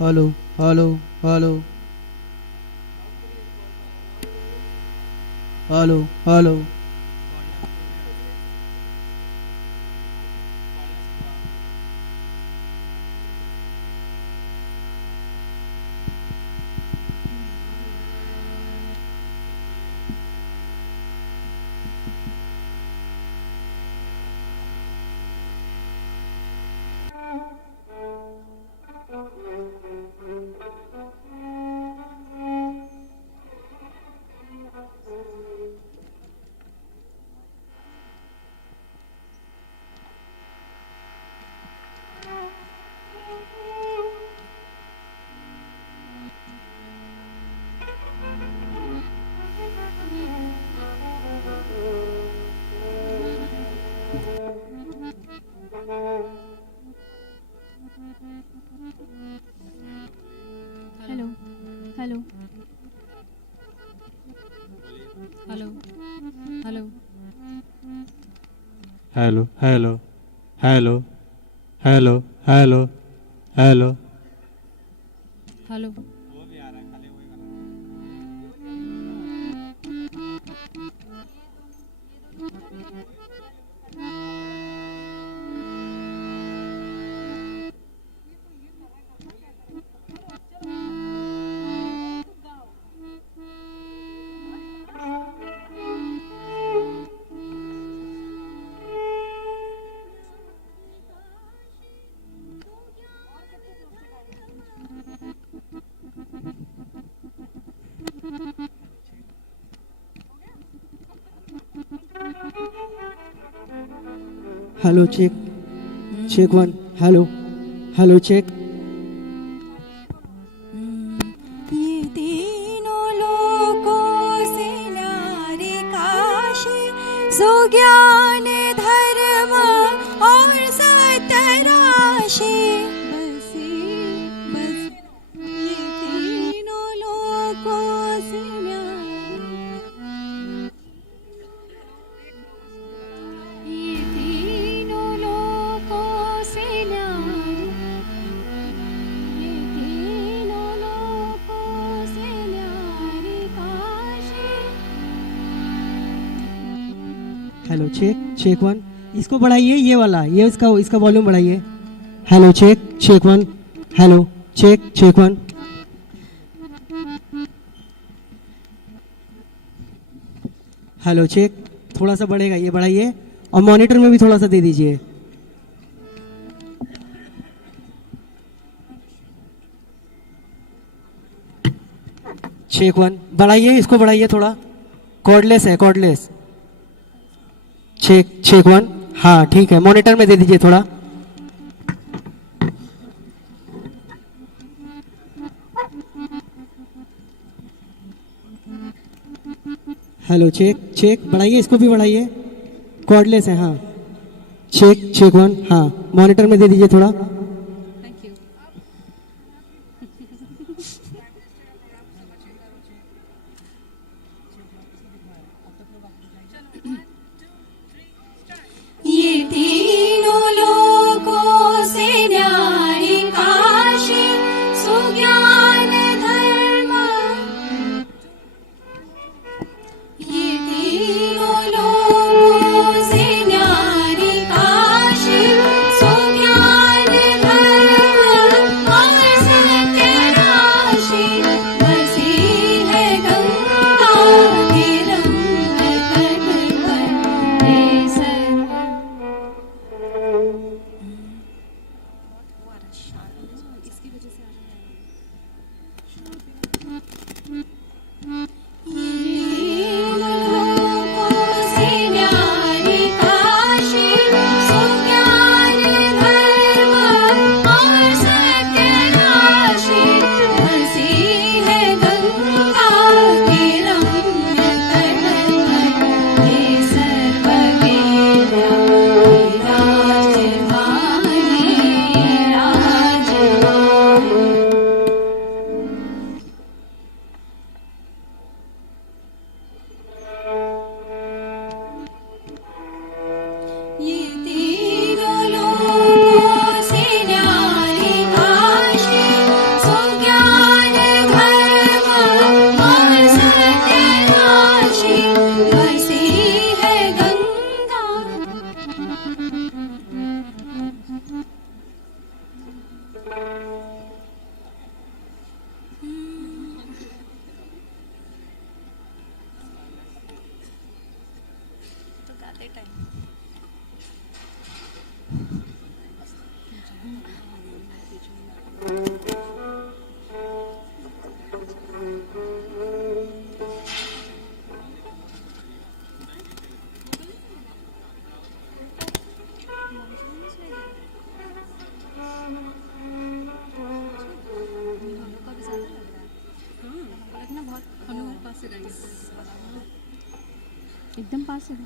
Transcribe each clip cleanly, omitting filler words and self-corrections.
Hello hello hello hello hello. Hello hello hello hello hello hello hello hello hello hello. Hello. Hello check check one. Hello hello check. ये तीनों लोकों से न्यारे काशी, सो ज्ञान धर्म और सतराशि। बस ये तीनों लोकों से ये तीनों लोकों से न्यारे, ये तीनों लोकों से न्यारे Kashi. Hello check check one. इसको बढ़ाइए, ये वाला, ये इसका वॉल्यूम बढ़ाइए। Hello check check one. Hello check check one. Hello check. थोड़ा सा बढ़ेगा, ये बढ़ाइए और मॉनिटर में भी थोड़ा सा दे दीजिए। Check one. बढ़ाइए, इसको बढ़ाइए थोड़ा, कॉर्डलेस है कॉर्डलेस। Check check one. हाँ ठीक है, मॉनिटर में दे दीजिए थोड़ा। Hello check check. बढ़ाइए, इसको भी बढ़ाइए, कॉर्डलेस है। हाँ चेक चेक वन। हाँ मॉनिटर में दे दीजिए थोड़ा। Thank you. ये तीनों लोकों से न्यारे काशी, सुज्ञान धर्म। ये तीनों लोकों से न्यारे काशी, सुज्ञान एकदम पास है.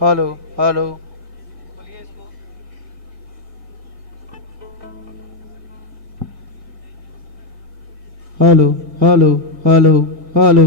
Hello hello hello hello hello hello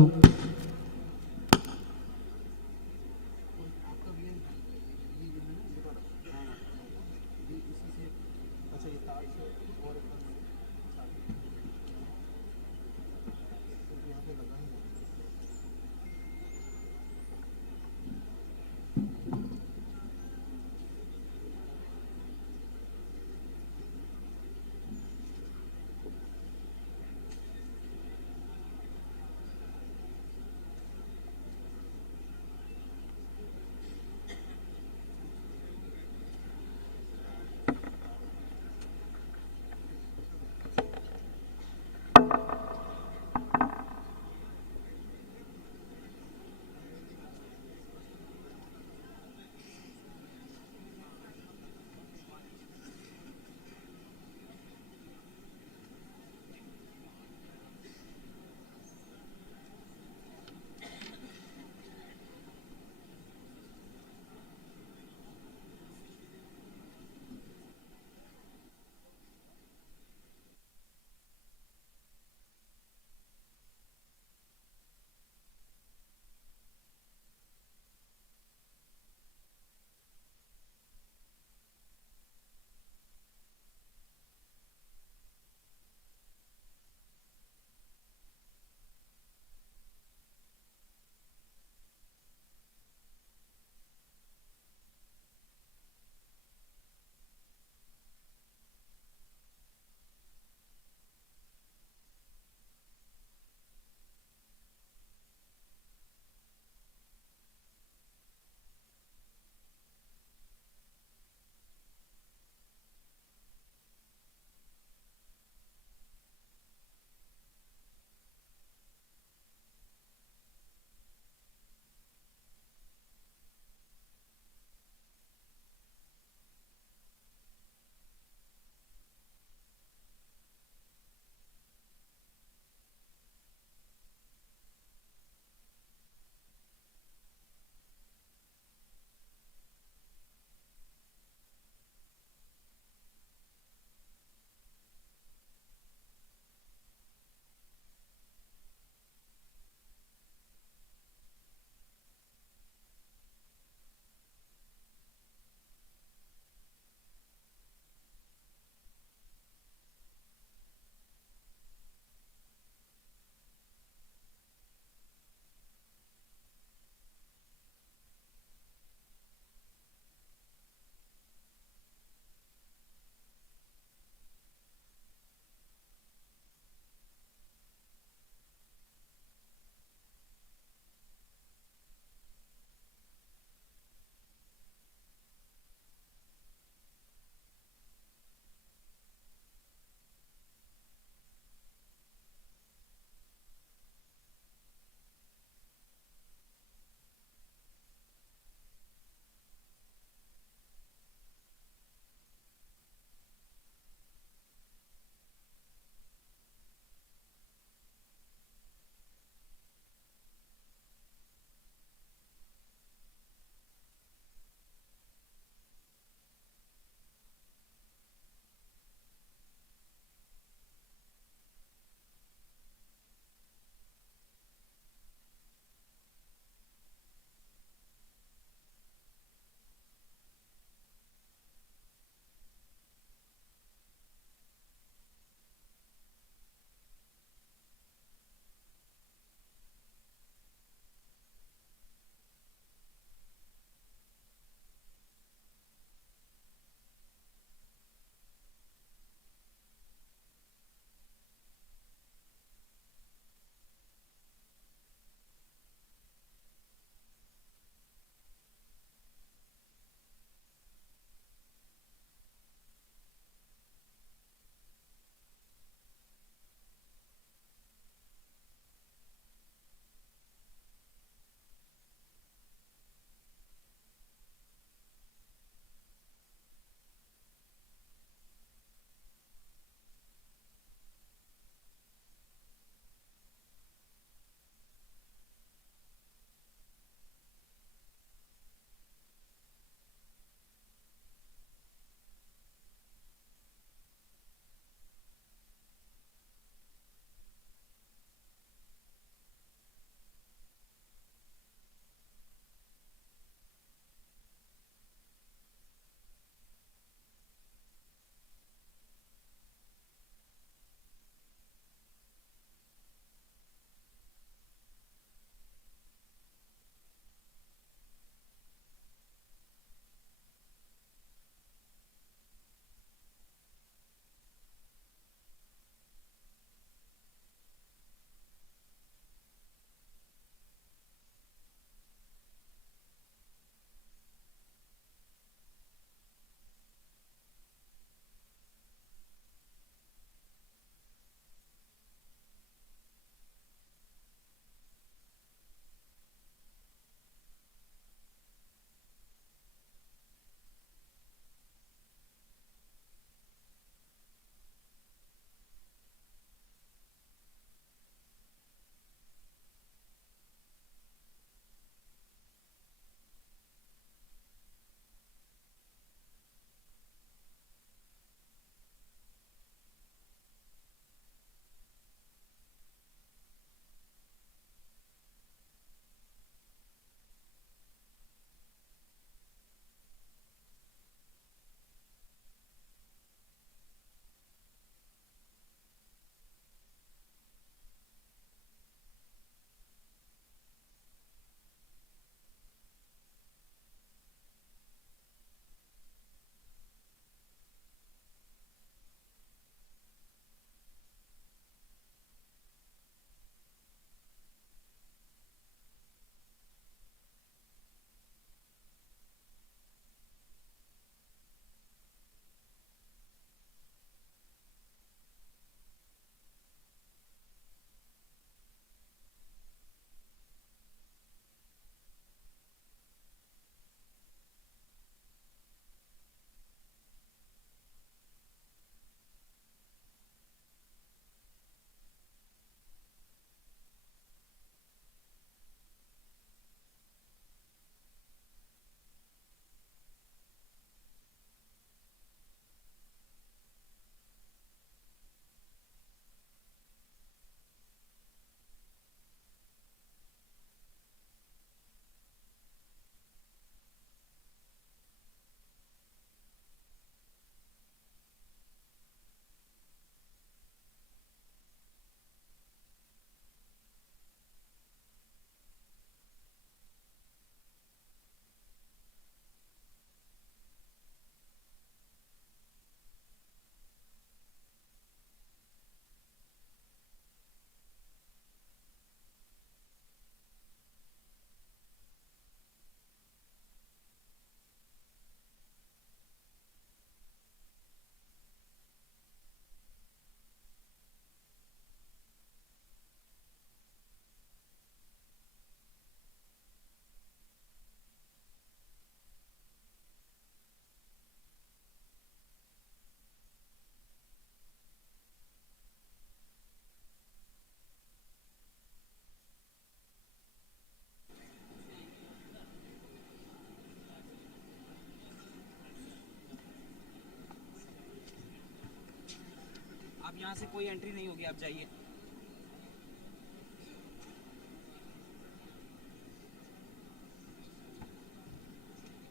यहाँ से कोई एंट्री नहीं होगी, आप जाइए।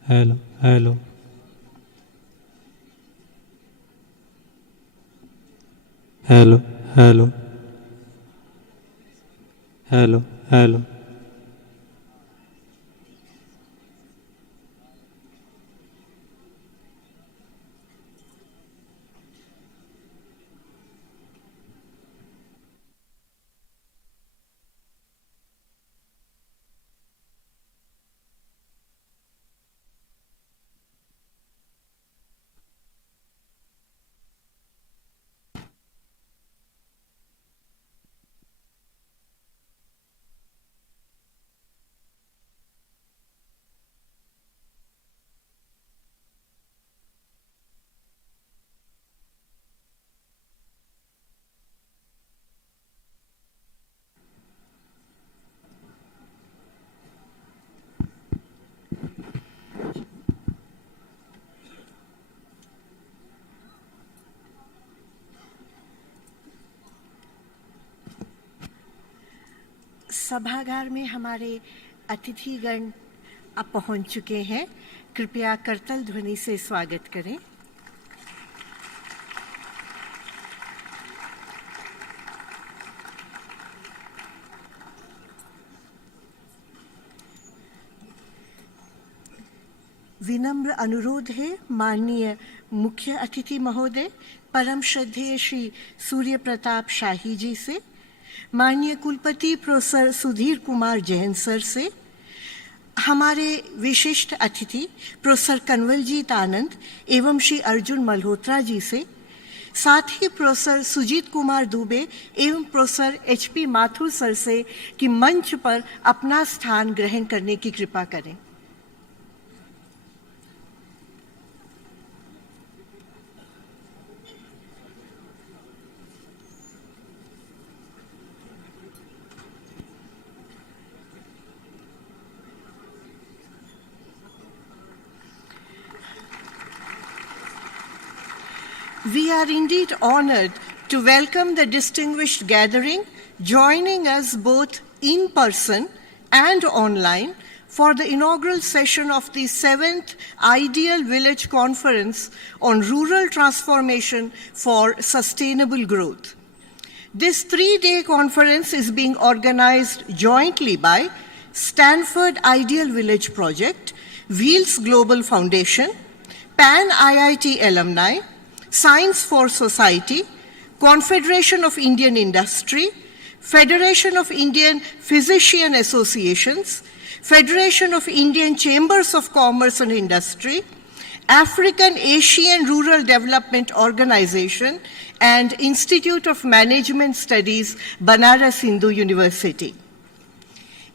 Hello hello hello hello hello hello सभागार में हमारे अतिथिगण अब पहुंच चुके हैं। कृपया करतल ध्वनि से स्वागत करें। विनम्र अनुरोध है माननीय मुख्य अतिथि महोदय परम श्रद्धेय श्री सूर्य प्रताप शाही जी से, माननीय कुलपति प्रोफेसर सुधीर कुमार जैन सर से, हमारे विशिष्ट अतिथि प्रोफेसर कंवलजीत आनंद एवं श्री अर्जुन मल्होत्रा जी से, साथ ही प्रोफेसर सुजीत कुमार दुबे एवं प्रोफेसर HP माथुर सर से कि मंच पर अपना स्थान ग्रहण करने की कृपा करें। We are indeed honored to welcome the distinguished gathering joining us both in person and online for the inaugural session of the 7th Ideal Village Conference on Rural Transformation for Sustainable Growth. This 3-day conference is being organized jointly by Stanford Ideal Village Project, Wheels Global Foundation, Pan IIT Alumni, Science for Society, Confederation of Indian Industry, Federation of Indian Physician Associations, Federation of Indian Chambers of Commerce and Industry, African Asian Rural Development Organization, and Institute of Management Studies, Banaras Hindu University.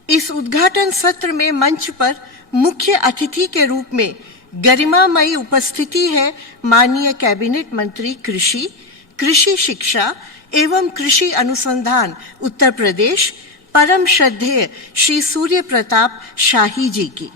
इस उद्घाटन सत्र में मंच पर मुख्य अतिथि के रूप में गरिमामयी उपस्थिति है माननीय कैबिनेट मंत्री कृषि, कृषि शिक्षा एवं कृषि अनुसंधान उत्तर प्रदेश परम श्रद्धेय श्री सूर्य प्रताप शाही जी की।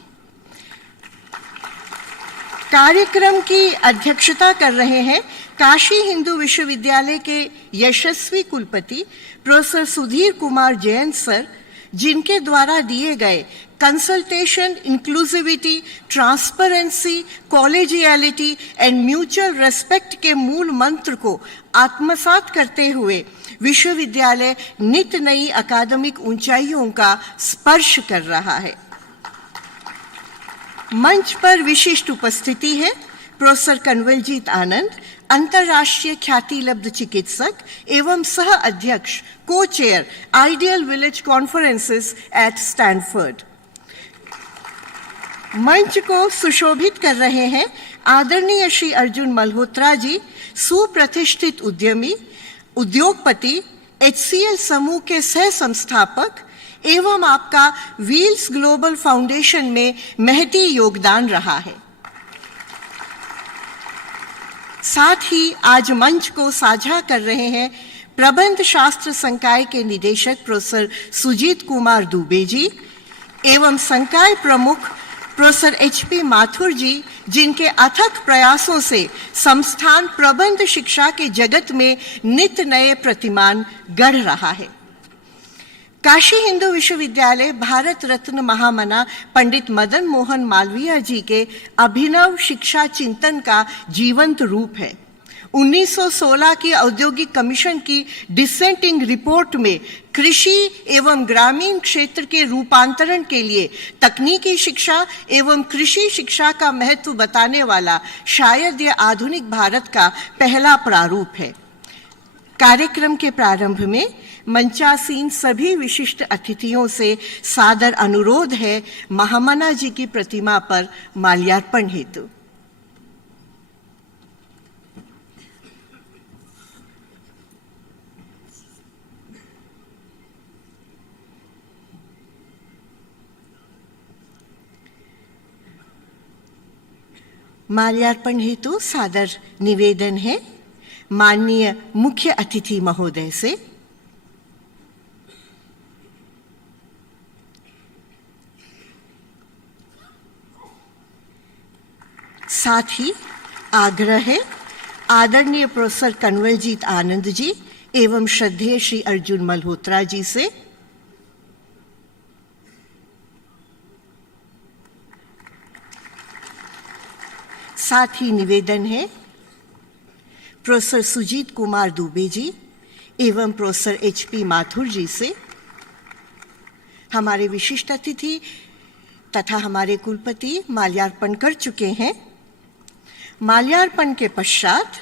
कार्यक्रम की अध्यक्षता कर रहे हैं काशी हिंदू विश्वविद्यालय के यशस्वी कुलपति प्रोफेसर सुधीर कुमार जैन सर, जिनके द्वारा दिए गए consultation, inclusivity, transparency, collegiality and mutual respect के मूल मंत्र को आत्मसात करते हुए विश्वविद्यालय नित नई अकादमिक ऊंचाइयों का स्पर्श कर रहा है। मंच पर विशिष्ट उपस्थिति है प्रोफेसर कंवलजीत आनंद, अंतर्राष्ट्रीय ख्याति लब्ध चिकित्सक एवं सह अध्यक्ष को chair ideal village conferences at Stanford. मंच को सुशोभित कर रहे हैं आदरणीय श्री अर्जुन मल्होत्रा जी, सुप्रतिष्ठित उद्यमी, उद्योगपति, HCL समूह के सह संस्थापक एवं आपका व्हील्स ग्लोबल फाउंडेशन में महती योगदान रहा है। साथ ही आज मंच को साझा कर रहे हैं प्रबंध शास्त्र संकाय के निदेशक प्रोफेसर सुजीत कुमार दुबे जी एवं संकाय प्रमुख प्रोफेसर HP माथुर जी, जिनके अथक प्रयासों से संस्थान प्रबंध शिक्षा के जगत में नित नए प्रतिमान गढ़ रहा है। काशी हिंदू विश्वविद्यालय भारत रत्न महामना पंडित मदन मोहन मालवीय जी के अभिनव शिक्षा चिंतन का जीवंत रूप है। 1916 की औद्योगिक कमीशन की डिसेंटिंग रिपोर्ट में कृषि एवं ग्रामीण क्षेत्र के रूपांतरण के लिए तकनीकी शिक्षा एवं कृषि शिक्षा का महत्व बताने वाला शायद यह आधुनिक भारत का पहला प्रारूप है। कार्यक्रम के प्रारंभ में मंचासीन सभी विशिष्ट अतिथियों से सादर अनुरोध है महामना जी की प्रतिमा पर माल्यार्पण हेतु। माल्यार्पण हेतु सादर निवेदन है माननीय मुख्य अतिथि महोदय से। साथ ही आग्रह है आदरणीय प्रोफेसर कन्वलजीत आनंद जी एवं श्रद्धेय श्री अर्जुन मल्होत्रा जी से। साथ ही निवेदन है प्रोफेसर सुजीत कुमार दुबे जी एवं प्रोफेसर HP माथुर जी से। हमारे विशिष्ट अतिथि तथा हमारे कुलपति माल्यार्पण कर चुके हैं। माल्यार्पण के पश्चात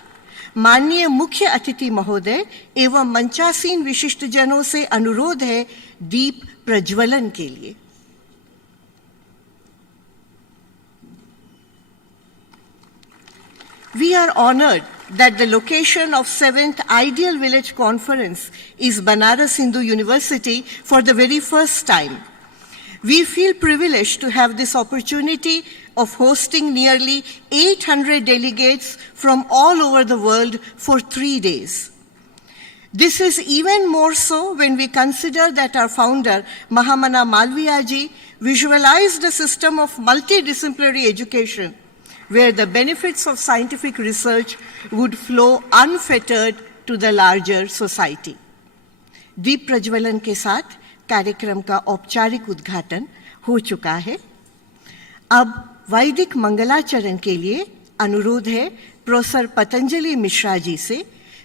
माननीय मुख्य अतिथि महोदय एवं मंचासीन विशिष्ट जनों से अनुरोध है दीप प्रज्वलन के लिए। We are honored that the location of 7th Ideal Village Conference is Banaras Hindu University for the very first time. We feel privileged to have this opportunity of hosting nearly 800 delegates from all over the world for 3 days. This is even more so when we consider that our founder, Mahamana Malviya ji, visualized a system of multidisciplinary education where the benefits of scientific research would flow unfettered to the larger society. दीप प्रज्वलन के साथ कार्यक्रम का औपचारिक उद्घाटन हो चुका है। अब वैदिक मंगलाचरण के लिए अनुरोध है प्रोफेसर पतंजलि मिश्रा जी से,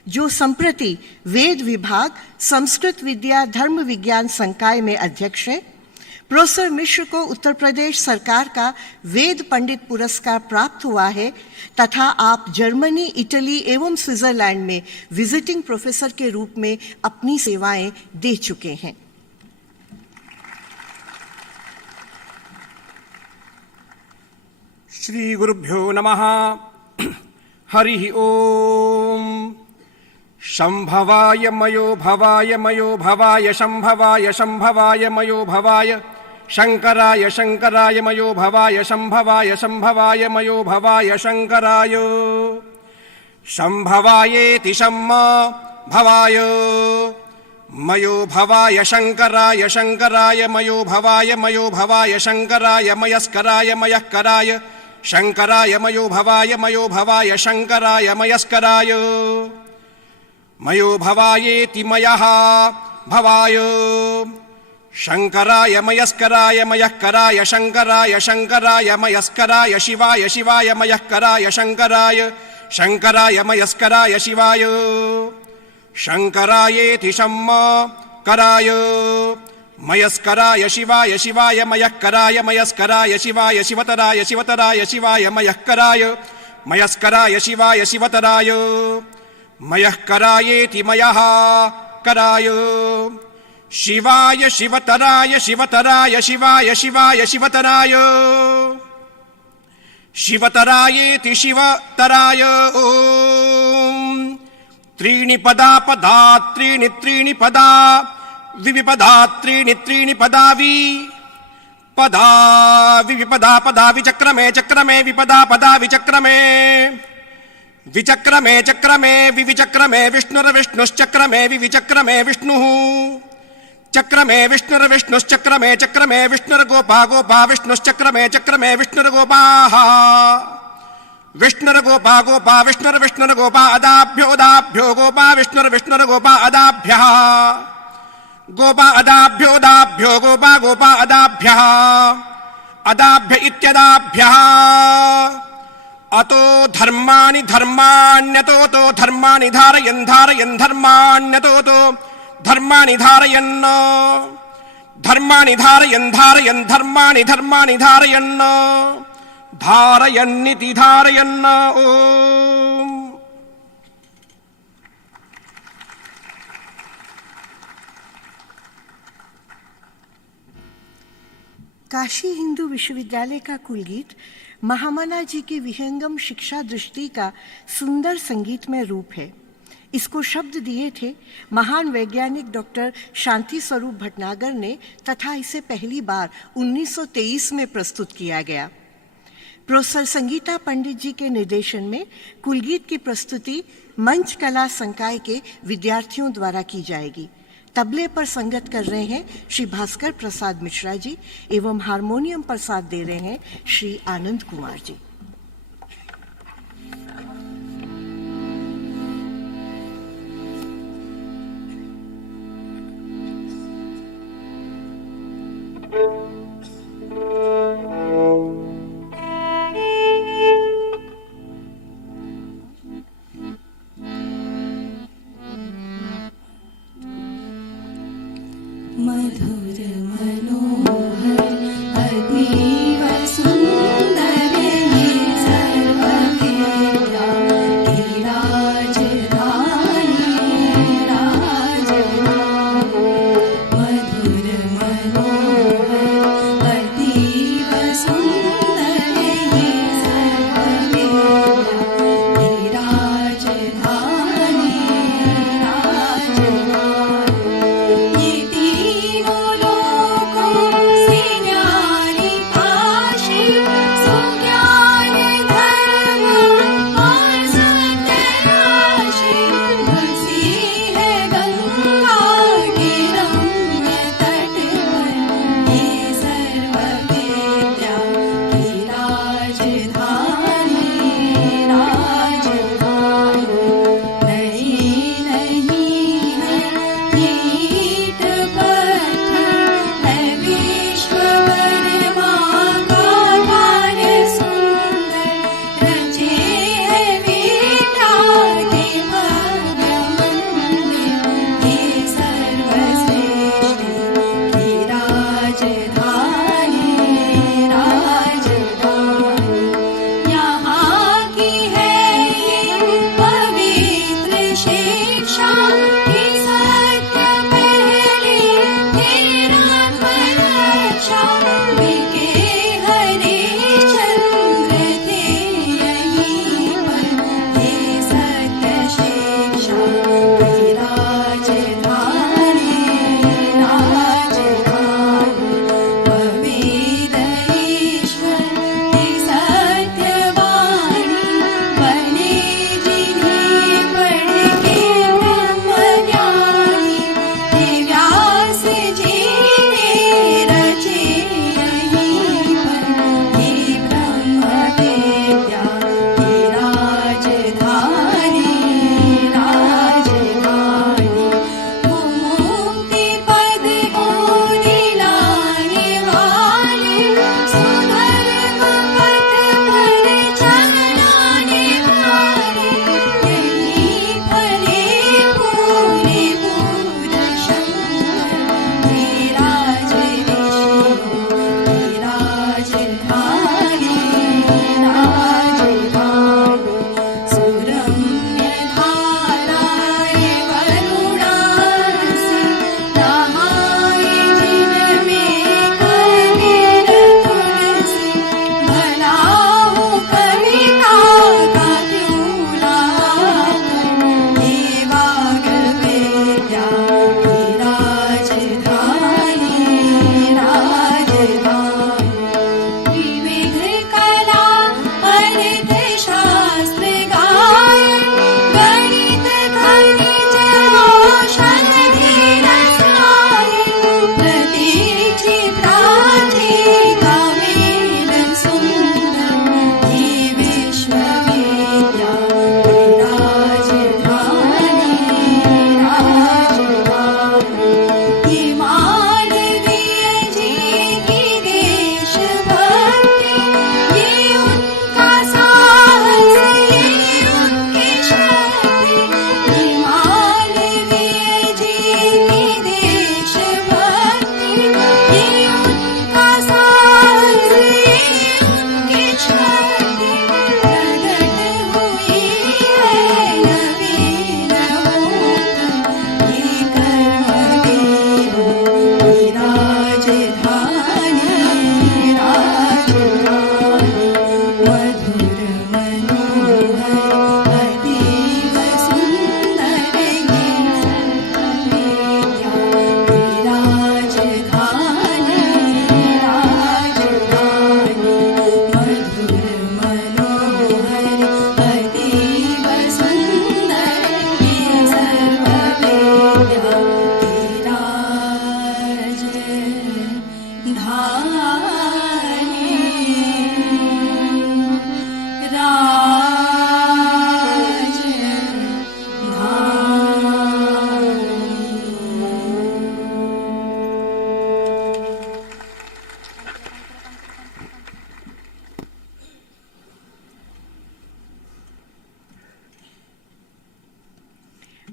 जो संप्रति वेद विभाग संस्कृत विद्या धर्म विज्ञान संकाय में अध्यक्ष हैं। प्रोफेसर मिश्र को उत्तर प्रदेश सरकार का वेद पंडित पुरस्कार प्राप्त हुआ है तथा आप जर्मनी, इटली एवं स्विट्जरलैंड में विजिटिंग प्रोफेसर के रूप में अपनी सेवाएं दे चुके हैं। श्री गुरुभ्यो नमः। हरि ओम। शंभवाय मयो भवाय मयो भवाय शंभवाय शंभवाय मयो भवाय शंकराय शंकराय मयो भवाय शंभवाय शंभवाय मयो भवाय शंकराय शंभवायेति शम्मा भवाय मयो भवाय शंकराय शंकराय मयो भवाय शंकराय मयस्कराय मयस्कराय शंकराय मयो भवाय शंकराय मयस्कराय मयो भवायेति मयः भवाय शंकराय मयस्कराय मयस्कराय शंकराय शंकराय मयस्कराय शिवाय शिवाय मयस्कराय शंकराय शंकराय मयस्कराय शिवाय शंकरायेति शम्मा कराय मयस्कराय शिवाय शिवाय मयस्कराय मयस्कराय शिवाय शिवतराय शिवतराय शिवाय मयस्कराय मयस्कराय शिवाय शिवतराय मयस्करायेति मयः कराय शिवाय शिवतराय शिवतराय शिवाय शिवाय शिवतराय शिवतरायेति शिवतराय ओम। त्रीणि पदा पदा त्रीणि त्रीणि पदा विविपदा त्रीणि त्रीणि पदा वि पदा विविपदा पदा विचक्रमे चक्रमे विपदा पदा विचक्रमे विचक्रमे चक्रमे विविचक्रमे विष्णुर्विष्णुश्चक्रमे विविचक्रमे विष्णुः चक्रमे विष्णुर्विष्णुश्चक्रमे चक्रमे विष्णुर्गोपा गोपा विष्णुश्चक्रमे चक्रमे विष्णुर्गोपाः विष्णुर्गोपा गोपा विष्णुर्विष्णुर्गोपा अदाभ्योदाभ्यो गोपा विष्णुर्विष्णुर्गोपा अदाभ्यः गोपा अदाभ्योदाभ्यो गोपा गोपा अदाभ्यः अदाभ्य इत्यदाभ्यः अतो धर्माणि धर्माण्यतो धर्माणि धारयन् धारयन् धर्माण्यतो धर्माणि धारयन् धर्माणि धारयन् धारयन् धर्माणि धर्माणि धारयन् धारयन्निति धारयन् ओम। काशी हिंदू विश्वविद्यालय का कुलगीत महामना जी की विहंगम शिक्षा दृष्टि का सुंदर संगीतमय रूप है। इसको शब्द दिए थे महान वैज्ञानिक डॉक्टर शांति स्वरूप भटनागर ने तथा इसे पहली बार 1923 में प्रस्तुत किया गया। प्रोफेसर संगीता पंडित जी के निर्देशन में कुलगीत की प्रस्तुति मंच कला संकाय के विद्यार्थियों द्वारा की जाएगी। तबले पर संगत कर रहे हैं श्री भास्कर प्रसाद मिश्रा जी एवं हारमोनियम पर साथ दे रहे हैं श्री आनंद कुमार जी। मधुर मनोहर अतीव सुंदर ये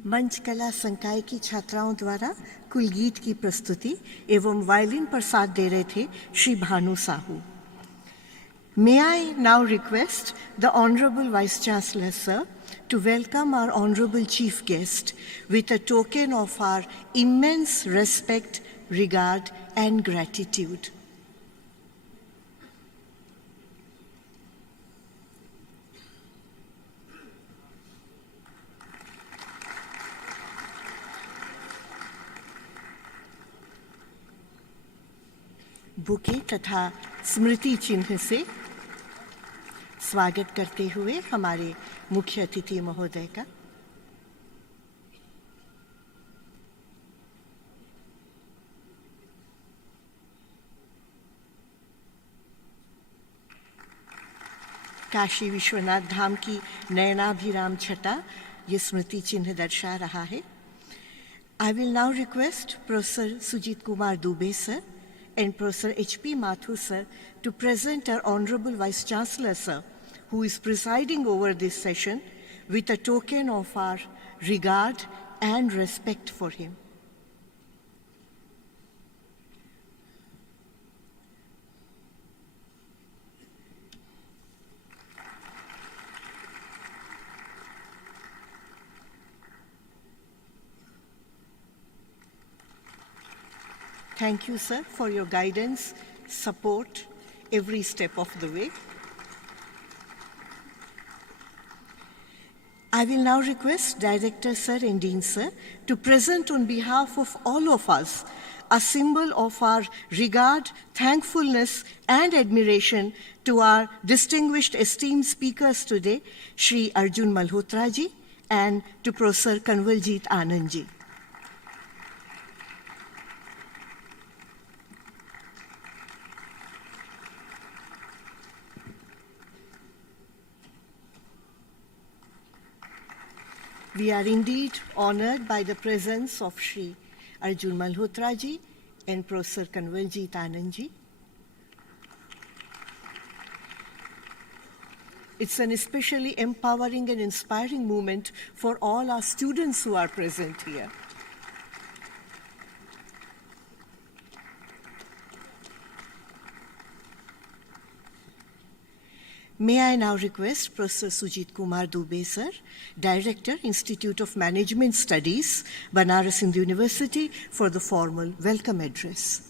मंच कला संकाय की छात्राओं द्वारा कुलगीत की प्रस्तुति एवं वायलिन पर साथ दे रहे थे Shri Bhanu Sahu. May I now request the Honorable Vice Chancellor, sir, to welcome our Honorable Chief Guest with a token of our immense respect, regard, and gratitude. Bouquet तथा स्मृति चिन्ह से स्वागत करते हुए हमारे मुख्य अतिथि महोदय का। काशी विश्वनाथ धाम की नयनाभिराम छटा ये स्मृति चिन्ह दर्शा रहा है। I will now request Professor Sujit Kumar Dubey sir and Professor H.P. Mathur sir to present our Honorable Vice Chancellor sir, who is presiding over this session, with a token of our regard and respect for him. Thank you, sir, for your guidance, support, every step of the way. I will now request Director Sir and Dean Sir to present on behalf of all of us a symbol of our regard, thankfulness, and admiration to our distinguished esteemed speakers today, Shri Arjun Malhotra ji and to Professor Kanwaljit Anand ji. We are indeed honored by the presence of Shri Arjun Malhotra ji and Professor Kanwaljit Anand ji. It's an especially empowering and inspiring moment for all our students who are present here. May I now request Professor Sujit Kumar Dubey sir, Director, Institute of Management Studies, Banaras Hindu University, for the formal welcome address.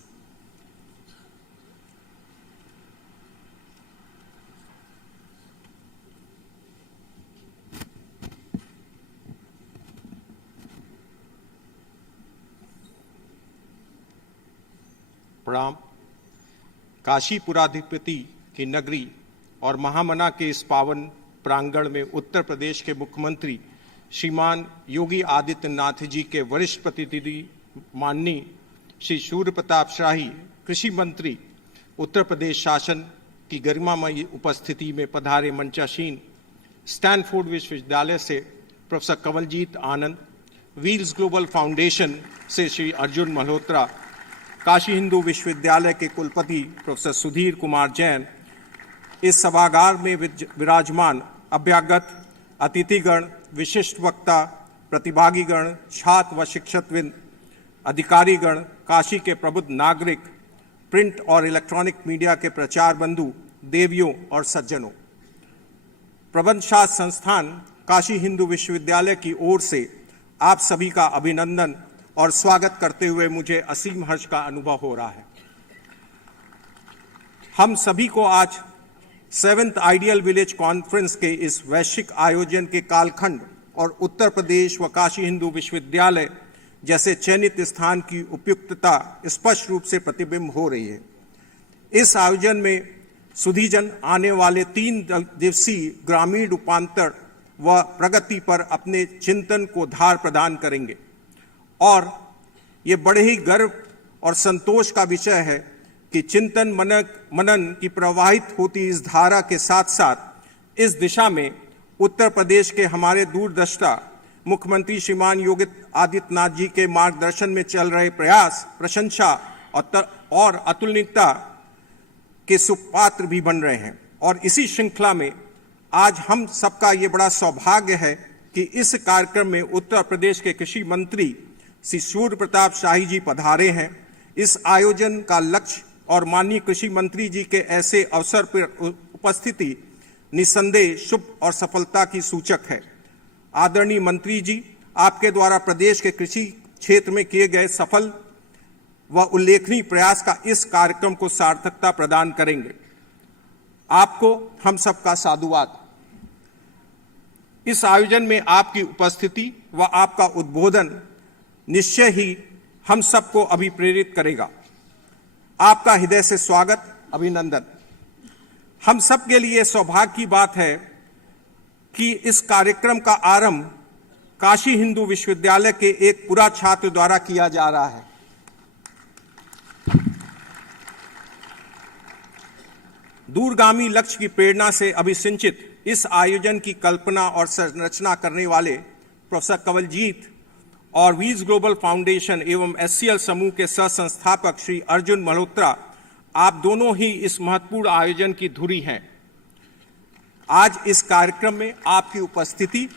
प्रणाम। काशी पुराधिपति की नगरी और महामना के इस पावन प्रांगण में उत्तर प्रदेश के मुख्यमंत्री श्रीमान योगी आदित्यनाथ जी के वरिष्ठ प्रतिनिधि माननीय श्री सूर्य प्रताप शाही कृषि मंत्री, उत्तर प्रदेश शासन की गरिमामयी उपस्थिति में पधारे मंचासीन स्टैनफोर्ड विश्वविद्यालय से प्रोफेसर कंवलजीत आनंद, व्हील्स ग्लोबल फाउंडेशन से श्री अर्जुन मल्होत्रा, काशी हिंदू विश्वविद्यालय के कुलपति प्रोफेसर सुधीर कुमार जैन, इस सभागार में विराजमान अभ्यागत अतिथिगण, विशिष्ट वक्ता, प्रतिभागीगण, छात्र व शिक्षकवृंद, अधिकारीगण, काशी के प्रबुद्ध नागरिक, प्रिंट और इलेक्ट्रॉनिक मीडिया के प्रचार बंधु, देवियों और सज्जनों, प्रबंध शास्त्र संस्थान काशी हिंदू विश्वविद्यालय की ओर से आप सभी का अभिनंदन और स्वागत करते हुए मुझे असीम हर्ष का अनुभव हो रहा है। हम सभी को आज 7th आइडियल विलेज कॉन्फ्रेंस के इस वैश्विक आयोजन के कालखंड और उत्तर प्रदेश व काशी हिंदू विश्वविद्यालय जैसे चयनित स्थान की उपयुक्तता स्पष्ट रूप से प्रतिबिंब हो रही है। इस आयोजन में सुधीजन आने वाले 3 दिवसीय ग्रामीण रूपांतर व प्रगति पर अपने चिंतन को धार प्रदान करेंगे और ये बड़े ही गर्व और संतोष का विषय है कि चिंतन मनन की प्रवाहित होती इस धारा के साथ साथ इस दिशा में उत्तर प्रदेश के हमारे दूरदृष्टा मुख्यमंत्री श्रीमान योगी आदित्यनाथ जी के मार्गदर्शन में चल रहे प्रयास प्रशंसा और अतुलनीयता के सुपात्र भी बन रहे हैं। और इसी श्रृंखला में आज हम सबका ये बड़ा सौभाग्य है कि इस कार्यक्रम में उत्तर प्रदेश के कृषि मंत्री श्री सूर्य प्रताप शाही जी पधारे हैं। इस आयोजन का लक्ष्य और माननीय कृषि मंत्री जी के ऐसे अवसर पर उपस्थिति निस्संदेह शुभ और सफलता की सूचक है। आदरणीय मंत्री जी, आपके द्वारा प्रदेश के कृषि क्षेत्र में किए गए सफल व उल्लेखनीय प्रयास का इस कार्यक्रम को सार्थकता प्रदान करेंगे। आपको हम सबका साधुवाद। इस आयोजन में आपकी उपस्थिति व आपका उद्बोधन निश्चय ही हम सबको अभिप्रेरित करेगा। आपका हृदय से स्वागत, अभिनंदन। हम सब के लिए सौभाग्य की बात है कि इस कार्यक्रम का आरंभ काशी हिंदू विश्वविद्यालय के एक पूरा छात्र द्वारा किया जा रहा है। दूरगामी लक्ष्य की प्रेरणा से अभिसिंचित इस आयोजन की कल्पना और संरचना करने वाले प्रोफेसर कंवलजीत और वीज ग्लोबल फाउंडेशन एवं एससीएल समूह के सह संस्थापक श्री अर्जुन मल्होत्रा, आप दोनों ही इस महत्वपूर्ण आयोजन की धुरी हैं। आज इस कार्यक्रम में आपकी उपस्थिति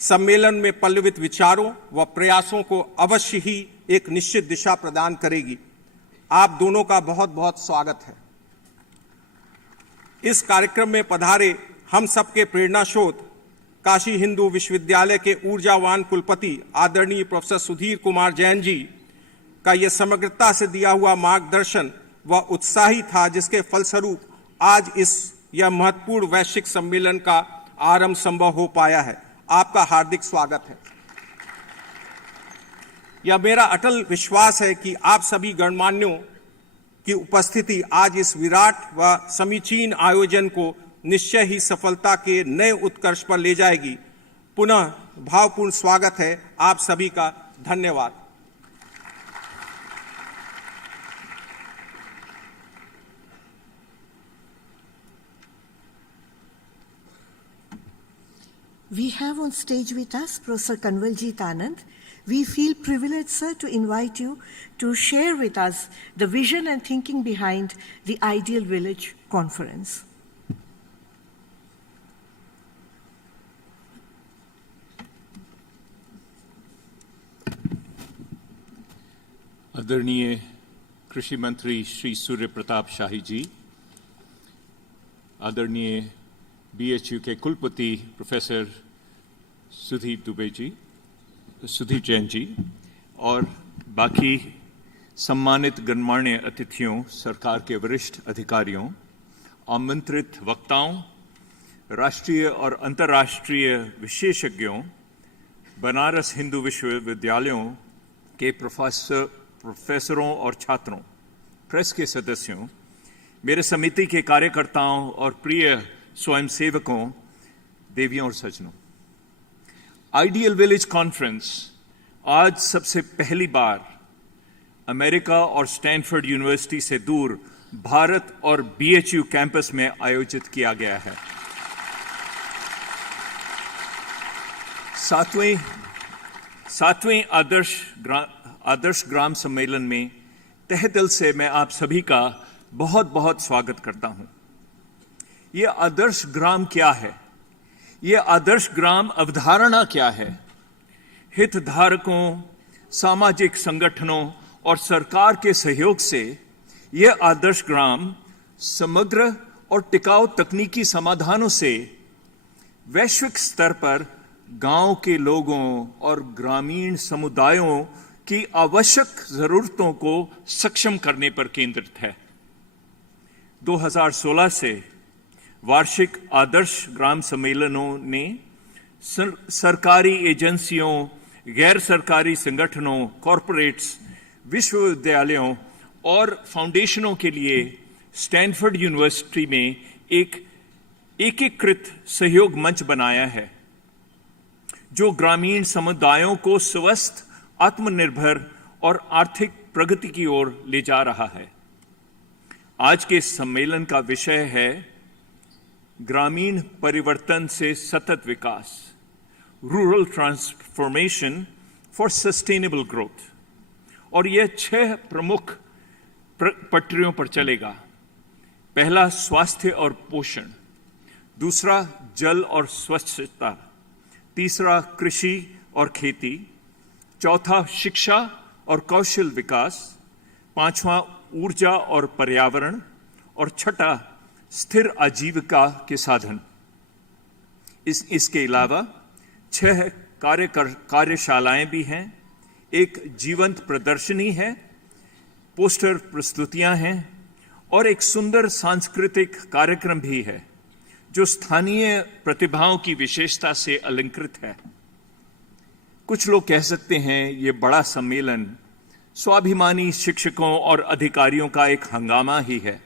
सम्मेलन में पल्लवित विचारों व प्रयासों को अवश्य ही एक निश्चित दिशा प्रदान करेगी। आप दोनों का बहुत बहुत स्वागत है। इस कार्यक्रम में पधारे हम सबके प्रेरणा स्रोत काशी हिंदू विश्वविद्यालय के ऊर्जावान कुलपति आदरणीय प्रोफेसर सुधीर कुमार जैन जी का यह समग्रता से दिया हुआ मार्गदर्शन व उत्साही था, जिसके फलस्वरूप आज यह महत्वपूर्ण वैश्विक सम्मेलन का आरंभ संभव हो पाया है। आपका हार्दिक स्वागत है। यह मेरा अटल विश्वास है कि आप सभी गणमान्यों की उपस्थिति आज इस विराट व समीचीन आयोजन को निश्चय ही सफलता के नए उत्कर्ष पर ले जाएगी। पुनः भावपूर्ण स्वागत है आप सभी का। धन्यवाद। We have on stage with us Professor Kanwaljit Anand. We feel privileged, sir, to invite you to share with us the vision and thinking behind the Ideal Village Conference. आदरणीय कृषि मंत्री श्री सूर्य प्रताप शाही जी, आदरणीय बीएचयू के कुलपति प्रोफेसर सुधीर जैन जी और बाकी सम्मानित गणमान्य अतिथियों, सरकार के वरिष्ठ अधिकारियों, आमंत्रित वक्ताओं, राष्ट्रीय और अंतर्राष्ट्रीय विशेषज्ञों, बनारस हिंदू विश्वविद्यालयों के प्रोफेसरों और छात्रों, प्रेस के सदस्यों, मेरे समिति के कार्यकर्ताओं और प्रिय स्वयंसेवकों, देवियों और सज्जनों, आइडियल विलेज कॉन्फ्रेंस आज सबसे पहली बार अमेरिका और स्टैनफोर्ड यूनिवर्सिटी से दूर भारत और बीएचयू कैंपस में आयोजित किया गया है। सातवें आदर्श ग्राम सम्मेलन में तहे दिल से मैं आप सभी का बहुत बहुत स्वागत करता हूं। यह आदर्श ग्राम क्या है? यह आदर्श ग्राम अवधारणा क्या है? हितधारकों, सामाजिक संगठनों और सरकार के सहयोग से यह आदर्श ग्राम समग्र और टिकाऊ तकनीकी समाधानों से वैश्विक स्तर पर गांव के लोगों और ग्रामीण समुदायों की आवश्यक जरूरतों को सक्षम करने पर केंद्रित है। 2016 से वार्षिक आदर्श ग्राम सम्मेलनों ने सरकारी एजेंसियों, गैर सरकारी संगठनों, कॉरपोरेट्स, विश्वविद्यालयों और फाउंडेशनों के लिए स्टैनफोर्ड यूनिवर्सिटी में एक एकीकृत सहयोग मंच बनाया है, जो ग्रामीण समुदायों को स्वस्थ, आत्मनिर्भर और आर्थिक प्रगति की ओर ले जा रहा है। आज के सम्मेलन का विषय है ग्रामीण परिवर्तन से सतत विकास, rural transformation for sustainable growth, और यह 6 प्रमुख पटरियों पर चलेगा। पहला, स्वास्थ्य और पोषण। दूसरा, जल और स्वच्छता। तीसरा कृषि और खेती, चौथा शिक्षा और कौशल विकास, पांचवा ऊर्जा और पर्यावरण, और छठा स्थिर आजीविका के साधन। इसके अलावा 6 कार्यशालाएं भी हैं, एक जीवंत प्रदर्शनी है, पोस्टर प्रस्तुतियां हैं और एक सुंदर सांस्कृतिक कार्यक्रम भी है जो स्थानीय प्रतिभाओं की विशेषता से अलंकृत है। कुछ लोग कह सकते हैं ये बड़ा सम्मेलन स्वाभिमानी शिक्षकों और अधिकारियों का एक हंगामा ही है,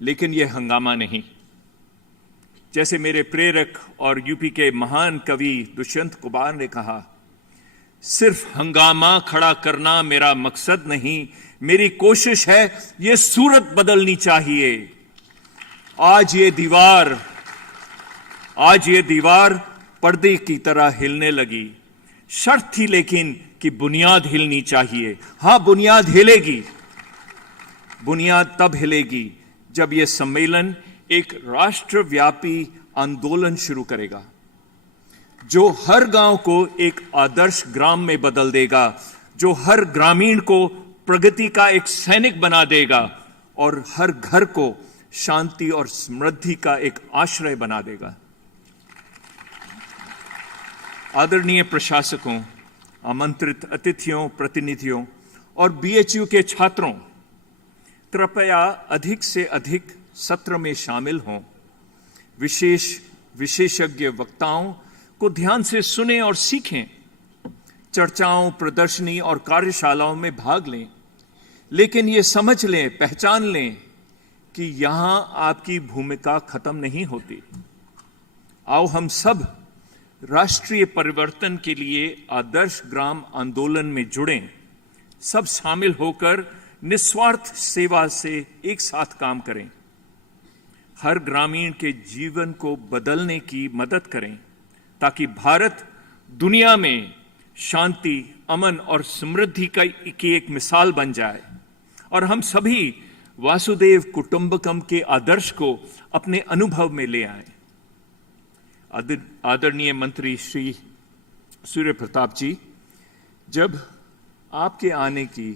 लेकिन यह हंगामा नहीं। जैसे मेरे प्रेरक और यूपी के महान कवि दुष्यंत कुमार ने कहा, सिर्फ हंगामा खड़ा करना मेरा मकसद नहीं, मेरी कोशिश है ये सूरत बदलनी चाहिए। आज ये दीवार पर्दे की तरह हिलने लगी, शर्त थी लेकिन कि बुनियाद हिलनी चाहिए। हां, बुनियाद हिलेगी। बुनियाद तब हिलेगी जब यह सम्मेलन एक राष्ट्रव्यापी आंदोलन शुरू करेगा जो हर गांव को एक आदर्श ग्राम में बदल देगा, जो हर ग्रामीण को प्रगति का एक सैनिक बना देगा और हर घर को शांति और समृद्धि का एक आश्रय बना देगा। आदरणीय प्रशासकों, आमंत्रित अतिथियों, प्रतिनिधियों और बीएचयू के छात्रों, कृपया अधिक से अधिक सत्र में शामिल हों। विशेषज्ञ वक्ताओं को ध्यान से सुनें और सीखें। चर्चाओं, प्रदर्शनी और कार्यशालाओं में भाग लें, लेकिन ये समझ लें, पहचान लें कि यहां आपकी भूमिका खत्म नहीं होती। आओ हम सब राष्ट्रीय परिवर्तन के लिए आदर्श ग्राम आंदोलन में जुड़ें, सब शामिल होकर निस्वार्थ सेवा से एक साथ काम करें, हर ग्रामीण के जीवन को बदलने की मदद करें ताकि भारत दुनिया में शांति, अमन और समृद्धि की एक मिसाल बन जाए और हम सभी वासुदेव कुटुंबकम के आदर्श को अपने अनुभव में ले आए। आदरणीय मंत्री श्री सूर्य प्रताप जी, जब आपके आने की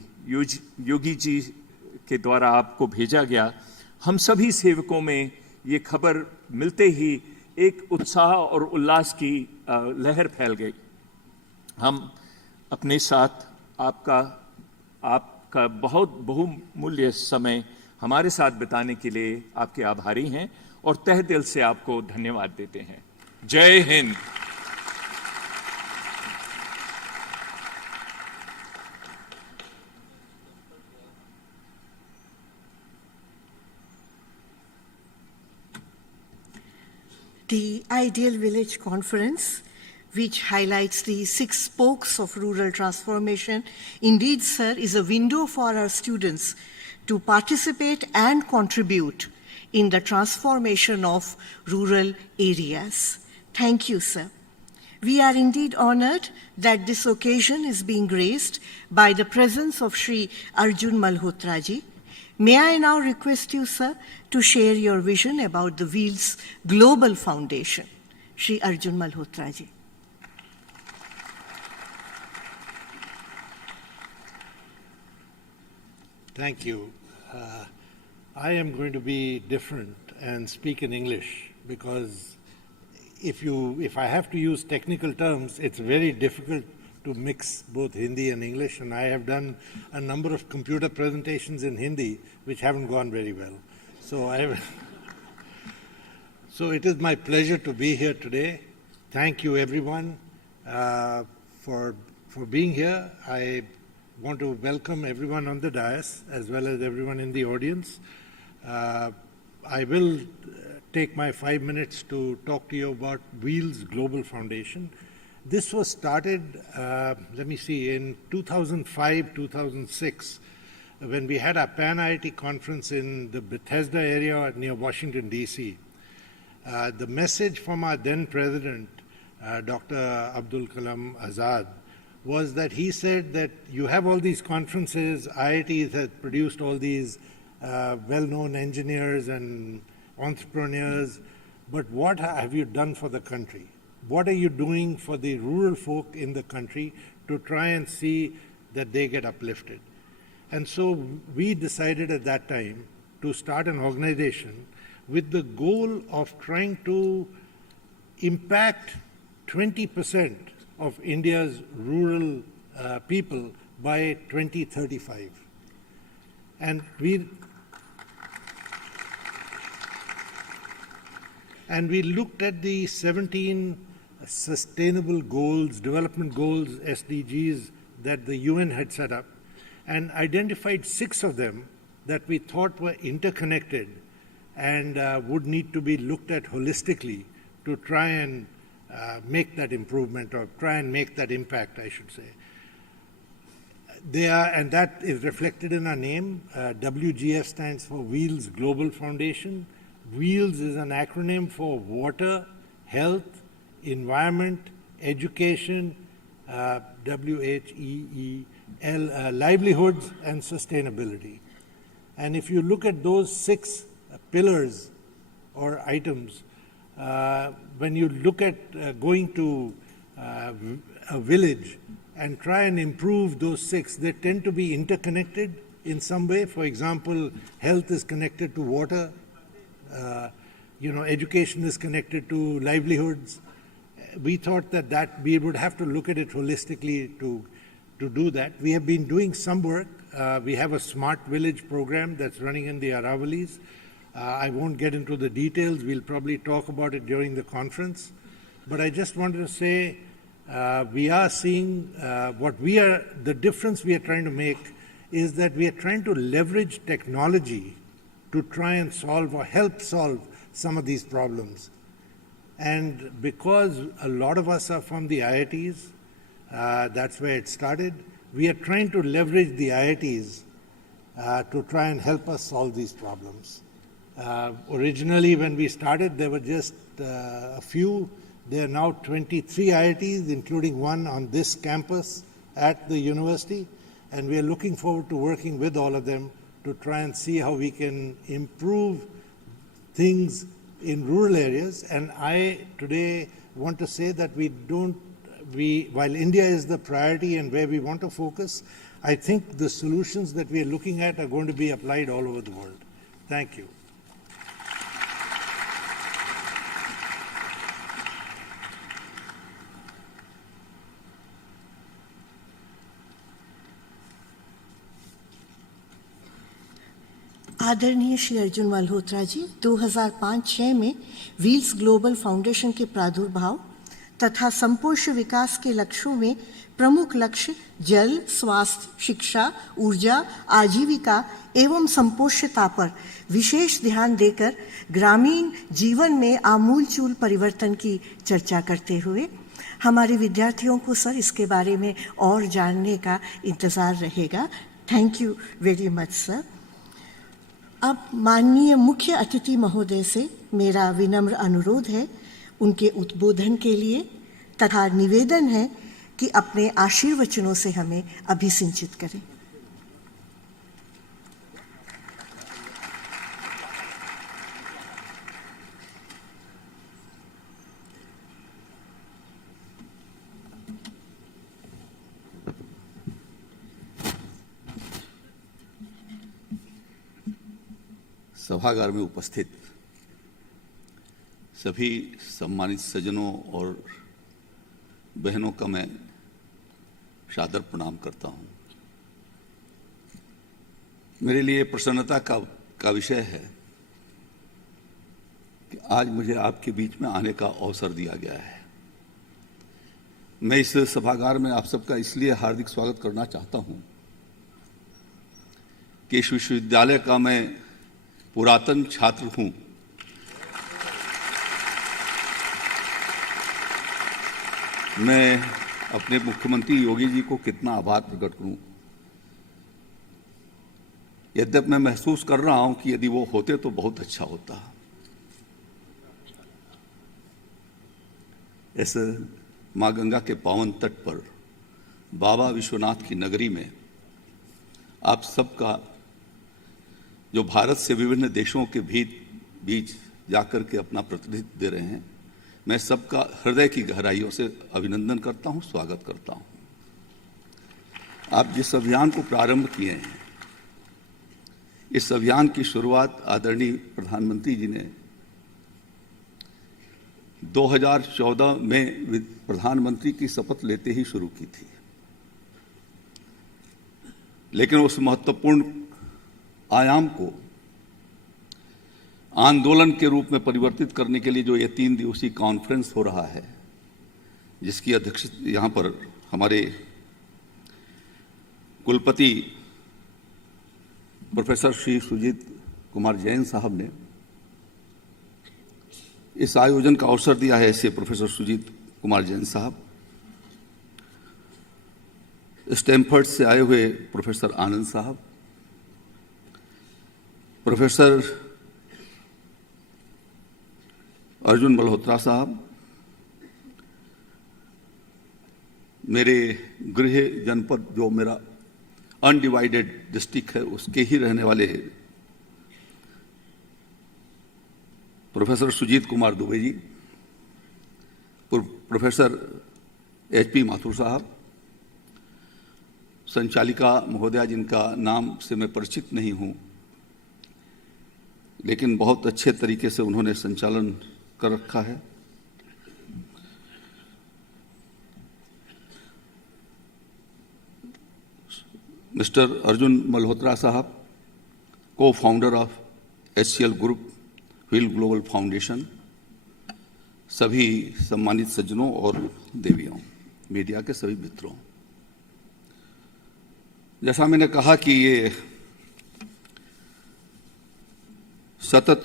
योगी जी के द्वारा आपको भेजा गया, हम सभी सेवकों में ये खबर मिलते ही एक उत्साह और उल्लास की लहर फैल गई। हम अपने साथ आपका बहुत बहुमूल्य समय हमारे साथ बिताने के लिए आपके आभारी हैं और तहे दिल से आपको धन्यवाद देते हैं। जय Hind. The Ideal Village Conference, which highlights the 6 spokes of rural transformation, indeed, sir, is a window for our students to participate and contribute in the transformation of rural areas. Thank you, sir. We are indeed honored that this occasion is being graced by the presence of Shri Arjun Malhotra ji. May I now request you, sir, to share your vision about the Wheels Global Foundation. Shri Arjun Malhotra ji. Thank you. I am going to be different and speak in English because if I have to use technical terms, it's very difficult to mix both Hindi and English, and I have done a number of computer presentations in Hindi which haven't gone very well. So so it is my pleasure to be here today. Thank you everyone for being here. I want to welcome everyone on the dais as well as everyone in the audience. I will take my 5 minutes to talk to you about Wheels Global Foundation. This was started, in 2005, 2006, when we had our Pan-IIT conference in the Bethesda area near Washington, D.C. The message from our then president, Dr. Abdul Kalam Azad, was that he said that you have all these conferences, IITs have produced all these well-known engineers and entrepreneurs, but what have you done for the country? what are you doing for the rural folk in the country to try and see that they get uplifted. And so we decided at that time to start an organization with the goal of trying to impact 20% of India's rural people by 2035. And we looked at the 17 sustainable goals, development goals, SDGs, that the UN had set up, and identified 6 of them that we thought were interconnected and would need to be looked at holistically to try and make that improvement, or try and make that impact, I should say. They are, and that is reflected in our name. WGF stands for Wheels Global Foundation. Wheels is an acronym for water, health, environment, education, WHEEL, livelihoods, and sustainability. And if you look at those 6 pillars or items, when you look at going to a village and try and improve those 6, they tend to be interconnected in some way. For example, health is connected to water, education is connected to livelihoods. We thought that we would have to look at it holistically to do that. We have been doing some work. We have a smart village program that's running in the Aravalis. I won't get into the details. We'll probably talk about it during the conference. But I just wanted to say we are seeing the difference we are trying to make is that we are trying to leverage technology to try and solve or help solve some of these problems. And because a lot of us are from the IITs, that's where it started, we are trying to leverage the IITs to try and help us solve these problems. Originally, when we started, there were just a few. There are now 23 IITs, including one on this campus at the university, and we are looking forward to working with all of them to try and see how we can improve things in rural areas. And I today want to say that while India is the priority and where we want to focus, I think the solutions that we are looking at are going to be applied all over the world. Thank you. आदरणीय श्री अर्जुन मल्होत्रा जी 2005-06 में wheels global foundation के प्रादुर्भाव तथा संपोष्य विकास के लक्ष्यों में प्रमुख लक्ष्य जल, स्वास्थ्य, शिक्षा, ऊर्जा, आजीविका एवं संपोष्यता पर विशेष ध्यान देकर ग्रामीण जीवन में आमूलचूल परिवर्तन की चर्चा करते हुए हमारे विद्यार्थियों को सर इसके बारे में और जानने का इंतज़ार रहेगा. Thank you very much sir. अब माननीय मुख्य अतिथि महोदय से मेरा विनम्र अनुरोध है उनके उद्बोधन के लिए तथा निवेदन है कि अपने आशीर्वचनों से हमें अभिसिंचित करें. सभागार में उपस्थित सभी सम्मानित सज्जनों और बहनों का मैं सादर प्रणाम करता हूं. मेरे लिए प्रसन्नता का विषय है कि आज मुझे आपके बीच में आने का अवसर दिया गया है. मैं इस सभागार में आप सबका इसलिए हार्दिक स्वागत करना चाहता हूं कि इस विश्वविद्यालय का मैं पुरातन छात्र हूं. मैं अपने मुख्यमंत्री योगी जी को कितना आभार प्रकट करूं. यद्यपि मैं महसूस कर रहा हूं कि यदि वो होते तो बहुत अच्छा होता. इस मां गंगा के पावन तट पर बाबा विश्वनाथ की नगरी में आप सबका जो भारत से विभिन्न देशों के बीच जाकर के अपना प्रतिनिधित्व दे रहे हैं, मैं सबका हृदय की गहराइयों से अभिनंदन करता हूं, स्वागत करता हूं। आप जिस अभियान को प्रारंभ किए हैं, इस अभियान की शुरुआत आदरणीय प्रधानमंत्री जी ने 2014 में प्रधानमंत्री की शपथ लेते ही शुरू की थी, लेकिन उस महत्वपूर्ण आयाम को आंदोलन के रूप में परिवर्तित करने के लिए जो ये 3 दिवसीय कॉन्फ्रेंस हो रहा है, जिसकी अध्यक्षता यहाँ पर हमारे कुलपति प्रोफेसर श्री सुजीत कुमार जैन साहब ने इस आयोजन का अवसर दिया है, ऐसे प्रोफेसर सुजीत कुमार जैन साहब, स्टैनफोर्ड से आए हुए प्रोफेसर आनंद साहब, प्रोफेसर अर्जुन मल्होत्रा साहब, मेरे गृह जनपद जो मेरा अनडिवाइडेड डिस्ट्रिक्ट है उसके ही रहने वाले professor Sujit Kumar Dubey ji, professor HP Mathur साहब, संचालिका महोदया जिनका नाम से मैं परिचित नहीं हूं, लेकिन बहुत अच्छे तरीके से उन्होंने संचालन कर रखा है, मिस्टर अर्जुन मल्होत्रा साहब, को founder of HCL group wheel global foundation, सभी सम्मानित सज्जनों और देवियों, मीडिया के सभी मित्रों, जैसा मैंने कहा कि ये सतत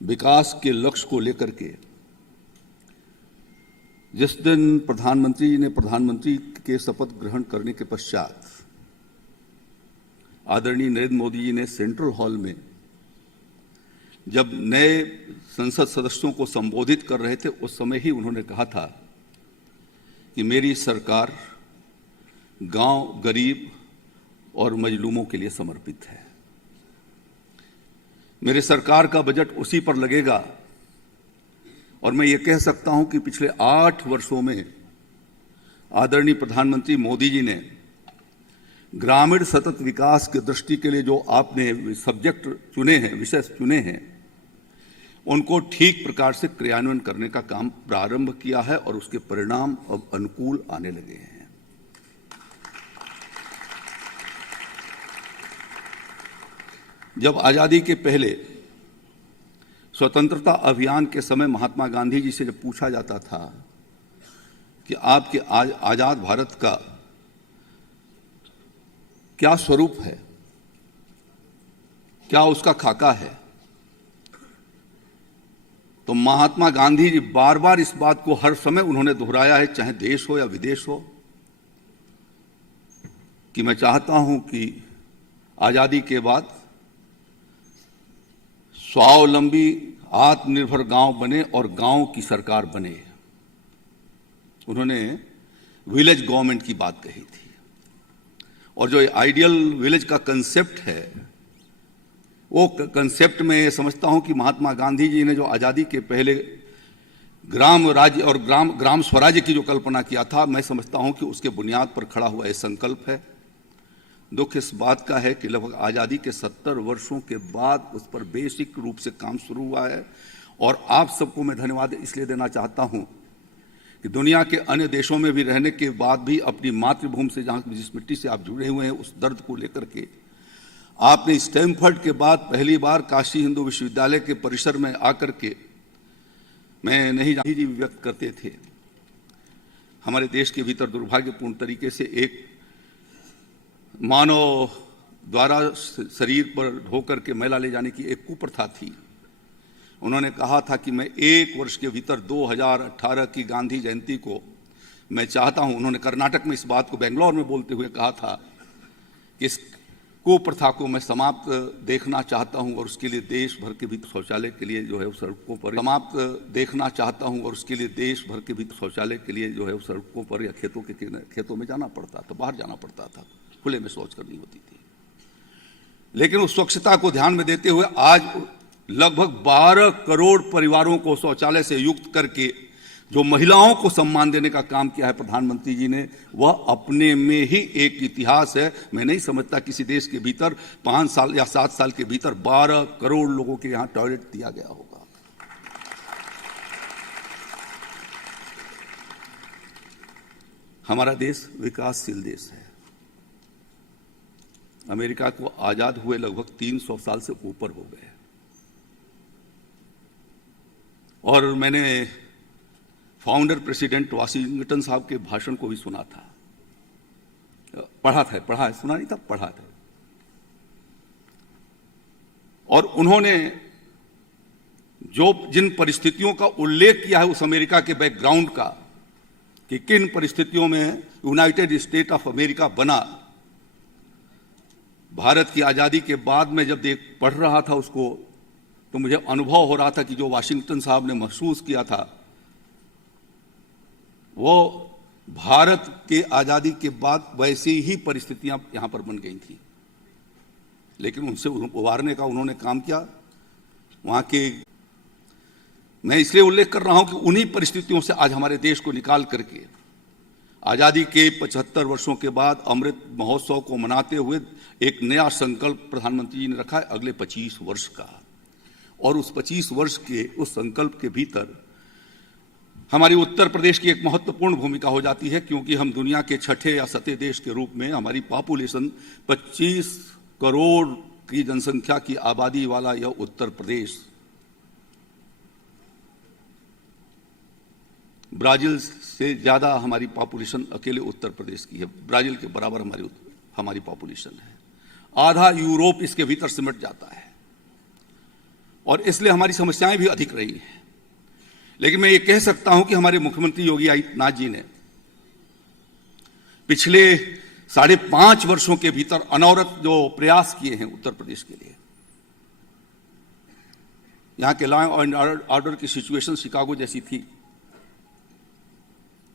विकास के लक्ष्य को लेकर के जिस दिन प्रधानमंत्री जी ने प्रधानमंत्री के शपथ ग्रहण करने के पश्चात आदरणीय नरेंद्र मोदी जी ने सेंट्रल हॉल में जब नए संसद सदस्यों को संबोधित कर रहे थे, उस समय ही उन्होंने कहा था कि मेरी सरकार गांव, गरीब और मजलूमों के लिए समर्पित है। मेरे सरकार का बजट उसी पर लगेगा और मैं ये कह सकता हूं कि पिछले 8 वर्षों में आदरणीय प्रधानमंत्री मोदी जी ने ग्रामीण सतत विकास के दृष्टि के लिए जो आपने सब्जेक्ट चुने हैं, विषय चुने हैं, उनको ठीक प्रकार से क्रियान्वयन करने का काम प्रारंभ किया है और उसके परिणाम अब अनुकूल आने लगे हैं। जब आजादी के पहले स्वतंत्रता अभियान के समय महात्मा गांधी जी से जब पूछा जाता था कि आपके आजाद भारत का क्या स्वरूप है, क्या उसका खाका है, तो महात्मा गांधी जी बार बार इस बात को हर समय उन्होंने दोहराया है, चाहे देश हो या विदेश हो, कि मैं चाहता हूं कि आजादी के बाद स्वावलंबी आत्मनिर्भर गांव बने और गांव की सरकार बने। उन्होंने विलेज गवर्नमेंट की बात कही थी और जो आइडियल विलेज का कंसेप्ट है, वो कंसेप्ट में समझता हूं कि महात्मा गांधी जी ने जो आजादी के पहले ग्राम राज्य और ग्राम स्वराज्य की जो कल्पना किया था, मैं समझता हूं कि उसके बुनियाद पर खड़ा हुआ यह संकल्प है। दुख इस बात का है कि लगभग आजादी के 70 वर्षों के बाद उस पर बेसिक रूप से काम शुरू हुआ है और आप सबको मैं धन्यवाद इसलिए देना चाहता हूं कि दुनिया के अन्य देशों में भी रहने के बाद भी अपनी मातृभूमि से, जहां जिस मिट्टी से आप जुड़े हुए हैं, उस दर्द को लेकर के आपने स्टैनफोर्ड के बाद पहली बार काशी हिंदू विश्वविद्यालय के परिसर में आकर के, मैं नहीं जानती जी व्यक्त करते थे, हमारे देश के भीतर दुर्भाग्यपूर्ण तरीके से एक मानव द्वारा शरीर पर ढोकर के मैला ले जाने की एक कुप्रथा थी। उन्होंने कहा था कि मैं 1 वर्ष के भीतर 2018 की गांधी जयंती को मैं चाहता हूं, उन्होंने कर्नाटक में इस बात को बेंगलोर में बोलते हुए कहा था कि इस कुप्रथा को मैं समाप्त देखना चाहता हूं और उसके लिए देश भर के भीतर शौचालय के लिए जो है वो सड़कों पर समाप्त देखना चाहता हूं और उसके लिए देश भर के भीतर शौचालय के लिए जो है वो सड़कों पर या खेतों में जाना पड़ता था, बाहर जाना पड़ता था, खुले में शौच करनी होती थी। लेकिन उस स्वच्छता को ध्यान में देते हुए आज लगभग 12 करोड़ परिवारों को शौचालय से युक्त करके जो महिलाओं को सम्मान देने का काम किया है प्रधानमंत्री जी ने, वह अपने में ही एक इतिहास है। मैं नहीं समझता किसी देश के भीतर 5 साल या 7 साल के भीतर 12 करोड़ लोगों के यहां टॉयलेट दिया गया होगा। हमारा देश विकासशील देश है। अमेरिका को आजाद हुए लगभग 300 साल से ऊपर हो गए और मैंने फाउंडर प्रेसिडेंट वाशिंगटन साहब के भाषण को भी सुना था, पढ़ा है, सुना नहीं था, पढ़ा था। और उन्होंने जिन परिस्थितियों का उल्लेख किया है उस अमेरिका के बैकग्राउंड का, कि किन परिस्थितियों में यूनाइटेड स्टेट ऑफ अमेरिका बना, भारत की आजादी के बाद में जब पढ़ रहा था उसको, तो मुझे अनुभव हो रहा था कि जो वाशिंगटन साहब ने महसूस किया था वो भारत के आजादी के बाद वैसी ही परिस्थितियां यहां पर बन गई थी, लेकिन उनसे उबारने का उन्होंने काम किया। वहां के मैं इसलिए उल्लेख कर रहा हूं कि उन्हीं परिस्थितियों से आज हमारे देश को निकाल करके आजादी के 75 वर्षों के बाद अमृत महोत्सव को मनाते हुए एक नया संकल्प प्रधानमंत्री जी ने रखा है अगले 25 वर्ष का। और उस 25 वर्ष के उस संकल्प के भीतर हमारी उत्तर प्रदेश की एक महत्वपूर्ण भूमिका हो जाती है, क्योंकि हम दुनिया के 6ठे या 7वें देश के रूप में, हमारी पॉपुलेशन 25 करोड़ की जनसंख्या की आबादी वाला यह उत्तर प्रदेश ब्राजील से ज्यादा हमारी पॉपुलेशन अकेले उत्तर प्रदेश की है। ब्राजील के बराबर हमारी पॉपुलेशन है। आधा यूरोप इसके भीतर सिमट जाता है और इसलिए हमारी समस्याएं भी अधिक रही हैं। लेकिन मैं ये कह सकता हूं कि हमारे मुख्यमंत्री योगी आदित्यनाथ जी ने पिछले 5.5 वर्षों के भीतर अनवरत जो प्रयास किए हैं उत्तर प्रदेश के लिए, यहां के लॉ एंड ऑर्डर की सिचुएशन शिकागो जैसी थी,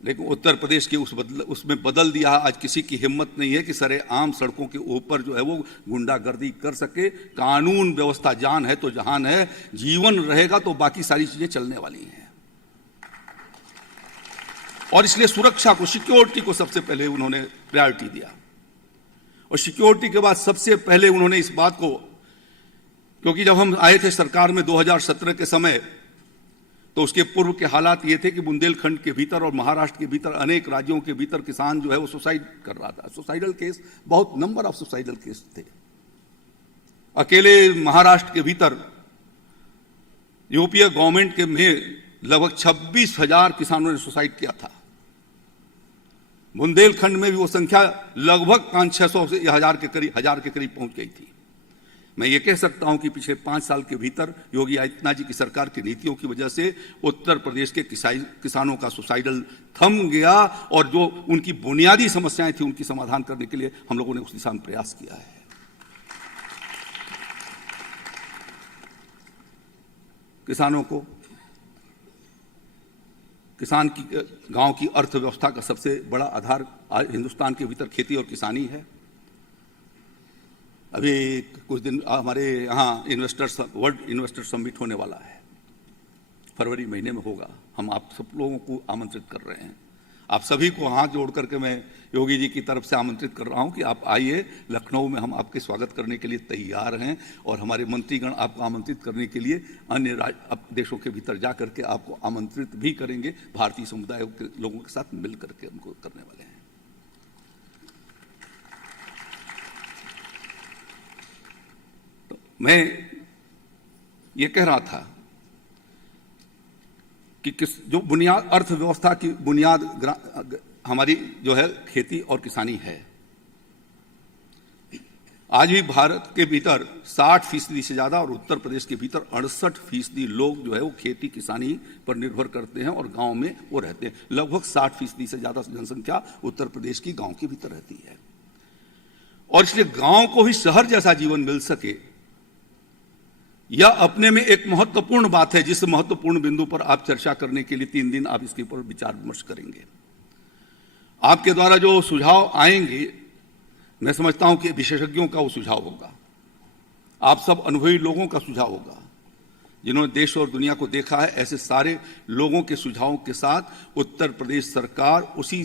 लेकिन उत्तर प्रदेश के उसमें बदल दिया। आज किसी की हिम्मत नहीं है कि सरेआम सड़कों के ऊपर जो है वो गुंडागर्दी कर सके। कानून व्यवस्था जान है तो जहान है, जीवन रहेगा तो बाकी सारी चीजें चलने वाली हैं। और इसलिए सुरक्षा को, सिक्योरिटी को सबसे पहले उन्होंने प्रायोरिटी दिया। और सिक्योरिटी के बाद सबसे पहले उन्होंने इस बात को, क्योंकि जब हम आए थे सरकार में 2017 के समय, तो उसके पूर्व के हालात ये थे कि बुंदेलखंड के भीतर और महाराष्ट्र के भीतर अनेक राज्यों के भीतर किसान जो है वो सुसाइड कर रहा था। सुसाइडल केस, बहुत नंबर ऑफ सुसाइडल केस थे। अकेले महाराष्ट्र के भीतर यूपीए गवर्नमेंट के में लगभग 26,000 किसानों ने सुसाइड किया था। बुंदेलखंड में भी वो संख्या लगभग 500-600 से 1000 के करीब पहुंच गई थी। मैं ये कह सकता हूं कि पिछले 5 साल के भीतर योगी आदित्यनाथ जी की सरकार की नीतियों की वजह से उत्तर प्रदेश के किसानों का सुसाइडल थम गया और जो उनकी बुनियादी समस्याएं थी उनकी समाधान करने के लिए हम लोगों ने उस दिशा में प्रयास किया है। किसानों को, किसान की, गांव की अर्थव्यवस्था का सबसे बड़ा आधार हिंदुस्तान के भीतर खेती और किसानी है। अभी कुछ दिन हमारे यहाँ वर्ल्ड इन्वेस्टर समिट होने वाला है, फरवरी महीने में होगा। हम आप सब लोगों को आमंत्रित कर रहे हैं। आप सभी को हाथ जोड़ करके मैं योगी जी की तरफ से आमंत्रित कर रहा हूं कि आप आइए। लखनऊ में हम आपके स्वागत करने के लिए तैयार हैं और हमारे मंत्रीगण आपको आमंत्रित करने के लिए अन्य देशों के भीतर जा करके आपको आमंत्रित भी करेंगे। भारतीय समुदाय के लोगों के साथ मिल करके उनको करने वाले हैं। तो मैं ये कह रहा था कि जो बुनियाद, अर्थव्यवस्था की बुनियाद हमारी जो है खेती और किसानी है। आज भी भारत के भीतर 60% से ज्यादा और उत्तर प्रदेश के भीतर 68% लोग जो है वो खेती किसानी पर निर्भर करते हैं और गांव में वो रहते हैं। लगभग 60% से ज्यादा जनसंख्या उत्तर प्रदेश की गांव के भीतर रहती है। और इसलिए गांव को भी शहर जैसा जीवन मिल सके, यह अपने में एक महत्वपूर्ण बात है, जिस महत्वपूर्ण बिंदु पर आप चर्चा करने के लिए 3 दिन आप इसके ऊपर विचार विमर्श करेंगे। आपके द्वारा जो सुझाव आएंगे, मैं समझता हूं कि विशेषज्ञों का वो सुझाव होगा, आप सब अनुभवी लोगों का सुझाव होगा। जिन्होंने देश और दुनिया को देखा है, ऐसे सारे लोगों के सुझावों के साथ उत्तर प्रदेश सरकार उसी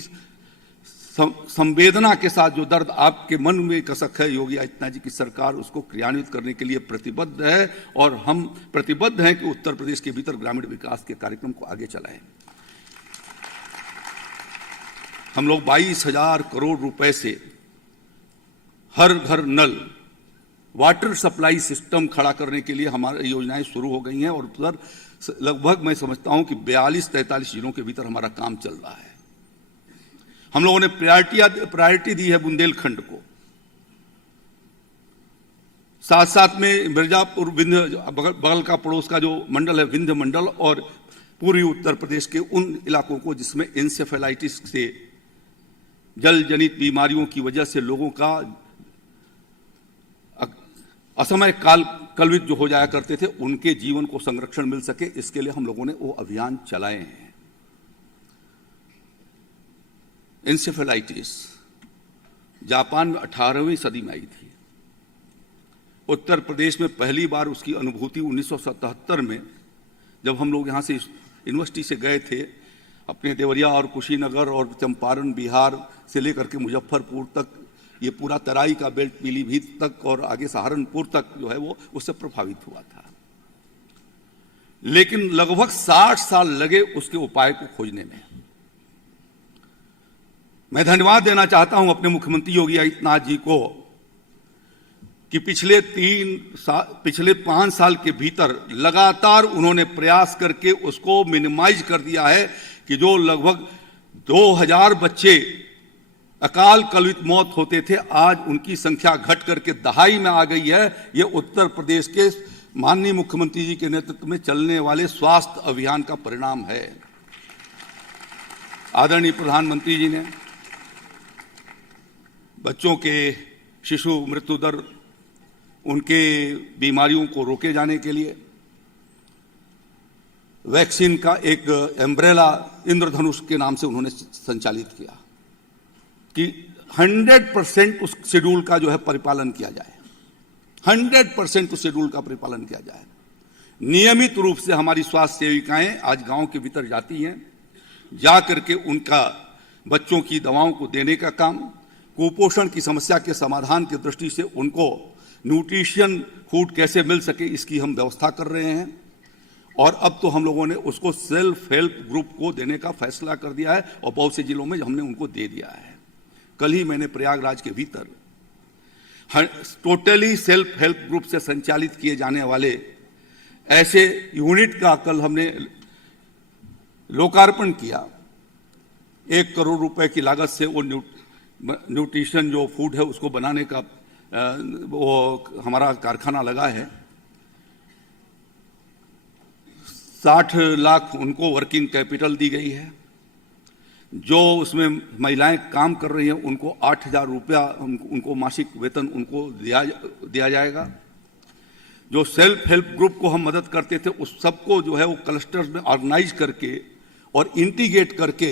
संवेदना के साथ जो दर्द आपके मन में कसक है योगी आदित्यनाथ जी की सरकार उसको क्रियान्वित करने के लिए प्रतिबद्ध है। और हम प्रतिबद्ध हैं कि उत्तर प्रदेश के भीतर ग्रामीण विकास के कार्यक्रम को आगे चलाएं। हम लोग 22,000 करोड़ रुपए से हर घर नल वाटर सप्लाई सिस्टम खड़ा करने के लिए हमारी योजनाएं शुरू हो गई हैं और उधर लगभग मैं समझता हूं कि 42-43 जिलों के भीतर हमारा काम चल रहा है। हम लोगों ने प्रायोरिटी दी है बुंदेलखंड को, साथ साथ में मिर्जापुर विंध्य बगल का पड़ोस का जो मंडल है विंध्य मंडल और पूर्वी उत्तर प्रदेश के उन इलाकों को जिसमें इंसेफेलाइटिस से जल जनित बीमारियों की वजह से लोगों का असमय कलवित जो हो जाया करते थे उनके जीवन को संरक्षण मिल सके, इसके लिए हम लोगों ने वो अभियान चलाए हैं। इंसेफेलाइटिस जापान में 18वीं सदी में आई थी। उत्तर प्रदेश में पहली बार उसकी अनुभूति 1977 में जब हम लोग यहाँ से यूनिवर्सिटी से गए थे, अपने देवरिया और कुशीनगर और चंपारण बिहार से लेकर के मुजफ्फरपुर तक ये पूरा तराई का बेल्ट पीलीभीत तक और आगे सहारनपुर तक जो है वो उससे प्रभावित हुआ था। लेकिन लगभग 60 साल लगे उसके उपाय को खोजने में। मैं धन्यवाद देना चाहता हूं अपने मुख्यमंत्री योगी आदित्यनाथ जी को कि पिछले 5 साल के भीतर लगातार उन्होंने प्रयास करके उसको मिनिमाइज कर दिया है कि जो लगभग 2000 बच्चे अकाल कलवित मौत होते थे, आज उनकी संख्या घट करके 2.5 में आ गई है। ये उत्तर प्रदेश के माननीय मुख्यमंत्री जी के नेतृत्व में चलने वाले स्वास्थ्य अभियान का परिणाम है। आदरणीय प्रधानमंत्री जी ने बच्चों के शिशु मृत्यु दर, उनके बीमारियों को रोके जाने के लिए वैक्सीन का एक एम्ब्रेला इंद्रधनुष के नाम से उन्होंने संचालित किया कि 100% उस शेड्यूल का जो है परिपालन किया जाए, 100% उस शेड्यूल का परिपालन किया जाए। नियमित रूप से हमारी स्वास्थ्य सेविकाएं आज गांव के भीतर जाती हैं, जा करके उनका बच्चों की दवाओं को देने का काम, कुपोषण की समस्या के समाधान की दृष्टि से उनको न्यूट्रिशन फूड कैसे मिल सके इसकी हम व्यवस्था कर रहे हैं। और अब तो हम लोगों ने उसको सेल्फ हेल्प ग्रुप को देने का फैसला कर दिया है और बहुत से जिलों में हमने उनको दे दिया है। कल ही मैंने प्रयागराज के भीतर टोटली सेल्फ हेल्प ग्रुप से संचालित किए जाने वाले ऐसे यूनिट का कल हमने लोकार्पण किया। 1 करोड़ रुपए की लागत से वो न्यूट्रिशन जो फूड है उसको बनाने का वो हमारा कारखाना लगा है। 60 लाख उनको वर्किंग कैपिटल दी गई है। जो उसमें महिलाएं काम कर रही हैं उनको 8,000 रुपया उनको मासिक वेतन उनको दिया जाएगा। जो सेल्फ हेल्प ग्रुप को हम मदद करते थे उस सबको जो है वो क्लस्टर्स में ऑर्गेनाइज करके और इंटीग्रेट करके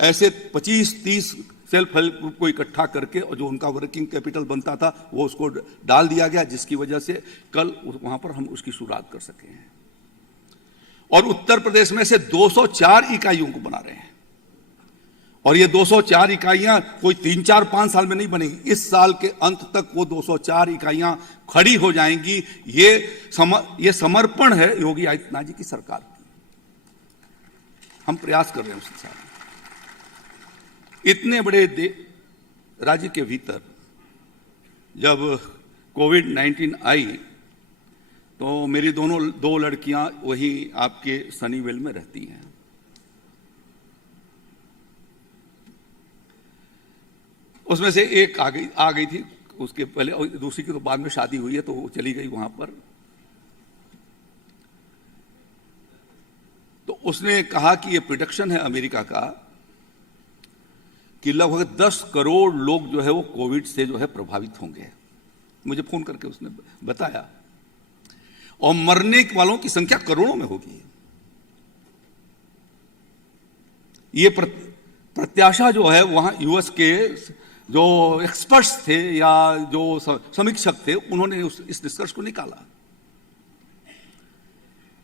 ऐसे 25-30 सेल्फ हेल्प ग्रुप को इकट्ठा करके और जो उनका वर्किंग कैपिटल बनता था वो उसको डाल दिया गया, जिसकी वजह से कल वहां पर हम उसकी शुरुआत कर सके हैं। और उत्तर प्रदेश में से 204 इकाइयों को बना रहे हैं और ये 204 इकाइयां कोई 3-4-5 साल में नहीं बनेगी, इस साल के अंत तक वो 204 इकाइयां खड़ी हो जाएंगी। ये समर्पण है योगी आदित्यनाथ जी की सरकार की। हम प्रयास कर रहे हैं उसके साथ। इतने बड़े राज्य के भीतर जब कोविड-19 आई तो मेरी 2 लड़कियां वही आपके सनीवेल में रहती हैं। उसमें से एक आ गई थी, उसके पहले, और दूसरी की तो बाद में शादी हुई है तो वो चली गई वहां पर। तो उसने कहा कि ये प्रिडिक्शन है अमेरिका का कि लगभग 10 करोड़ लोग जो है वो कोविड से जो है प्रभावित होंगे। मुझे फोन करके उसने बताया, और मरने वालों की संख्या करोड़ों में होगी। ये प्रत्याशा जो है वहां यूएस के जो एक्सपर्ट्स थे या जो समीक्षक थे उन्होंने इस निष्कर्ष को निकाला।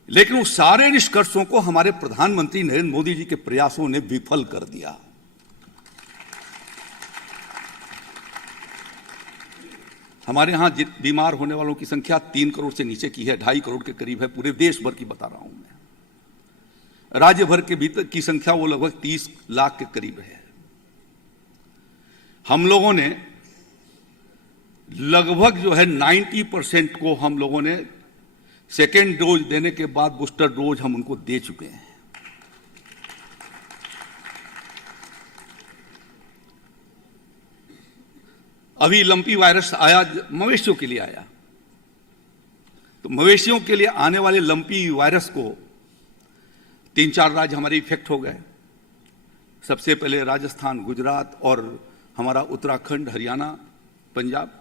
लेकिन उस सारे निष्कर्षों को हमारे प्रधानमंत्री नरेंद्र मोदी जी के प्रयासों ने विफल कर दिया। हमारे यहां बीमार होने वालों की संख्या 3 करोड़ से नीचे की है, 2.5 करोड़ के करीब है, पूरे देश भर की बता रहा हूं मैं। राज्य भर के भीतर की संख्या वो लगभग 30 लाख के करीब है। हम लोगों ने लगभग जो है 90% को हम लोगों ने सेकेंड डोज देने के बाद बूस्टर डोज हम उनको दे चुके हैं। अभी लंपी वायरस आया, मवेशियों के लिए आया, तो मवेशियों के लिए आने वाले लंपी वायरस को 3-4 राज्य हमारे इफेक्ट हो गए। सबसे पहले राजस्थान, गुजरात और हमारा उत्तराखंड, हरियाणा, पंजाब।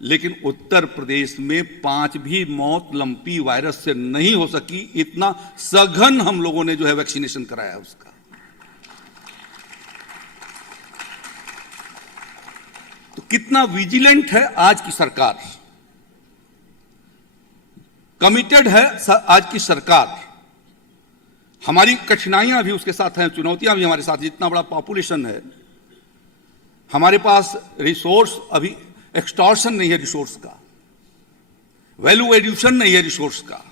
लेकिन उत्तर प्रदेश में 5 भी मौत लंपी वायरस से नहीं हो सकी। इतना सघन हम लोगों ने जो है वैक्सीनेशन कराया उसका। तो कितना विजिलेंट है आज की सरकार, कमिटेड है आज की सरकार। हमारी कठिनाइयां भी उसके साथ हैं, चुनौतियां भी हमारे साथ। जितना बड़ा पॉपुलेशन है, हमारे पास रिसोर्स अभी एक्सटॉर्शन नहीं है, रिसोर्स का वैल्यू एडिशन नहीं है, रिसोर्स का।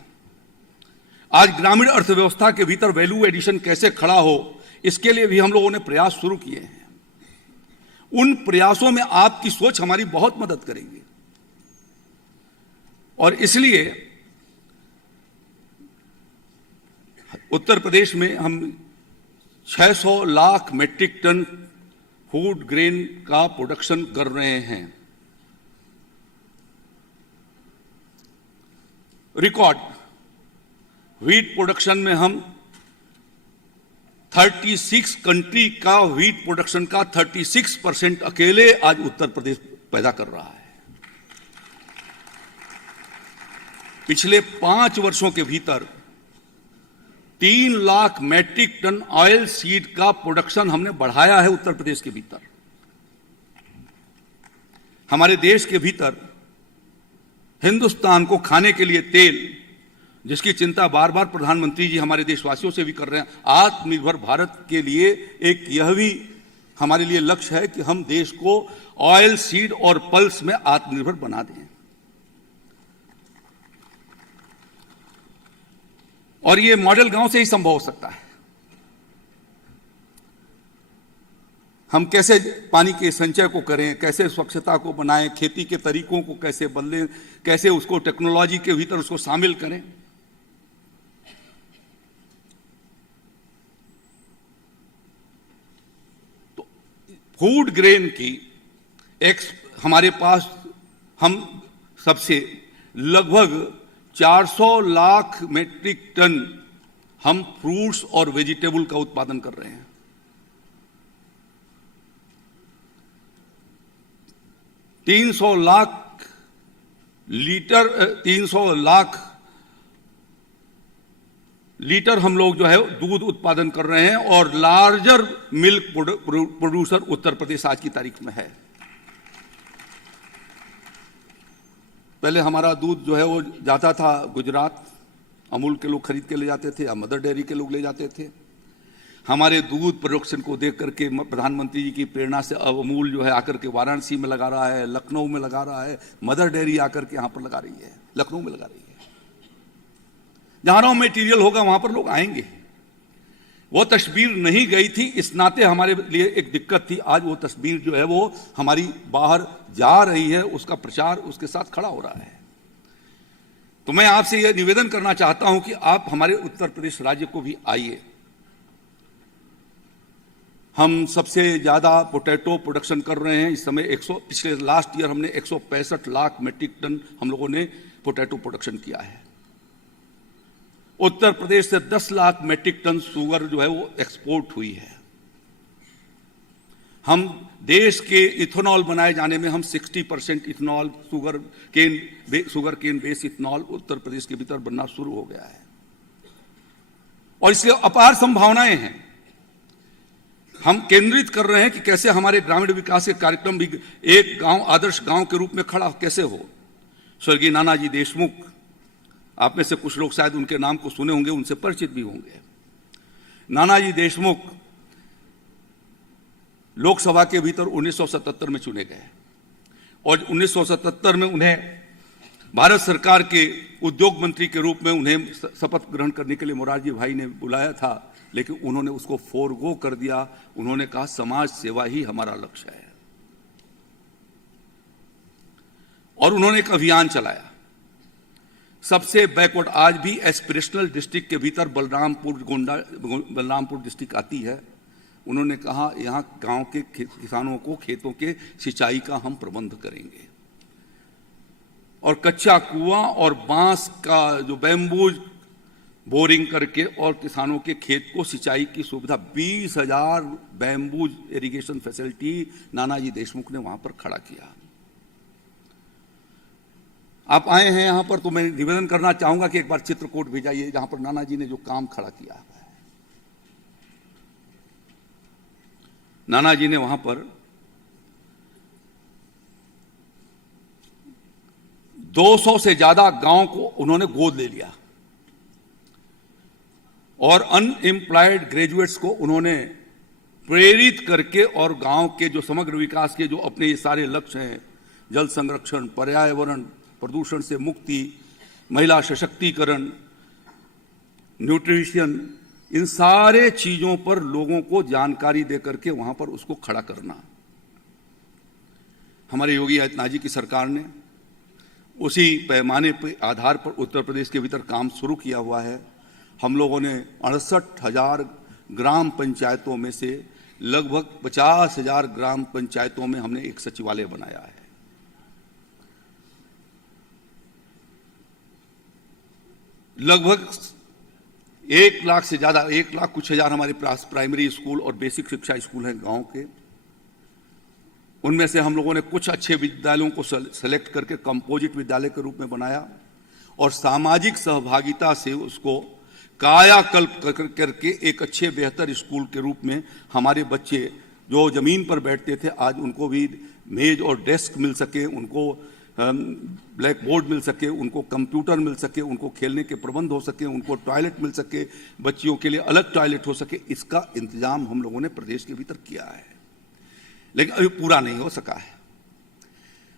आज ग्रामीण अर्थव्यवस्था के भीतर वैल्यू एडिशन कैसे खड़ा हो, इसके लिए भी हम लोगों ने प्रयास शुरू किए हैं। उन प्रयासों में आपकी सोच हमारी बहुत मदद करेगी और इसलिए उत्तर प्रदेश में हम 600 lakh metric tonne food grain का प्रोडक्शन कर रहे हैं। रिकॉर्ड व्हीट प्रोडक्शन में हम 36 कंट्री का व्हीट प्रोडक्शन का 36% अकेले आज उत्तर प्रदेश पैदा कर रहा है। पिछले 5 वर्षों के भीतर 3 lakh metric tonne oil seed का प्रोडक्शन हमने बढ़ाया है उत्तर प्रदेश के भीतर। हमारे देश के भीतर हिंदुस्तान को खाने के लिए तेल, जिसकी चिंता बार बार प्रधानमंत्री जी हमारे देशवासियों से भी कर रहे हैं, आत्मनिर्भर भारत के लिए एक यह भी हमारे लिए लक्ष्य है कि हम देश को ऑयल सीड और पल्स में आत्मनिर्भर बना दें। और ये मॉडल गांव से ही संभव हो सकता है। हम कैसे पानी के संचय को करें, कैसे स्वच्छता को बनाएं, खेती के तरीकों को कैसे बदलें, कैसे उसको टेक्नोलॉजी के भीतर उसको शामिल करें। तो फूड ग्रेन की हमारे पास हम सबसे लगभग 400 लाख मेट्रिक टन हम फ्रूट्स और वेजिटेबल का उत्पादन कर रहे हैं। 300 लाख लीटर हम लोग जो है दूध उत्पादन कर रहे हैं और larger milk producer Uttar Pradesh आज की तारीख में है। पहले हमारा दूध जो है वो जाता था गुजरात, अमूल के लोग खरीद के ले जाते थे या मदर डेयरी के लोग ले जाते थे। हमारे दूध प्रोडक्शन को देख करके प्रधानमंत्री जी की प्रेरणा से अब अमूल जो है आकर के वाराणसी में लगा रहा है, लखनऊ में लगा रहा है, मदर डेयरी आकर के यहां पर लगा रही है, लखनऊ में लगा रही है। जहां रॉ मटेरियल होगा वहां पर लोग आएंगे। वो तस्वीर नहीं गई थी, इस नाते हमारे लिए एक दिक्कत थी। आज वो तस्वीर जो है वो हमारी बाहर जा रही है, उसका प्रचार उसके साथ खड़ा हो रहा है। तो मैं आपसे यह निवेदन करना चाहता हूं कि आप हमारे उत्तर प्रदेश राज्य को भी आइए। हम सबसे ज्यादा पोटैटो प्रोडक्शन कर रहे हैं इस समय। पिछले लास्ट ईयर हमने 165 लाख मेट्रिक टन हम लोगों ने पोटैटो प्रोडक्शन किया है। उत्तर प्रदेश से 10 लाख मेट्रिक टन शुगर जो है वो एक्सपोर्ट हुई है। हम देश के इथेनॉल बनाए जाने में हम 60% ethanol sugar cane base ethanol Uttar Pradesh के भीतर बनना शुरू हो गया है और इसके अपार संभावनाएं हैं। हम केंद्रित कर रहे हैं कि कैसे हमारे ग्रामीण विकास के कार्यक्रम भी एक गांव आदर्श गांव के रूप में खड़ा कैसे हो। स्वर्गीय नानाजी देशमुख आप में से कुछ लोग शायद उनके नाम को सुने होंगे, उनसे परिचित भी होंगे। नानाजी देशमुख लोकसभा के भीतर 1977 में चुने गए और 1977 में उन्हें भारत सरकार के उद्योग मंत्री के रूप में उन्हें शपथ ग्रहण करने के लिए मोरारजी भाई ने बुलाया था, लेकिन उन्होंने उसको फोरगो कर दिया। उन्होंने कहा समाज सेवा ही हमारा लक्ष्य है, और उन्होंने एक अभियान चलाया। सबसे बैकवर्ड आज भी एस्पिरेशनल डिस्ट्रिक्ट के भीतर बलरामपुर डिस्ट्रिक्ट आती है। उन्होंने कहा यहां गांव के किसानों को खेतों के सिंचाई का हम प्रबंध करेंगे, और कच्चा कुआं और बांस का जो बैम्बूज बोरिंग करके और किसानों के खेत को सिंचाई की सुविधा 20,000 bamboos irrigation facility Nanaji Deshmukh ने वहां पर खड़ा किया। आप आए हैं यहां पर तो मैं निवेदन करना चाहूंगा कि एक बार चित्रकूट भी जाइए, जहां पर नानाजी ने जो काम खड़ा किया है। नानाजी ने वहां पर 200 से ज्यादा गांव को उन्होंने गोद ले लिया, और अनएम्प्लॉयड ग्रेजुएट्स को उन्होंने प्रेरित करके और गांव के जो समग्र विकास के जो अपने ये सारे लक्ष्य हैं, जल संरक्षण, पर्यावरण प्रदूषण से मुक्ति, महिला सशक्तिकरण, न्यूट्रिशन, इन सारे चीजों पर लोगों को जानकारी देकर के वहां पर उसको खड़ा करना। हमारे योगी आदित्यनाथ जी की सरकार ने उसी पैमाने पर आधार पर उत्तर प्रदेश के भीतर काम शुरू किया हुआ है। हम लोगों ने 68,000 ग्राम पंचायतों में से लगभग 50,000 ग्राम पंचायतों में हमने एक सचिवालय बनाया है। लगभग 1 लाख से ज्यादा, 1 लाख कुछ हजार हमारे प्राइमरी स्कूल और बेसिक शिक्षा स्कूल हैं गांव के। उनमें से हम लोगों ने कुछ अच्छे विद्यालयों को सेलेक्ट करके कंपोजिट विद्यालय के रूप में बनाया, और सामाजिक सहभागिता से उसको कायाकल्प करके एक अच्छे बेहतर स्कूल के रूप में हमारे बच्चे जो जमीन पर बैठते थे आज उनको भी मेज और डेस्क मिल सके, उनको ब्लैक बोर्ड मिल सके, उनको कंप्यूटर मिल सके, उनको खेलने के प्रबंध हो सके, उनको टॉयलेट मिल सके, बच्चियों के लिए अलग टॉयलेट हो सके। इसका इंतजाम हम लोगों ने प्रदेश के भीतर किया है, लेकिन अभी पूरा नहीं हो सका है।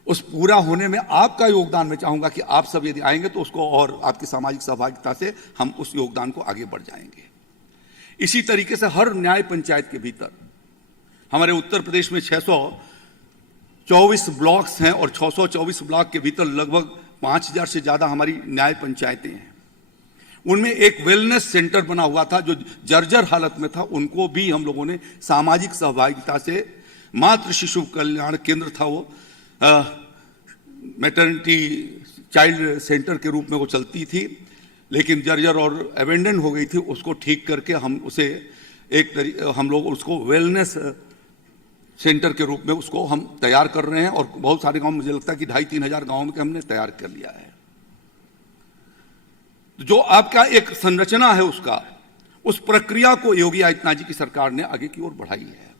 उस पूरा होने में आपका योगदान मैं चाहूंगा कि आप सब यदि आएंगे तो उसको, और आपकी सामाजिक सहभागिता से हम उस योगदान को आगे बढ़ जाएंगे। इसी तरीके से हर न्याय पंचायत के भीतर हमारे उत्तर प्रदेश में 624 ब्लॉक्स हैं, और 624 ब्लॉक के भीतर लगभग 5,000 से ज्यादा हमारी न्याय पंचायतें हैं। उनमें एक वेलनेस सेंटर बना हुआ था जो जर्जर हालत में था, उनको भी हम लोगों ने सामाजिक सहभागिता से, मातृ शिशु कल्याण केंद्र था वो, मैटरनिटी चाइल्ड सेंटर के रूप में वो चलती थी, लेकिन जर्जर और एबेंडन हो गई थी। उसको ठीक करके हम उसे हम लोग उसको वेलनेस सेंटर के रूप में उसको हम तैयार कर रहे हैं, और बहुत सारे गांव, मुझे लगता है कि 2,500-3,000 हजार गांवों में हमने तैयार कर लिया है। जो आपका एक संरचना है उसका, उस प्रक्रिया को योगी आदित्यनाथ जी की सरकार ने आगे की ओर बढ़ाई है।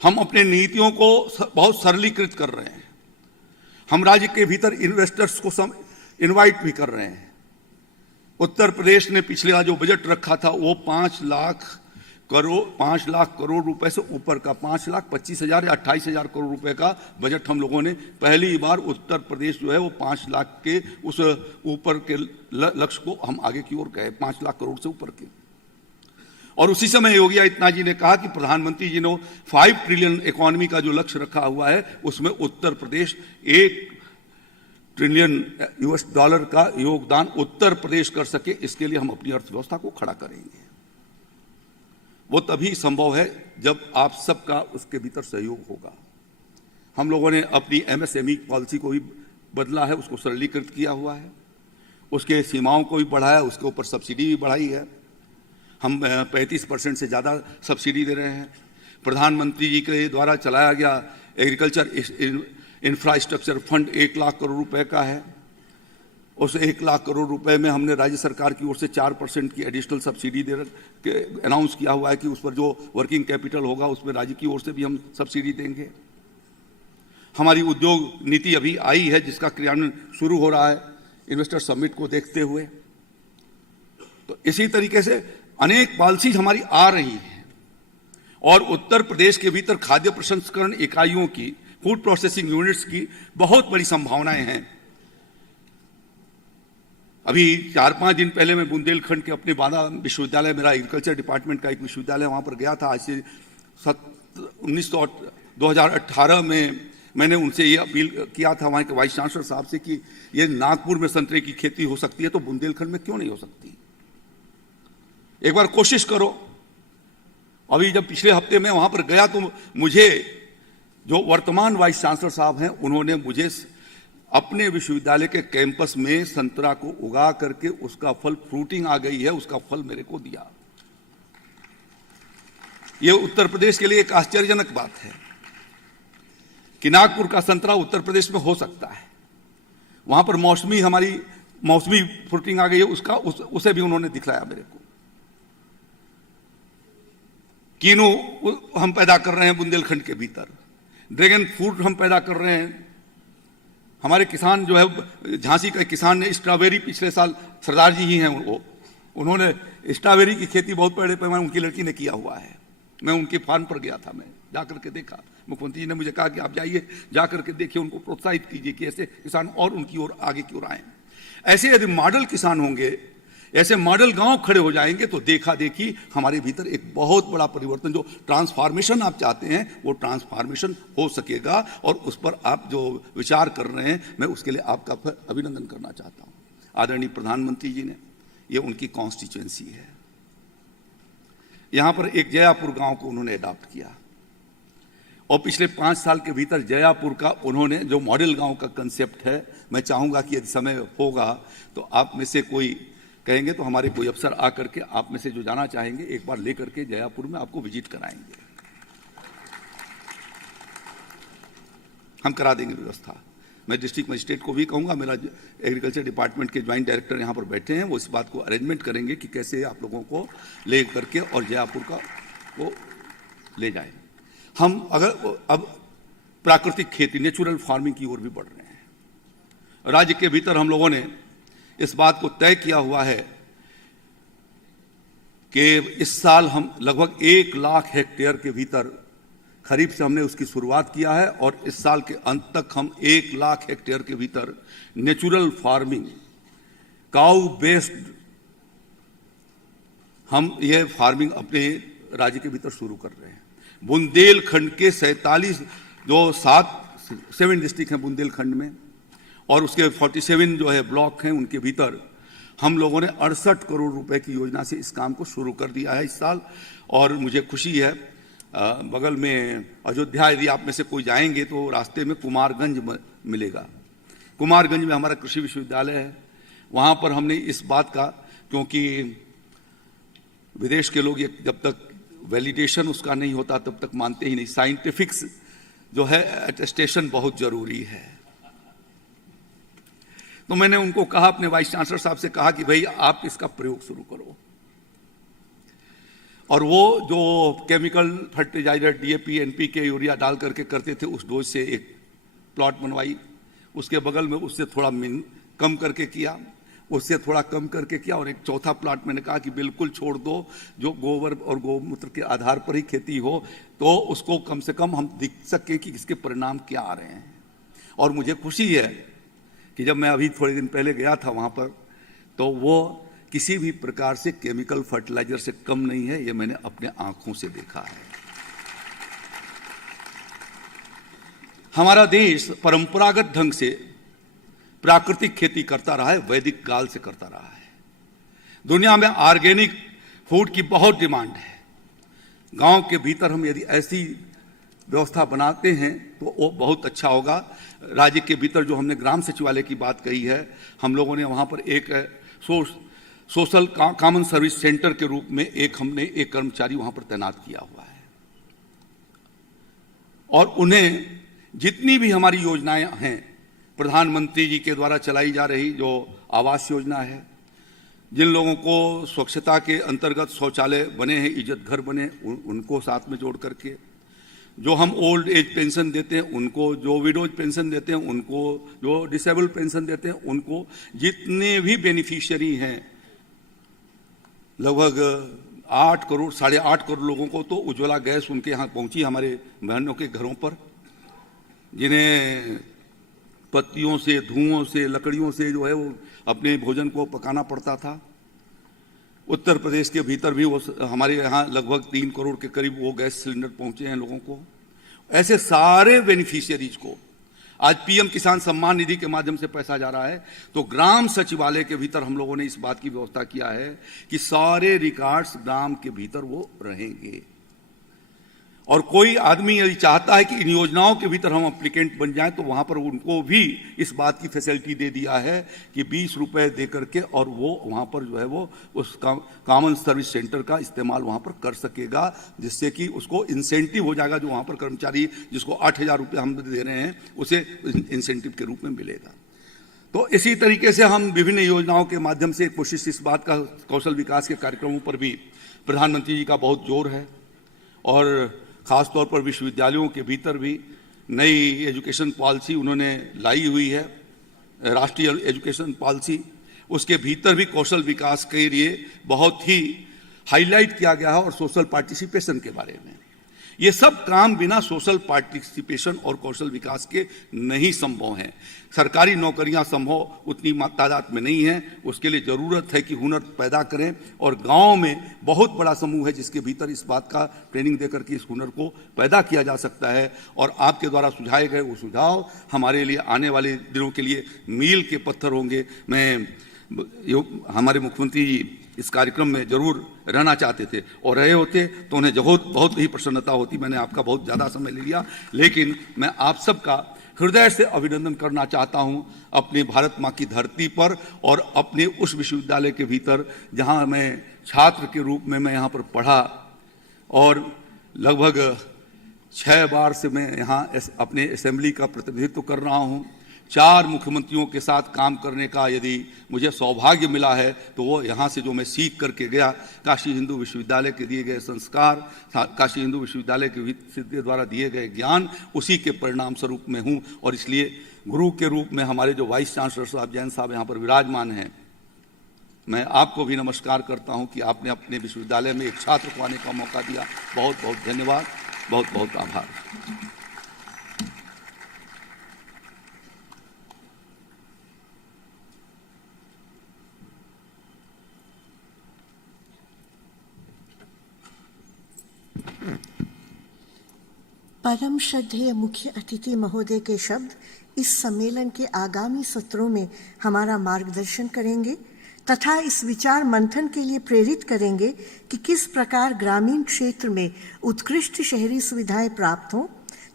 हम अपने नीतियों को बहुत सरलीकृत कर रहे हैं। हम राज्य के भीतर इन्वेस्टर्स को इनवाइट भी कर रहे हैं। उत्तर प्रदेश ने पिछले जो बजट रखा था वो 5 लाख करोड़ रुपए से ऊपर का, 5,25,000 या 28,000 करोड़ रुपए का बजट हम लोगों ने पहली बार उत्तर प्रदेश जो है वो 5 लाख के उस ऊपर के लक्ष्य को हम आगे की ओर गए, 5 लाख करोड़ से ऊपर के। और उसी समय योगी आदित्यनाथ जी ने कहा कि प्रधानमंत्री जी ने 5 ट्रिलियन इकोनॉमी का जो लक्ष्य रखा हुआ है उसमें उत्तर प्रदेश $1 ट्रिलियन का योगदान उत्तर प्रदेश कर सके, इसके लिए हम अपनी अर्थव्यवस्था को खड़ा करेंगे। वो तभी संभव है जब आप सबका उसके भीतर सहयोग होगा। हम लोगों ने अपनी MSME पॉलिसी को भी बदला है, उसको सरलीकृत किया हुआ है, उसके सीमाओं को भी बढ़ाया, उसके ऊपर सब्सिडी भी बढ़ाई है। हम 35% से ज़्यादा सब्सिडी दे रहे हैं। प्रधानमंत्री जी के द्वारा चलाया गया agriculture infrastructure fund 1 lakh crore रुपए का है। उस 1 लाख करोड़ रुपए में हमने राज्य सरकार की ओर से 4% की एडिशनल सब्सिडी अनाउंस किया हुआ है कि उस पर जो वर्किंग कैपिटल होगा उसमें राज्य की ओर से भी हम सब्सिडी देंगे। हमारी उद्योग नीति अभी आई है जिसका क्रियान्वयन शुरू हो रहा है। इन्वेस्टर समिट को देखते हुए। तो इसी तरीके से अनेक पॉलिसीज हमारी आ रही हैं और उत्तर प्रदेश के भीतर खाद्य प्रसंस्करण इकाइयों की, फूड प्रोसेसिंग यूनिट्स की बहुत बड़ी संभावनाएं हैं। अभी 4-5 दिन पहले मैं बुंदेलखंड के अपने बांदा विश्वविद्यालय, मेरा एग्रीकल्चर डिपार्टमेंट का एक विश्वविद्यालय, वहां पर गया था। आज से 2018 में मैंने उनसे ये अपील किया था वहां के वाइस चांसलर साहब से कि ये नागपुर में संतरे की खेती हो सकती है तो बुंदेलखंड में क्यों नहीं हो सकती, एक बार कोशिश करो। अभी जब पिछले हफ्ते में वहां पर गया तो मुझे जो वर्तमान वाइस चांसलर साहब हैं उन्होंने मुझे अपने विश्वविद्यालय के कैंपस में संतरा को उगा करके उसका फल, फ्रूटिंग आ गई है, उसका फल मेरे को दिया। यह उत्तर प्रदेश के लिए एक आश्चर्यजनक बात है कि नागपुर का संतरा उत्तर प्रदेश में हो सकता है। वहां पर हमारी मौसमी फ्रूटिंग आ गई है, उसे भी उन्होंने दिखलाया मेरे को। कीनू हम पैदा कर रहे हैं बुंदेलखंड के भीतर, ड्रैगन फ्रूट हम पैदा कर रहे हैं। हमारे किसान जो है, झांसी का किसान ने स्ट्रॉबेरी, पिछले साल सरदार जी ही हैं उन्होंने स्ट्रॉबेरी की खेती बहुत बड़े पैमाने उनकी लड़की ने किया हुआ है। मैं उनके फार्म पर गया था, मैं जाकर के देखा। मुख्यमंत्री जी ने मुझे कहा कि आप जाइए, जाकर के देखिए, उनको प्रोत्साहित कीजिए कि ऐसे किसान और उनकी ओर आगे की ओर आए। ऐसे यदि मॉडल किसान होंगे, ऐसे मॉडल गांव खड़े हो जाएंगे तो देखा देखी हमारे भीतर एक बहुत बड़ा परिवर्तन, जो ट्रांसफॉर्मेशन आप चाहते हैं वो ट्रांसफॉर्मेशन हो सकेगा। और उस पर आप जो विचार कर रहे हैं, मैं उसके लिए आपका अभिनंदन करना चाहता हूं। आदरणीय प्रधानमंत्री जी ने, ये उनकी कॉन्स्टिट्यूएंसी है, यहां पर एक जयापुर गांव को उन्होंने अडॉप्ट किया और पिछले 5 साल के भीतर जयापुर का उन्होंने जो मॉडल गांव का कंसेप्ट है, मैं चाहूंगा कि यदि समय होगा तो आप में से कोई कहेंगे तो हमारे कोई अफसर आकर के, आप में से जो जाना चाहेंगे, एक बार लेकर के जयापुर में आपको विजिट कराएंगे, हम करा देंगे व्यवस्था। मैं डिस्ट्रिक्ट मजिस्ट्रेट को भी कहूंगा, मेरा एग्रीकल्चर डिपार्टमेंट के ज्वाइंट डायरेक्टर यहां पर बैठे हैं, वो इस बात को अरेंजमेंट करेंगे कि कैसे आप लोगों को ले करके और जयापुर का वो ले जाए। हम अब प्राकृतिक खेती, नेचुरल फार्मिंग की ओर भी बढ़ रहे हैं। राज्य के भीतर हम लोगों ने इस बात को तय किया हुआ है कि इस साल हम लगभग 1 लाख हेक्टेयर के भीतर, खरीफ से हमने उसकी शुरुआत किया है और इस साल के अंत तक हम 1 लाख हेक्टेयर के भीतर नेचुरल फार्मिंग, काउ बेस्ड, हम ये फार्मिंग अपने राज्य के भीतर शुरू कर रहे हैं। बुंदेलखंड के 47 जो 7 डिस्ट्रिक्ट हैं बुंदेलखंड में, और उसके 47 जो है ब्लॉक हैं, उनके भीतर हम लोगों ने 68 करोड़ रुपए की योजना से इस काम को शुरू कर दिया है इस साल। और मुझे खुशी है, बगल में अयोध्या, यदि आप में से कोई जाएंगे तो रास्ते में कुमारगंज मिलेगा। कुमारगंज में हमारा कृषि विश्वविद्यालय है। वहां पर हमने इस बात का, क्योंकि विदेश के लोग ये जब तक वैलिडेशन उसका नहीं होता तब तक मानते ही नहीं, साइंटिफिक्स जो है अटेस्टेशन बहुत जरूरी है। तो मैंने उनको कहा, अपने वाइस चांसलर साहब से कहा कि भाई आप इसका प्रयोग शुरू करो। और वो जो chemical fertiliser DAP, NPK, urea डाल करके करते थे, उस डोज से एक प्लॉट बनवाई, उसके बगल में उससे थोड़ा कम करके किया, उससे थोड़ा कम करके किया, और एक चौथा प्लॉट मैंने कहा कि बिल्कुल छोड़ दो, जो गोबर और गौमूत्र के आधार पर ही खेती हो, तो उसको कम से कम हम देख सकें कि इसके परिणाम क्या आ रहे हैं। और मुझे खुशी है कि जब मैं अभी थोड़े दिन पहले गया था वहां पर, तो वो किसी भी प्रकार से केमिकल फर्टिलाइजर से कम नहीं है, ये मैंने अपने आंखों से देखा है। हमारा देश परंपरागत ढंग से प्राकृतिक खेती करता रहा है, वैदिक काल से करता रहा है। दुनिया में ऑर्गेनिक फूड की बहुत डिमांड है। गांव के भीतर हम यदि ऐसी व्यवस्था बनाते हैं तो वो बहुत अच्छा होगा। राज्य के भीतर जो हमने ग्राम सचिवालय की बात कही है, हम लोगों ने वहां पर एक सोशल कॉमन सर्विस सेंटर के रूप में हमने एक कर्मचारी वहां पर तैनात किया हुआ है, और उन्हें जितनी भी हमारी योजनाएं हैं, प्रधानमंत्री जी के द्वारा चलाई जा रही जो आवास योजना है, जिन लोगों को स्वच्छता के अंतर्गत शौचालय बने हैं, इज्जत घर बने, उनको साथ में जोड़ करके, जो हम ओल्ड एज पेंशन देते हैं उनको, जो विडोज पेंशन देते हैं उनको, जो डिसेबल पेंशन देते हैं उनको, जितने भी बेनिफिशियरी हैं लगभग 8 करोड़ 8.5 करोड़ लोगों को तो उज्ज्वला गैस उनके यहाँ पहुंची, हमारे बहनों के घरों पर, जिन्हें पत्तियों से, धुओं से, लकड़ियों से जो है वो अपने भोजन को पकाना पड़ता था। उत्तर प्रदेश के भीतर भी वो हमारे यहाँ लगभग 3 करोड़ के करीब वो गैस सिलेंडर पहुंचे हैं लोगों को। ऐसे सारे बेनिफिशियरीज को आज पीएम किसान सम्मान निधि के माध्यम से पैसा जा रहा है। तो ग्राम सचिवालय के भीतर हम लोगों ने इस बात की व्यवस्था किया है कि सारे रिकॉर्ड्स ग्राम के भीतर वो रहेंगे, और कोई आदमी यदि चाहता है कि इन योजनाओं के भीतर हम एप्लीकेंट बन जाएं तो वहां पर उनको भी इस बात की फैसिलिटी दे दिया है कि 20 रुपए दे करके और वो वहां पर जो है वो उस कॉमन सर्विस सेंटर का इस्तेमाल वहां पर कर सकेगा, जिससे कि उसको इंसेंटिव हो जाएगा। जो वहां पर कर्मचारी जिसको 8,000 रुपये हम दे रहे हैं उसे इंसेंटिव के रूप में मिलेगा। तो इसी तरीके से हम विभिन्न योजनाओं के माध्यम से कोशिश इस बात का, कौशल विकास के कार्यक्रमों पर भी प्रधानमंत्री जी का बहुत जोर है, और खासतौर पर विश्वविद्यालयों के भीतर भी नई एजुकेशन पॉलिसी उन्होंने लाई हुई है, राष्ट्रीय एजुकेशन पॉलिसी। उसके भीतर भी कौशल विकास के लिए बहुत ही हाईलाइट किया गया है, और सोशल पार्टिसिपेशन के बारे में। ये सब काम बिना सोशल पार्टिसिपेशन और कौशल विकास के नहीं संभव हैं। सरकारी नौकरियां संभव उतनी तादाद में नहीं है, उसके लिए जरूरत है कि हुनर पैदा करें, और गांव में बहुत बड़ा समूह है जिसके भीतर इस बात का ट्रेनिंग देकर के इस हुनर को पैदा किया जा सकता है। और आपके द्वारा सुझाए गए वो सुझाव हमारे लिए आने वाले दिनों के लिए मील के पत्थर होंगे। हमारे मुख्यमंत्री इस कार्यक्रम में जरूर रहना चाहते थे, और रहे होते तो उन्हें बहुत ही प्रसन्नता होती। मैंने आपका बहुत ज़्यादा समय ले लिया, लेकिन मैं आप सबका हृदय से अभिनंदन करना चाहता हूं अपने भारत माँ की धरती पर, और अपने उस विश्वविद्यालय के भीतर जहां मैं छात्र के रूप में मैं यहाँ पर पढ़ा, और लगभग 6 बार से मैं यहाँ अपने असेंबली का प्रतिनिधित्व कर रहा हूँ। 4 मुख्यमंत्रियों के साथ काम करने का यदि मुझे सौभाग्य मिला है तो वो यहाँ से जो मैं सीख करके गया, काशी हिंदू विश्वविद्यालय के दिए गए संस्कार, काशी हिंदू विश्वविद्यालय के द्वारा दिए गए ज्ञान, उसी के परिणाम स्वरूप में हूँ। और इसलिए गुरु के रूप में हमारे जो वाइस चांसलर साहब जैन साहब यहाँ पर विराजमान हैं, मैं आपको भी नमस्कार करता हूँ कि आपने अपने विश्वविद्यालय में एक छात्र को आने का मौका दिया। बहुत बहुत धन्यवाद, बहुत बहुत आभार। परम श्रद्धेय मुख्य अतिथि महोदय के शब्द इस सम्मेलन के आगामी सत्रों में हमारा मार्गदर्शन करेंगे तथा इस विचार मंथन के लिए प्रेरित करेंगे कि किस प्रकार ग्रामीण क्षेत्र में उत्कृष्ट शहरी सुविधाएं प्राप्त हों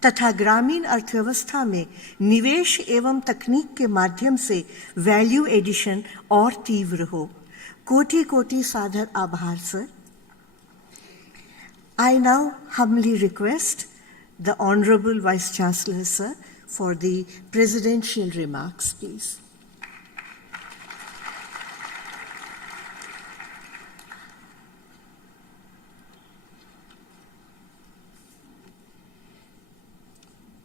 तथा ग्रामीण अर्थव्यवस्था में निवेश एवं तकनीक के माध्यम से वैल्यू एडिशन और तीव्र हो। कोटि कोटि सादर आभार sir. I now humbly request the Honorable Vice Chancellor, sir, for the presidential remarks, please.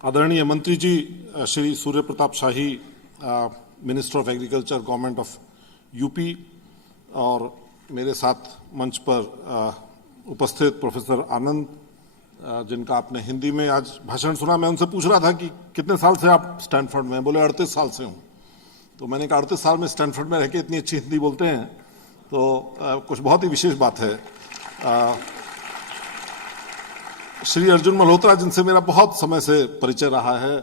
आदरणीय मंत्री जी Shri Surya Pratap Shahi, minister of agriculture, government of UP, और मेरे साथ मंच पर उपस्थित प्रोफेसर आनंद, जिनका आपने हिंदी में आज भाषण सुना। मैं उनसे पूछ रहा था कि कितने साल से आप स्टैनफोर्ड में? बोले 38 साल से हूँ। तो मैंने कहा 38 साल में स्टैनफोर्ड में रह के इतनी अच्छी हिंदी बोलते हैं तो कुछ बहुत ही विशेष बात है। श्री अर्जुन मल्होत्रा, जिनसे मेरा बहुत समय से परिचय रहा है,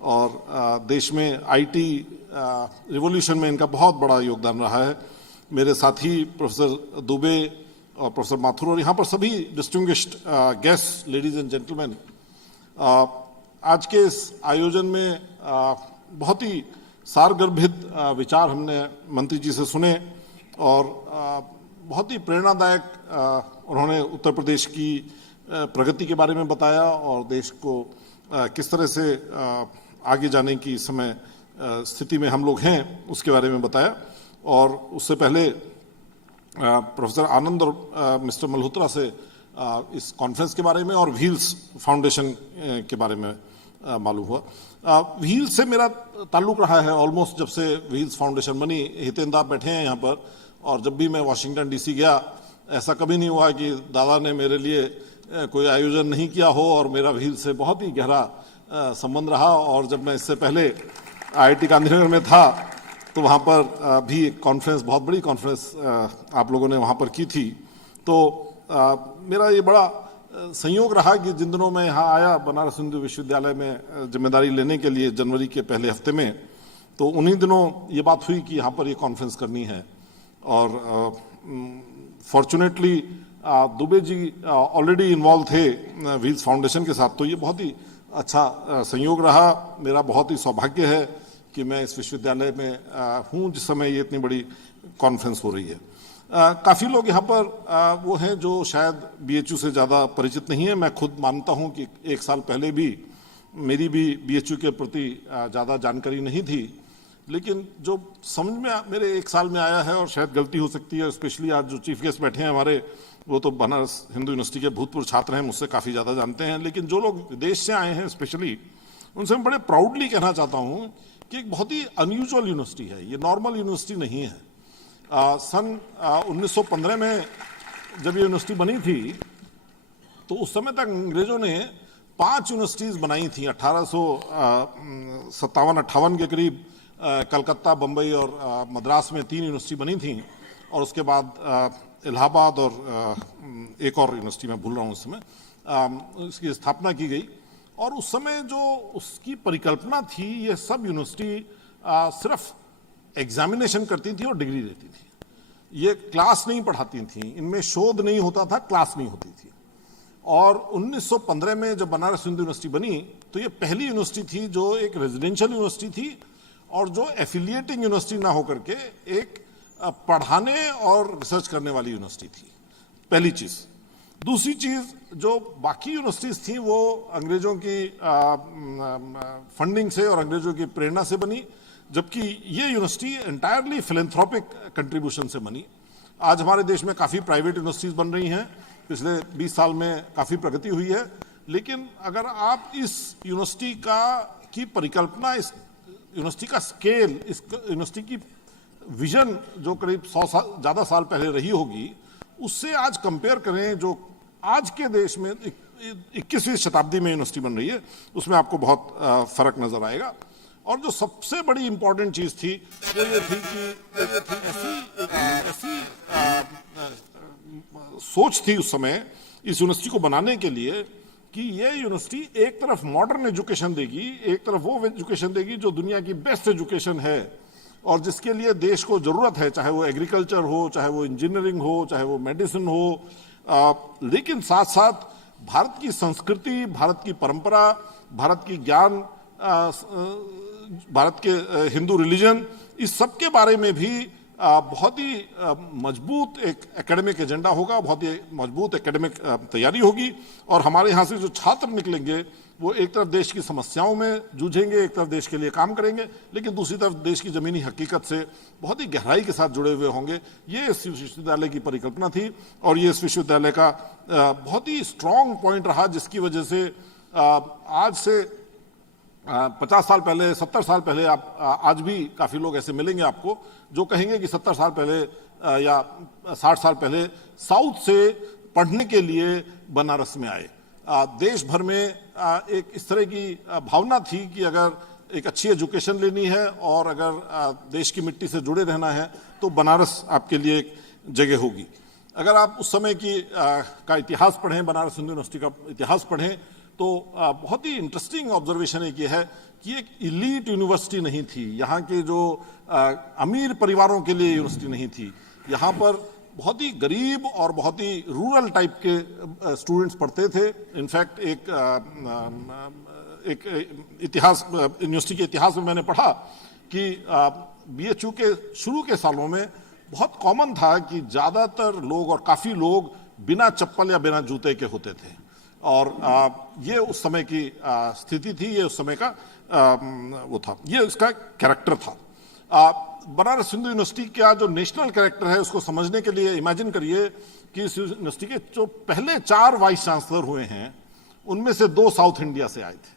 और देश में आईटी रिवॉल्यूशन में इनका बहुत बड़ा योगदान रहा है। मेरे साथी प्रोफेसर दुबे और प्रोफेसर माथुर, और यहाँ पर सभी distinguished guest, ladies and gentleman, आज के इस आयोजन में बहुत ही सारगर्भित विचार हमने मंत्री जी से सुने, और बहुत ही प्रेरणादायक उन्होंने उत्तर प्रदेश की प्रगति के बारे में बताया, और देश को किस तरह से आगे जाने की समय स्थिति में हम लोग हैं उसके बारे में बताया। और उससे पहले प्रोफेसर आनंद और मिस्टर मल्होत्रा से इस कॉन्फ्रेंस के बारे में और व्हील्स फाउंडेशन के बारे में मालूम हुआ। व्हील्स से मेरा ताल्लुक रहा है ऑलमोस्ट जब से व्हील्स फाउंडेशन बनी। हितेंद्र आप बैठे हैं यहाँ पर, और जब भी मैं वाशिंगटन डीसी गया ऐसा कभी नहीं हुआ कि दादा ने मेरे लिए कोई आयोजन नहीं किया हो, और मेरा व्हील्स से बहुत ही गहरा संबंध रहा। और जब मैं इससे पहले IIT गांधीनगर में था तो वहाँ पर भी एक कॉन्फ्रेंस, बहुत बड़ी कॉन्फ्रेंस आप लोगों ने वहाँ पर की थी। तो मेरा ये बड़ा संयोग रहा कि जिन दिनों मैं यहाँ आया बनारस हिंदू विश्वविद्यालय में जिम्मेदारी लेने के लिए जनवरी के पहले हफ्ते में, तो उन्हीं दिनों ये बात हुई कि यहाँ पर ये कॉन्फ्रेंस करनी है। और fortunately Dubey ji already involve थे व्हील्स फाउंडेशन के साथ, तो ये बहुत ही अच्छा संयोग रहा। मेरा बहुत ही सौभाग्य है कि मैं इस विश्वविद्यालय में हूँ जिस समय ये इतनी बड़ी कॉन्फ्रेंस हो रही है। काफ़ी लोग यहाँ पर वो हैं जो शायद BHU से ज़्यादा परिचित नहीं है। मैं खुद मानता हूँ कि एक साल पहले भी मेरी भी BHU के प्रति ज़्यादा जानकारी नहीं थी, लेकिन जो समझ में मेरे एक साल में आया है, और शायद गलती हो सकती है, स्पेशली आज जो चीफ गेस्ट बैठे हैं हमारे, वो तो बनारस हिंदू यूनिवर्सिटी के भूतपूर्व छात्र हैं, मुझसे काफ़ी ज़्यादा जानते हैं। लेकिन जो लोग विदेश से आए हैं स्पेशली, उनसे मैं बड़े प्राउडली कहना चाहता हूँ कि एक बहुत ही अनयूजुअल यूनिवर्सिटी है, ये नॉर्मल यूनिवर्सिटी नहीं है। सन 1915 में जब ये यूनिवर्सिटी बनी थी तो उस समय तक अंग्रेजों ने 5 यूनिवर्सिटीज़ बनाई थी। 1857-58 के करीब कलकत्ता, बम्बई और मद्रास में 3 यूनिवर्सिटी बनी थी, और उसके बाद इलाहाबाद और एक और यूनिवर्सिटी मैं भूल रहा हूँ उस समय, इसकी स्थापना की गई। और उस समय जो उसकी परिकल्पना थी, ये सब यूनिवर्सिटी सिर्फ एग्जामिनेशन करती थी और डिग्री देती थी, ये क्लास नहीं पढ़ाती थी, इनमें शोध नहीं होता था, क्लास नहीं होती थी। और 1915 में जब बनारस हिंदू यूनिवर्सिटी बनी तो ये पहली यूनिवर्सिटी थी जो एक रेजिडेंशियल यूनिवर्सिटी थी, और जो एफिलिएटिंग यूनिवर्सिटी ना होकर के एक पढ़ाने और रिसर्च करने वाली यूनिवर्सिटी थी, पहली चीज़। दूसरी चीज़, जो बाकी यूनिवर्सिटीज़ थी वो अंग्रेज़ों की फंडिंग से और अंग्रेज़ों की प्रेरणा से बनी, जबकि ये यूनिवर्सिटी एंटायरली फिलेंथ्रोपिक कंट्रीब्यूशन से बनी। आज हमारे देश में काफ़ी प्राइवेट यूनिवर्सिटीज़ बन रही हैं, पिछले 20 साल में काफ़ी प्रगति हुई है, लेकिन अगर आप इस यूनिवर्सिटी की परिकल्पना, इस यूनिवर्सिटी का स्केल, इस यूनिवर्सिटी की विजन जो करीब 100 साल ज़्यादा साल पहले रही होगी, उससे आज कंपेयर करें, जो आज के देश में 21वीं शताब्दी में यूनिवर्सिटी बन रही है, उसमें आपको बहुत फ़र्क नज़र आएगा। और जो सबसे बड़ी इंपॉर्टेंट चीज़ थी वो ये थी कि ऐसी सोच थी उस समय इस यूनिवर्सिटी को बनाने के लिए कि ये यूनिवर्सिटी एक तरफ मॉडर्न एजुकेशन देगी, एक तरफ वो एजुकेशन देगी जो दुनिया की बेस्ट एजुकेशन है और जिसके लिए देश को ज़रूरत है, चाहे वो एग्रीकल्चर हो, चाहे वो इंजीनियरिंग हो, चाहे वो मेडिसिन हो, लेकिन साथ साथ भारत की संस्कृति, भारत की परंपरा, भारत की ज्ञान, भारत के हिंदू रिलीजन, इस सब के बारे में भी बहुत ही मजबूत एक एकेडमिक एजेंडा होगा, बहुत ही मजबूत एकेडमिक तैयारी होगी। और हमारे यहाँ से जो छात्र निकलेंगे वो एक तरफ देश की समस्याओं में जूझेंगे, एक तरफ देश के लिए काम करेंगे, लेकिन दूसरी तरफ देश की ज़मीनी हकीकत से बहुत ही गहराई के साथ जुड़े हुए होंगे। ये इस विश्वविद्यालय की परिकल्पना थी और ये इस विश्वविद्यालय का बहुत ही स्ट्रॉन्ग पॉइंट रहा, जिसकी वजह से आज से 50 साल पहले, 70 साल पहले, आप आज भी काफ़ी लोग ऐसे मिलेंगे आपको जो कहेंगे कि 70 साल पहले या 60 साल पहले साउथ से पढ़ने के लिए बनारस में आए। देश भर में एक इस तरह की भावना थी कि अगर एक अच्छी एजुकेशन लेनी है और अगर देश की मिट्टी से जुड़े रहना है तो बनारस आपके लिए एक जगह होगी। अगर आप उस समय का इतिहास पढ़ें, बनारस हिंदू यूनिवर्सिटी का इतिहास पढ़ें, तो बहुत ही इंटरेस्टिंग ऑब्जर्वेशन एक ये है कि एक इलीट यूनिवर्सिटी नहीं थी, यहाँ के जो अमीर परिवारों के लिए यूनिवर्सिटी नहीं थी। यहाँ पर बहुत ही गरीब और बहुत ही रूरल टाइप के स्टूडेंट्स पढ़ते थे। इनफैक्ट एक इतिहास, यूनिवर्सिटी के इतिहास में मैंने पढ़ा कि BHU के शुरू के सालों में बहुत कॉमन था कि ज़्यादातर लोग और काफ़ी लोग बिना चप्पल या बिना जूते के होते थे, और ये उस समय की स्थिति थी, ये उस समय का वो था, ये उसका कैरेक्टर था। बनारस हिंदू यूनिवर्सिटी का जो नेशनल कैरेक्टर है उसको समझने के लिए इमेजिन करिए कि इस यूनिवर्सिटी के जो पहले 4 वाइस चांसलर हुए हैं उनमें से 2 साउथ इंडिया से आए थे।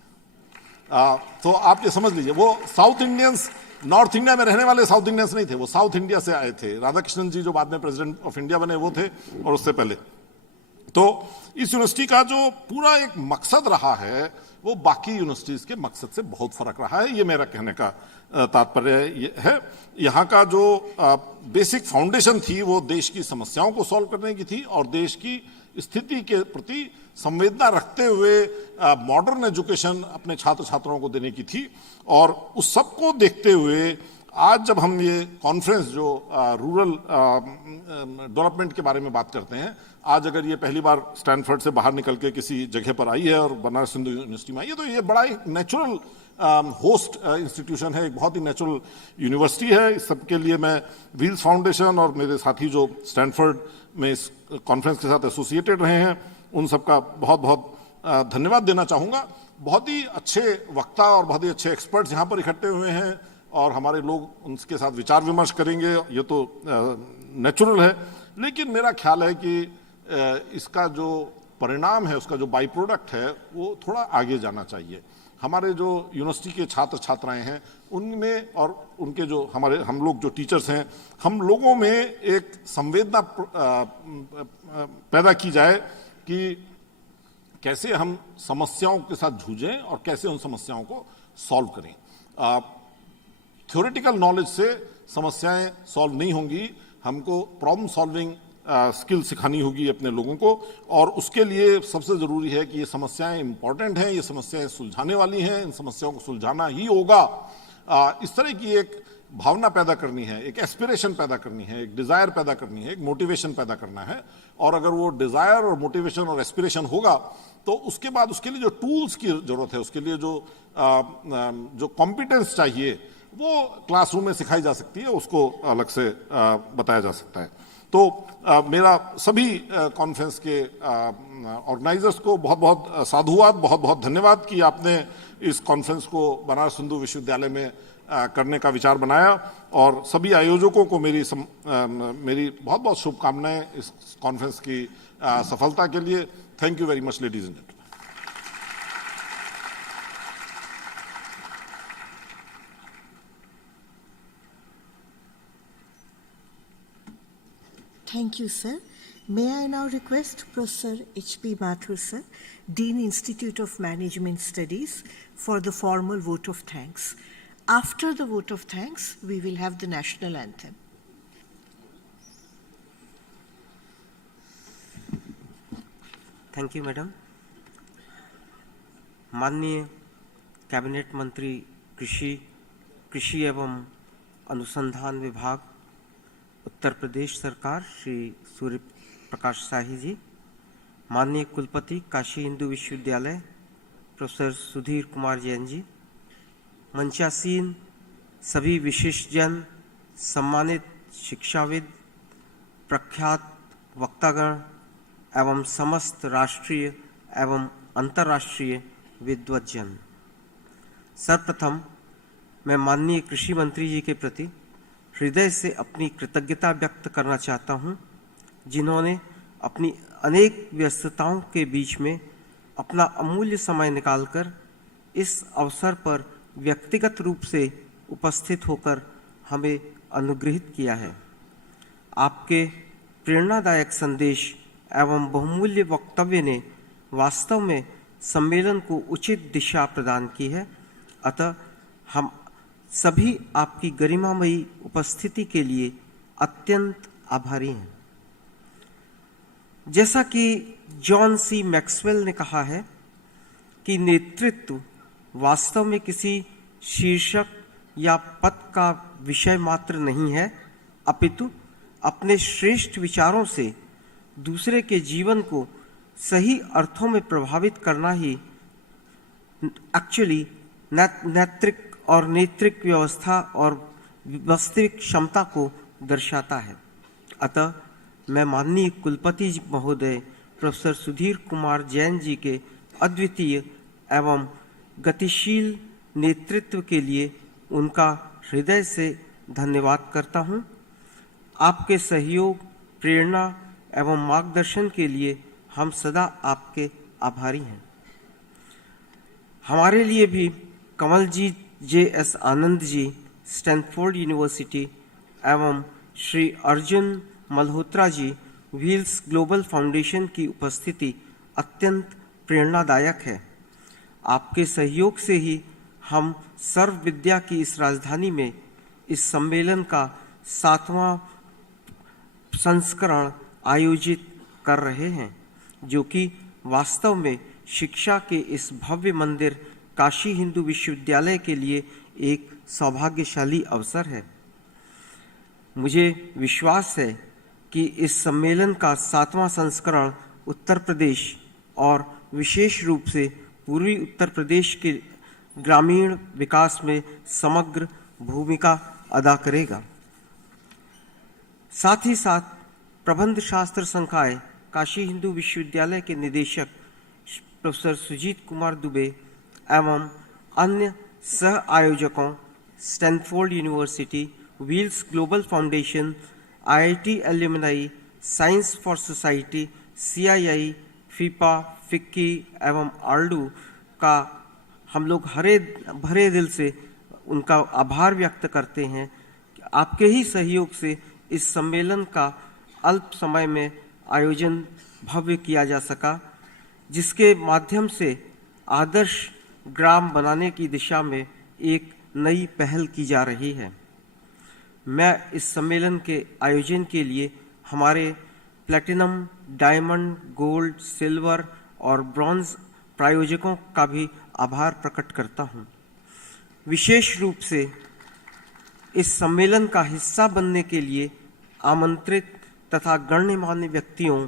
तो आप ये समझ लीजिए, वो साउथ इंडियंस नॉर्थ इंडिया में रहने वाले साउथ इंडियंस नहीं थे, वो साउथ इंडिया से आए थे। राधाकृष्णन जी जो बाद में प्रेसिडेंट ऑफ इंडिया बने वो थे, और उससे पहले। तो इस यूनिवर्सिटी का जो पूरा एक मकसद रहा है वो बाकी यूनिवर्सिटीज के मकसद से बहुत फर्क रहा है। ये मेरा कहने का तात्पर्य है। यहाँ का जो बेसिक फाउंडेशन थी वो देश की समस्याओं को सॉल्व करने की थी और देश की स्थिति के प्रति संवेदना रखते हुए मॉडर्न एजुकेशन अपने छात्र छात्राओं को देने की थी। और उस सब को देखते हुए आज जब हम ये कॉन्फ्रेंस जो रूरल डेवलपमेंट के बारे में बात करते हैं, आज अगर ये पहली बार स्टैनफोर्ड से बाहर निकल के किसी जगह पर आई है और बनारस हिंदू यूनिवर्सिटी में आई है, तो ये बड़ा एक नेचुरल होस्ट इंस्टीट्यूशन है, एक बहुत ही नेचुरल यूनिवर्सिटी है। इस सब के लिए मैं व्हील्स फाउंडेशन और मेरे साथी जो स्टैनफोर्ड में इस कॉन्फ्रेंस के साथ एसोसिएटेड रहे हैं उन सबका बहुत बहुत धन्यवाद देना चाहूँगा। बहुत ही अच्छे वक्ता और बहुत ही अच्छे एक्सपर्ट्स यहाँ पर इकट्ठे हुए हैं और हमारे लोग उनके साथ विचार विमर्श करेंगे, ये तो नेचुरल है। लेकिन मेरा ख्याल है कि इसका जो परिणाम है, उसका जो बाई प्रोडक्ट है, वो थोड़ा आगे जाना चाहिए। हमारे जो यूनिवर्सिटी के छात्र छात्राएं हैं उनमें और उनके जो हम लोग जो टीचर्स हैं, हम लोगों में एक संवेदना पैदा की जाए कि कैसे हम समस्याओं के साथ जूझें और कैसे उन समस्याओं को सॉल्व करें। थ्योरेटिकल नॉलेज से समस्याएं सॉल्व नहीं होंगी, हमको प्रॉब्लम सॉल्विंग स्किल सिखानी होगी अपने लोगों को। और उसके लिए सबसे ज़रूरी है कि ये समस्याएं इंपॉर्टेंट हैं, ये समस्याएं सुलझाने वाली हैं, इन समस्याओं को सुलझाना ही होगा। इस तरह की एक भावना पैदा करनी है, एक एस्पिरेशन पैदा करनी है, एक डिज़ायर पैदा करनी है, एक मोटिवेशन पैदा करना है। और अगर वो डिज़ायर और मोटिवेशन और एस्पिरेशन होगा तो उसके बाद उसके लिए जो टूल्स की ज़रूरत है, उसके लिए जो कॉम्पिटेंस चाहिए वो क्लासरूम में सिखाई जा सकती है, उसको अलग से बताया जा सकता है। तो मेरा सभी कॉन्फ्रेंस के ऑर्गेनाइजर्स को बहुत बहुत साधुवाद, बहुत बहुत धन्यवाद कि आपने इस कॉन्फ्रेंस को बनारस हिंदू विश्वविद्यालय में करने का विचार बनाया। और सभी आयोजकों को मेरी बहुत बहुत शुभकामनाएं इस कॉन्फ्रेंस की सफलता के लिए। Thank you very much ladies and gentleman. Thank you, sir. May I now request Professor H.P. Mathur, sir, Dean Institute of Management Studies, for the formal vote of thanks. After the vote of thanks, we will have the national anthem. Thank you madam. माननीय cabinet मंत्री कृषि एवं अनुसंधान विभाग उत्तर प्रदेश सरकार श्री सूर्य प्रकाश शाही जी, माननीय कुलपति काशी हिंदू विश्वविद्यालय प्रोफेसर सुधीर कुमार जैन जी, मंचासीन सभी विशिष्टजन, सम्मानित शिक्षाविद, प्रख्यात वक्तागण एवं समस्त राष्ट्रीय एवं अंतर्राष्ट्रीय विद्वज्जन, सर्वप्रथम मैं माननीय कृषि मंत्री जी के प्रति हृदय से अपनी कृतज्ञता व्यक्त करना चाहता हूं, जिन्होंने अपनी अनेक व्यस्तताओं के बीच में अपना अमूल्य समय निकालकर इस अवसर पर व्यक्तिगत रूप से उपस्थित होकर हमें अनुग्रहित किया है। आपके प्रेरणादायक संदेश एवं बहुमूल्य वक्तव्य ने वास्तव में सम्मेलन को उचित दिशा प्रदान की है। अतः हम सभी आपकी गरिमामयी उपस्थिति के लिए अत्यंत आभारी हैं। जैसा कि जॉन सी मैक्सवेल ने कहा है कि नेतृत्व वास्तव में किसी शीर्षक या पद का विषय मात्र नहीं है, अपितु अपने श्रेष्ठ विचारों से दूसरे के जीवन को सही अर्थों में प्रभावित करना ही एक्चुअली नैतिक व्यवस्था और वास्तविक क्षमता को दर्शाता है। अतः मैं माननीय कुलपति महोदय प्रोफेसर सुधीर कुमार जैन जी के अद्वितीय एवं गतिशील नेतृत्व के लिए उनका हृदय से धन्यवाद करता हूं। आपके सहयोग, प्रेरणा एवं मार्गदर्शन के लिए हम सदा आपके आभारी हैं। हमारे लिए भी Kamaljeet JS Anand ji, Stanford university एवं Shri Arjun Malhotra ji, wheels global foundation की उपस्थिति अत्यंत प्रेरणादायक है। आपके सहयोग से ही हम सर्व विद्या की इस राजधानी में इस सम्मेलन का 7वां संस्करण आयोजित कर रहे हैं, जो कि वास्तव में शिक्षा के इस भव्य मंदिर काशी हिंदू विश्वविद्यालय के लिए एक सौभाग्यशाली अवसर है। मुझे विश्वास है कि इस सम्मेलन का 7वां संस्करण उत्तर प्रदेश और विशेष रूप से पूर्वी उत्तर प्रदेश के ग्रामीण विकास में समग्र भूमिका अदा करेगा। साथ ही साथ प्रबंध शास्त्र संकाय काशी हिंदू विश्वविद्यालय के निदेशक प्रोफेसर सुजीत कुमार दुबे एवं अन्य सह आयोजकों Stanford university, wheels global foundation, IIT alumni, science for society, CII, फीपा, फिक्की एवं आर्डू का हम लोग भरे दिल से उनका आभार व्यक्त करते हैं कि आपके ही सहयोग से इस सम्मेलन का अल्प समय में आयोजन भव्य किया जा सका, जिसके माध्यम से आदर्श ग्राम बनाने की दिशा में एक नई पहल की जा रही है। मैं इस सम्मेलन के आयोजन के लिए हमारे प्लैटिनम, डायमंड, गोल्ड, सिल्वर और ब्रॉन्ज प्रायोजकों का भी आभार प्रकट करता हूं। विशेष रूप से इस सम्मेलन का हिस्सा बनने के लिए आमंत्रित तथा गण्यमान्य व्यक्तियों,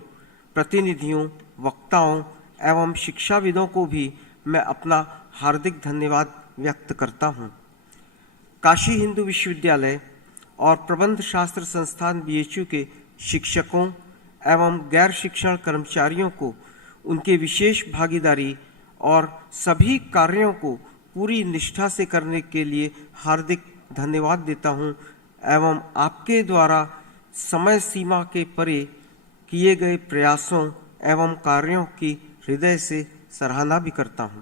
प्रतिनिधियों, वक्ताओं एवं शिक्षाविदों को भी मैं अपना हार्दिक धन्यवाद व्यक्त करता हूं। काशी हिंदू विश्वविद्यालय और प्रबंध शास्त्र संस्थान BHU के शिक्षकों एवं गैर शिक्षण कर्मचारियों को उनके विशेष भागीदारी और सभी कार्यों को पूरी निष्ठा से करने के लिए हार्दिक धन्यवाद देता हूं एवं आपके द्वारा समय सीमा के परे किए गए प्रयासों एवं कार्यों की हृदय से सराहना भी करता हूं।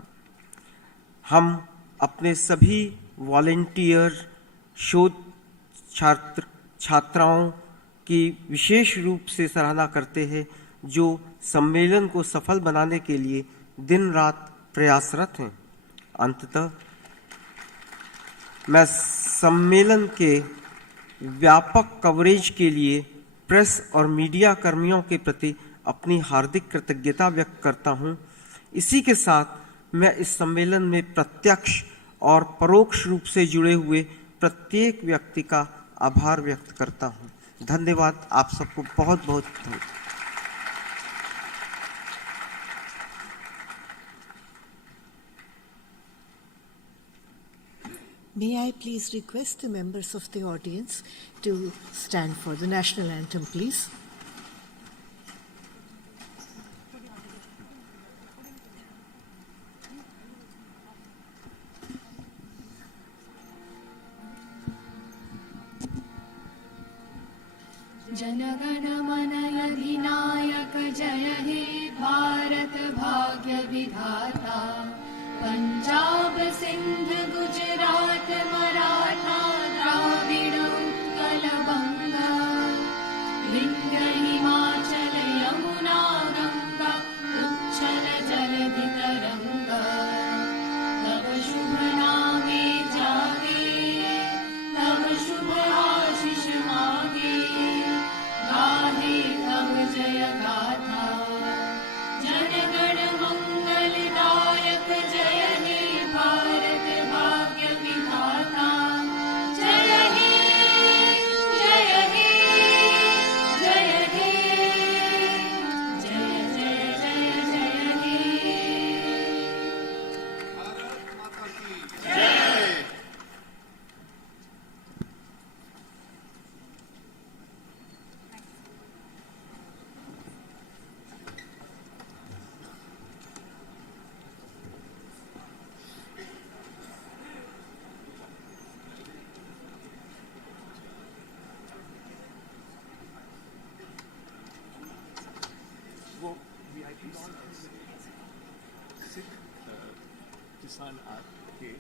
हम अपने सभी वॉलेंटियर, शोध छात्र छात्राओं की विशेष रूप से सराहना करते हैं, जो सम्मेलन को सफल बनाने के लिए दिन रात प्रयासरत हैं। अंततः मैं सम्मेलन के व्यापक कवरेज के लिए प्रेस और मीडिया कर्मियों के प्रति अपनी हार्दिक कृतज्ञता व्यक्त करता हूं। इसी के साथ मैं इस सम्मेलन में प्रत्यक्ष और परोक्ष रूप से जुड़े हुए प्रत्येक व्यक्ति का आभार व्यक्त करता हूं। धन्यवाद। आप सबको बहुत बहुत धन्यवाद। May I please request the members of the audience to stand for the national anthem, please. जनगण मन अधिनायक जय हे भारत भाग्य विधाता, पंजाब सिंध गुजरात मराठा द्राविड़ उत्कल बंगा, विंध्य हिमाचल यमुना गंगा उच्छल जलधि तरंगा, तब शुभ नामे जागे तब शुभ आशीष मागे, गाहे तब जय गाथा, जनगण मंगलदायक किसान आपके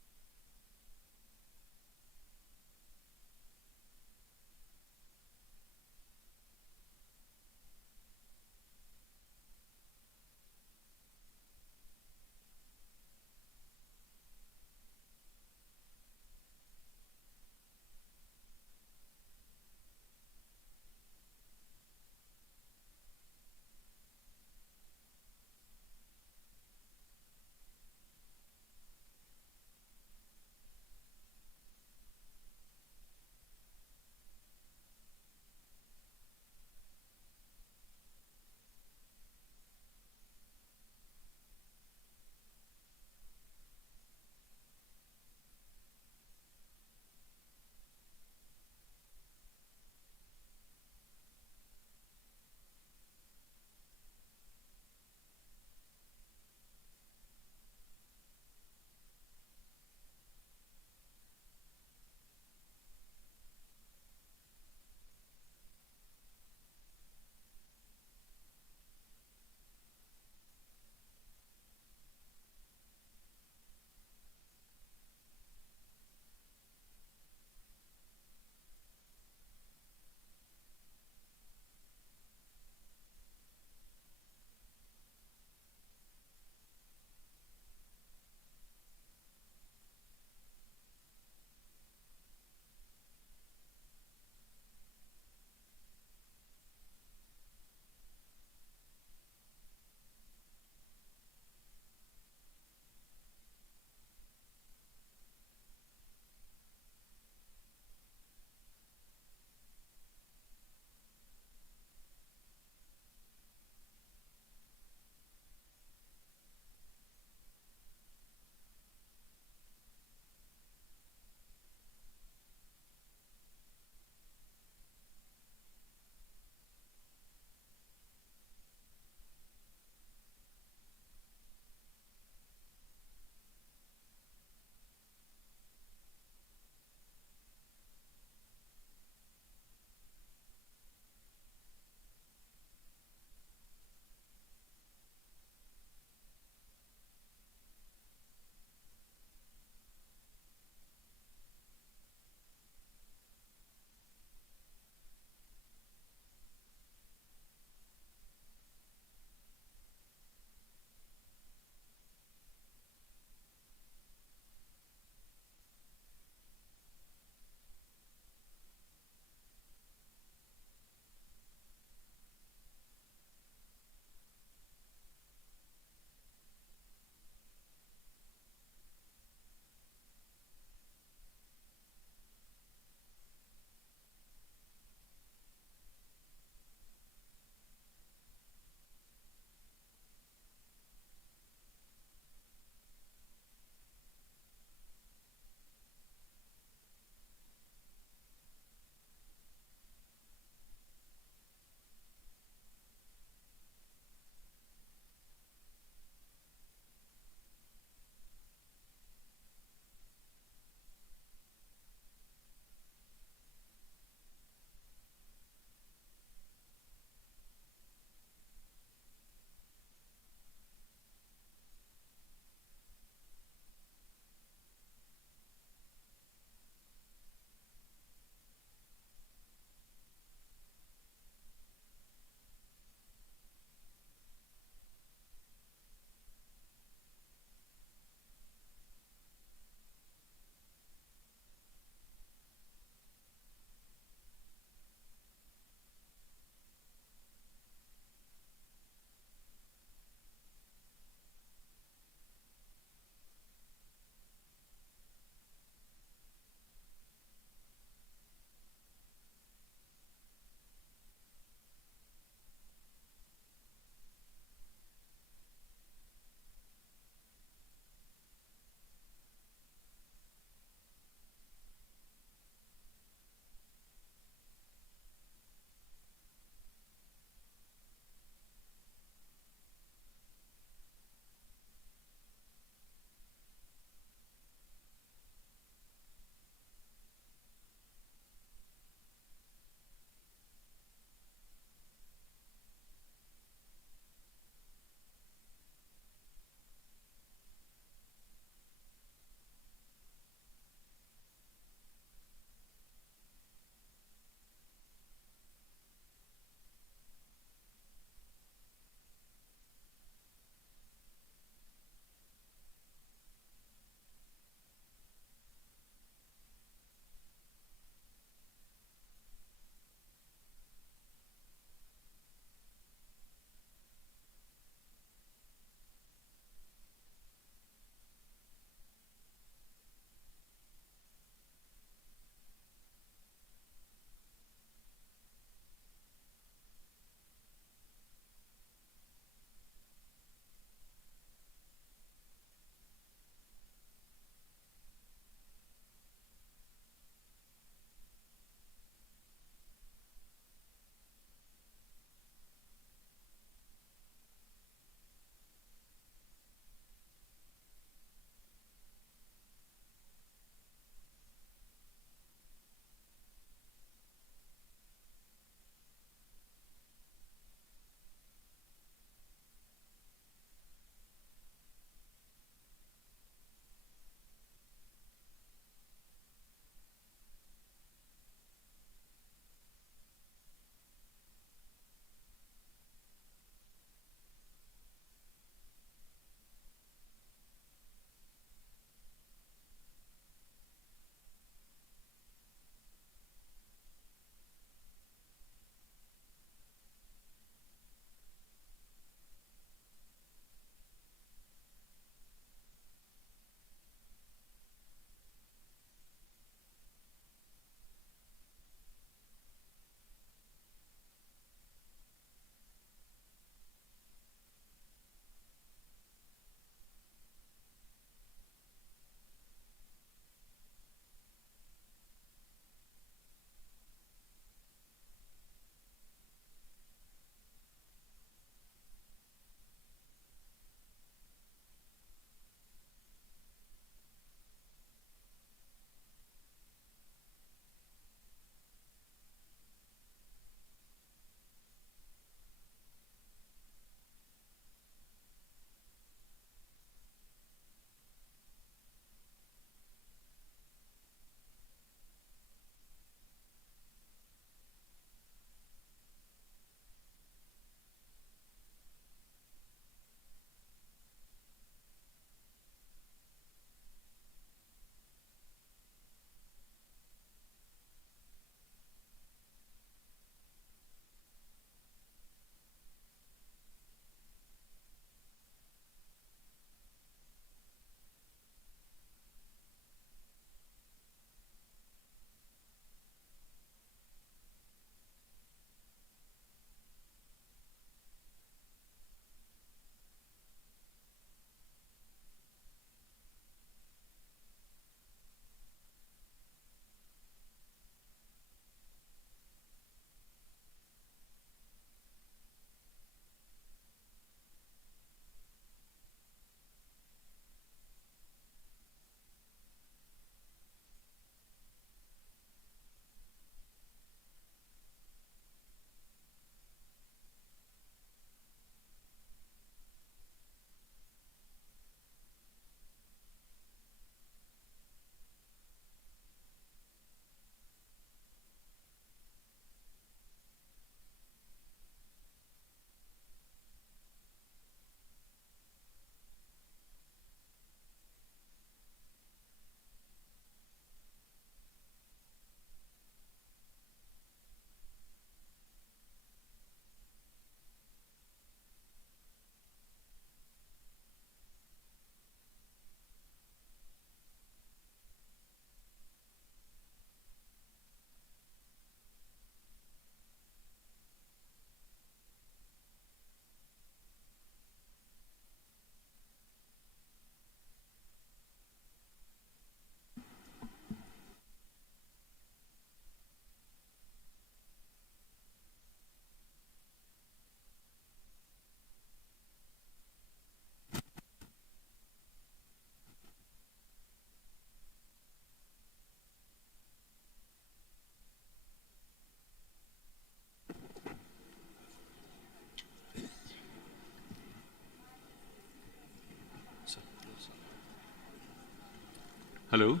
Hello.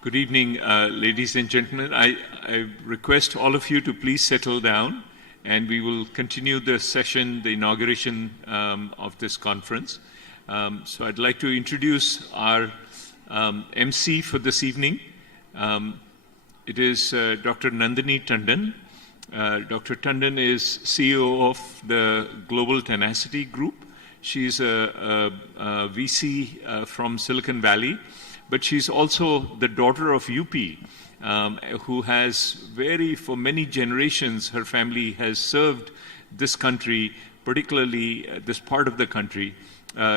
Good evening, ladies and gentlemen. I request all of you to please settle down, and we will continue the session, the inauguration of this conference. So I'd like to introduce our MC for this evening. It is Dr. Nandini Tandon. Dr. Tandon is CEO of the Global Tenacity Group. She's a VC from Silicon Valley, but she's also the daughter of UP, who has for many generations, her family has served this country, particularly this part of the country,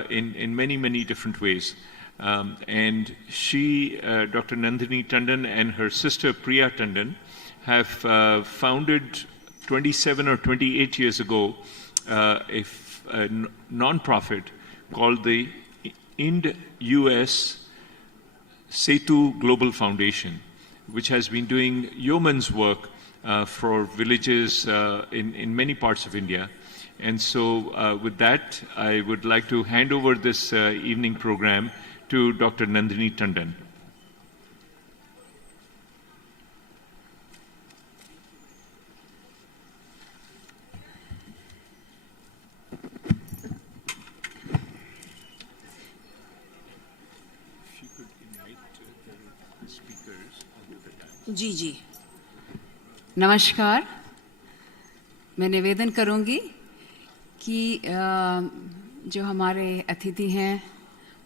in many, many different ways. And she, Dr. Nandini Tandon, and her sister Priya Tandon have founded 27 or 28 years ago a non-profit called the Ind-US Setu Global Foundation, which has been doing yeoman's work for villages in many parts of India. And so with that, I would like to hand over this evening program to Dr. Nandini Tandon. जी जी, नमस्कार। मैं निवेदन करूंगी कि जो हमारे अतिथि हैं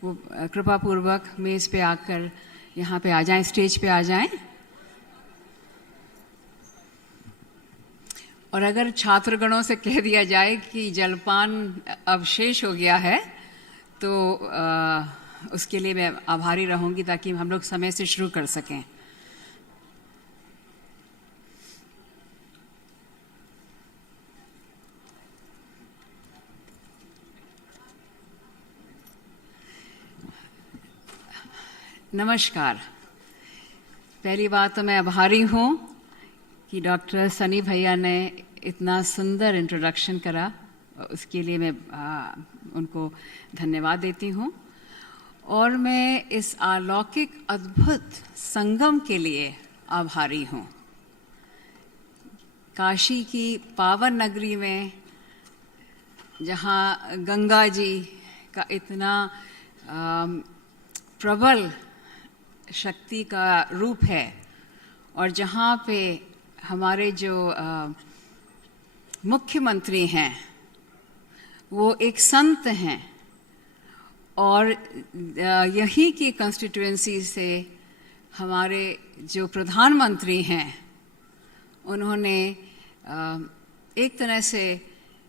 वो कृपा पूर्वक मेज़ पे आकर यहाँ पे आ जाएं, स्टेज पे आ जाएं। और अगर छात्रगणों से कह दिया जाए कि जलपान अब शेष हो गया है तो उसके लिए मैं आभारी रहूंगी ताकि हम लोग समय से शुरू कर सकें। नमस्कार। पहली बात तो मैं आभारी हूँ कि डॉक्टर सनी भैया ने इतना सुंदर इंट्रोडक्शन करा, उसके लिए मैं उनको धन्यवाद देती हूँ। और मैं इस अलौकिक अद्भुत संगम के लिए आभारी हूँ। काशी की पावन नगरी में जहाँ गंगा जी का इतना प्रबल शक्ति का रूप है और जहाँ पे हमारे जो मुख्यमंत्री हैं वो एक संत हैं और यही की कंस्टिट्यूएंसी से हमारे जो प्रधानमंत्री हैं उन्होंने एक तरह से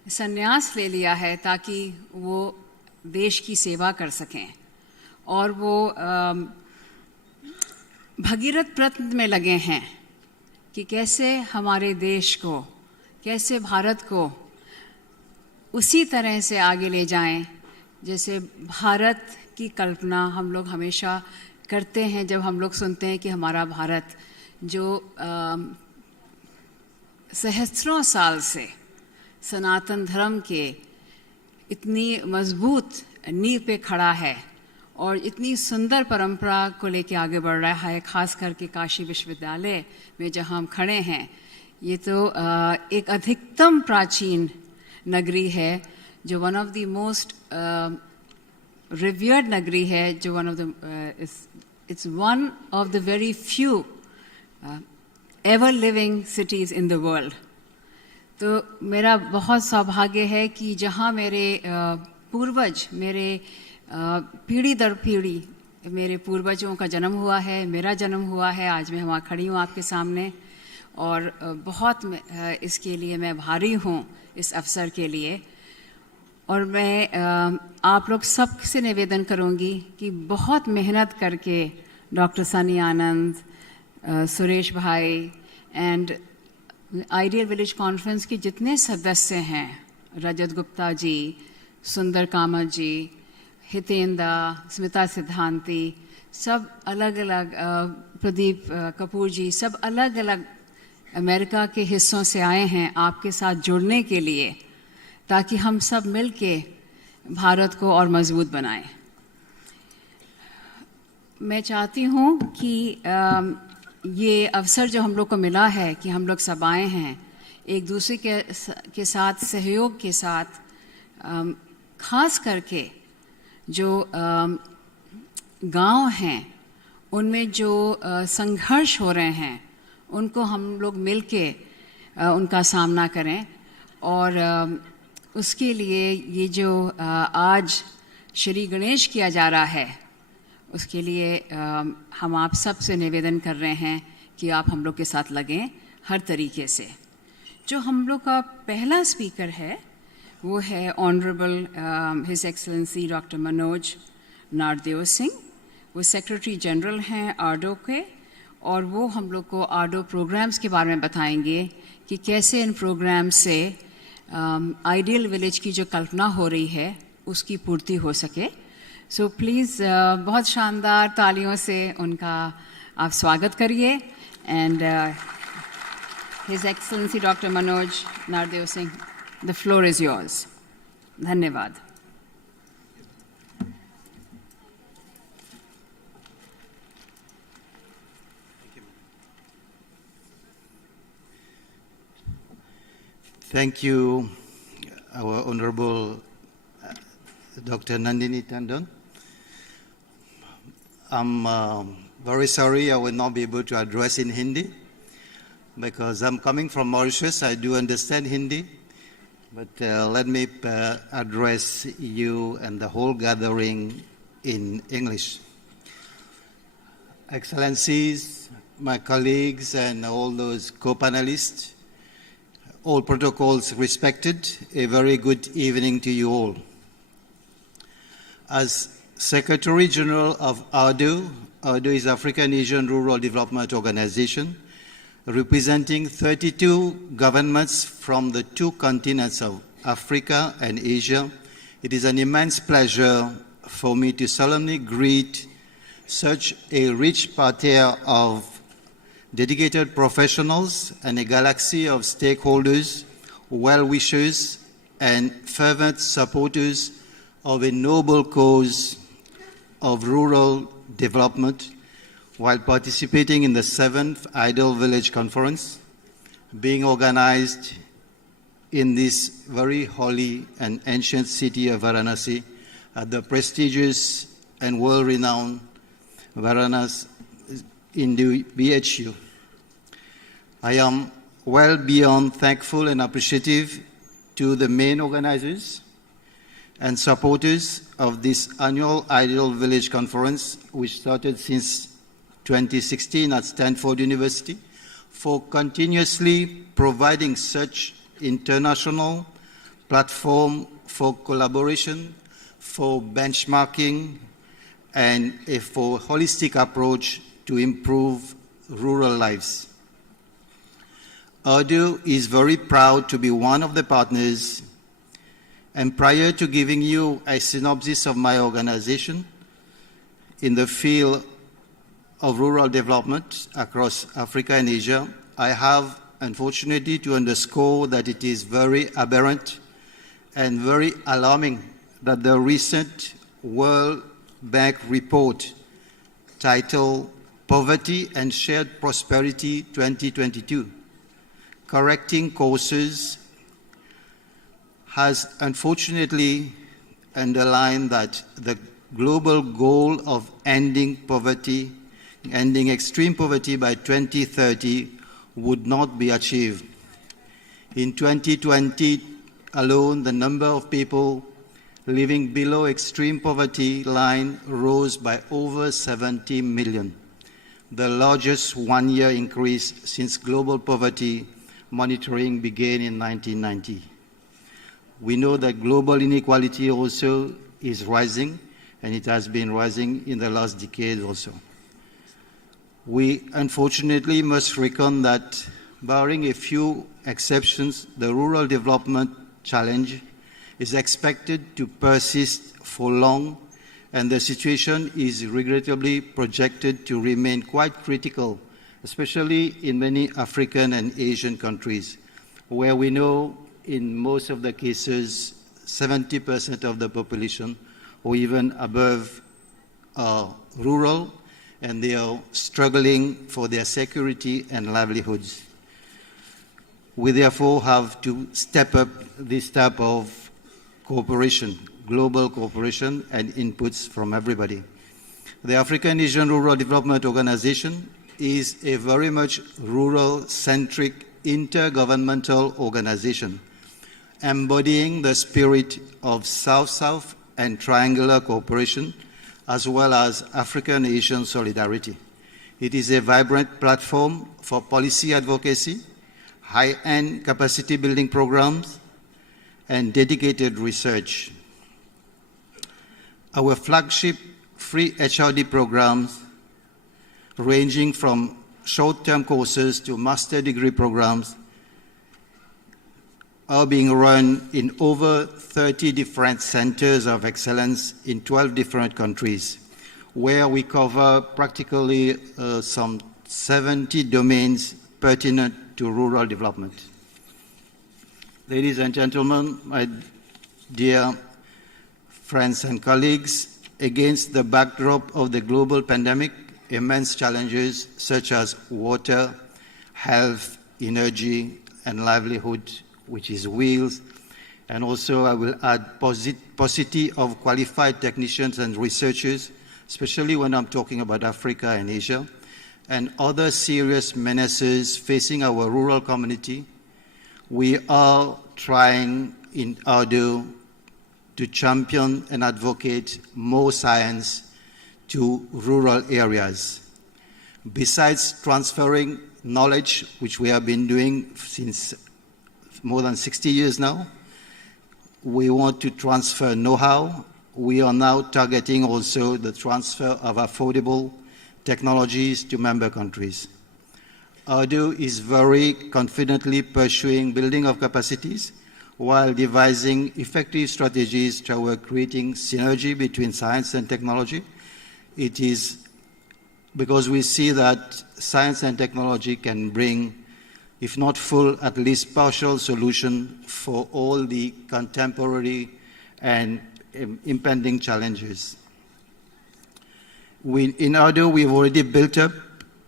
संन्यास ले लिया है ताकि वो देश की सेवा कर सकें और वो भगीरथ प्रयत्न में लगे हैं कि कैसे हमारे देश को, कैसे भारत को उसी तरह से आगे ले जाएं जैसे भारत की कल्पना हम लोग हमेशा करते हैं जब हम लोग सुनते हैं कि हमारा भारत जो सहस्त्रों साल से सनातन धर्म के इतनी मजबूत नींव पे खड़ा है और इतनी सुंदर परंपरा को लेके आगे बढ़ रहा है, खास करके काशी विश्वविद्यालय में जहां हम खड़े हैं। ये तो एक अधिकतम प्राचीन नगरी है जो one of the most revered नगरी है, जो one of the it's one of the very few ever living cities in the world. तो मेरा बहुत सौभाग्य है कि जहाँ मेरे पूर्वज, मेरे पीढ़ी दर पीढ़ी मेरे पूर्वजों का जन्म हुआ है, मेरा जन्म हुआ है, आज मैं वहाँ खड़ी हूँ आपके सामने और बहुत इसके लिए मैं भारी हूँ इस अवसर के लिए। और मैं आप लोग सब से निवेदन करूँगी कि बहुत मेहनत करके डॉक्टर सनी आनंद, सुरेश भाई एंड आइडियल विलेज कॉन्फ्रेंस के जितने सदस्य हैं, रजत गुप्ता जी, सुंदर कामत जी, हितेंद्र, स्मिता सिद्धांती, सब अलग अलग, प्रदीप कपूर जी, सब अलग अलग अमेरिका के हिस्सों से आए हैं आपके साथ जुड़ने के लिए ताकि हम सब मिल के भारत को और मजबूत बनाएं। मैं चाहती हूँ कि ये अवसर जो हम लोग को मिला है कि हम लोग सब आए हैं एक दूसरे के साथ सहयोग के साथ, खास करके जो गांव हैं उनमें जो संघर्ष हो रहे हैं उनको हम लोग मिलके उनका सामना करें। और उसके लिए ये जो आज श्री गणेश किया जा रहा है उसके लिए हम आप सब से निवेदन कर रहे हैं कि आप हम लोग के साथ लगें हर तरीके से। जो हम लोग का पहला स्पीकर है वो है honourable his excellency doctor Manoj Nardev Singh. वो सेक्रेटरी जनरल हैं आरडो के, और वो हम लोग को आरडो प्रोग्राम्स के बारे में बताएंगे कि कैसे इन प्रोग्राम से आइडियल विलेज की जो कल्पना हो रही है उसकी पूर्ति हो सके। सो प्लीज़ बहुत शानदार तालियों से उनका आप स्वागत करिए। And his excellency doctor Manoj Nardev Singh, the floor is yours. धन्यवाद। Thank you, our Honorable Dr. Nandini Tandon. I'm very sorry I will not be able to address in Hindi because I'm coming from Mauritius. I do understand Hindi, but let me address you and the whole gathering in English. Excellencies, my colleagues, and all those co-panelists, all protocols respected, a very good evening to you all. As Secretary General of ARDO, ARDO is African Asian Rural Development Organization, representing 32 governments from the two continents of Africa and Asia. It is an immense pleasure for me to solemnly greet such a rich parterre of dedicated professionals and a galaxy of stakeholders, well-wishers, and fervent supporters of a noble cause of rural development while participating in the 7th Ideal Village Conference being organized in this very holy and ancient city of Varanasi at the prestigious and world-renowned Varanasi Hindu BHU. I am well beyond thankful and appreciative to the main organizers and supporters of this annual Ideal Village Conference, which started since 2016 at Stanford University, for continuously providing such international platform for collaboration, for benchmarking, and for holistic approach to improve rural lives. ARDO is very proud to be one of the partners, and prior to giving you a synopsis of my organization in the field of rural development across Africa and Asia, I have unfortunately to underscore that it is very aberrant and very alarming that the recent World Bank report titled Poverty and Shared Prosperity 2022, Correcting Courses, has unfortunately underlined that the global goal of ending poverty, ending extreme poverty by 2030 would not be achieved. In 2020 alone, the number of people living below extreme poverty line rose by over 70 million, the largest one-year increase since global poverty monitoring began in 1990. We know that global inequality also is rising, and it has been rising in the last decade also. We unfortunately must reckon that, barring a few exceptions, the rural development challenge is expected to persist for long, and the situation is regrettably projected to remain quite critical, especially in many African and Asian countries, where we know in most of the cases 70% of the population or even above are rural, and they are struggling for their security and livelihoods. We therefore have to step up this type of cooperation, global cooperation and inputs from everybody. The African Asian Rural Development Organization is a very much rural-centric intergovernmental organization, embodying the spirit of South-South and triangular cooperation, as well as African-Asian solidarity. It is a vibrant platform for policy advocacy, high-end capacity building programs, and dedicated research. Our flagship free HRD programs, ranging from short-term courses to master degree programs, are being run in over 30 different centers of excellence in 12 different countries, where we cover practically some 70 domains pertinent to rural development. Ladies and gentlemen, my dear friends and colleagues, against the backdrop of the global pandemic, immense challenges such as water, health, energy, and livelihood, which is wheels, and also I will add paucity of qualified technicians and researchers, especially when I'm talking about Africa and Asia, and other serious menaces facing our rural community. We are trying in order to champion and advocate more science to rural areas. Besides transferring knowledge, which we have been doing since more than 60 years now, we want to transfer know-how. We are now targeting also the transfer of affordable technologies to member countries. ADU is very confidently pursuing building of capacities while devising effective strategies toward creating synergy between science and technology. It is because we see that science and technology can bring, if not full, at least partial solution for all the contemporary and impending challenges. In ADU, we've already built up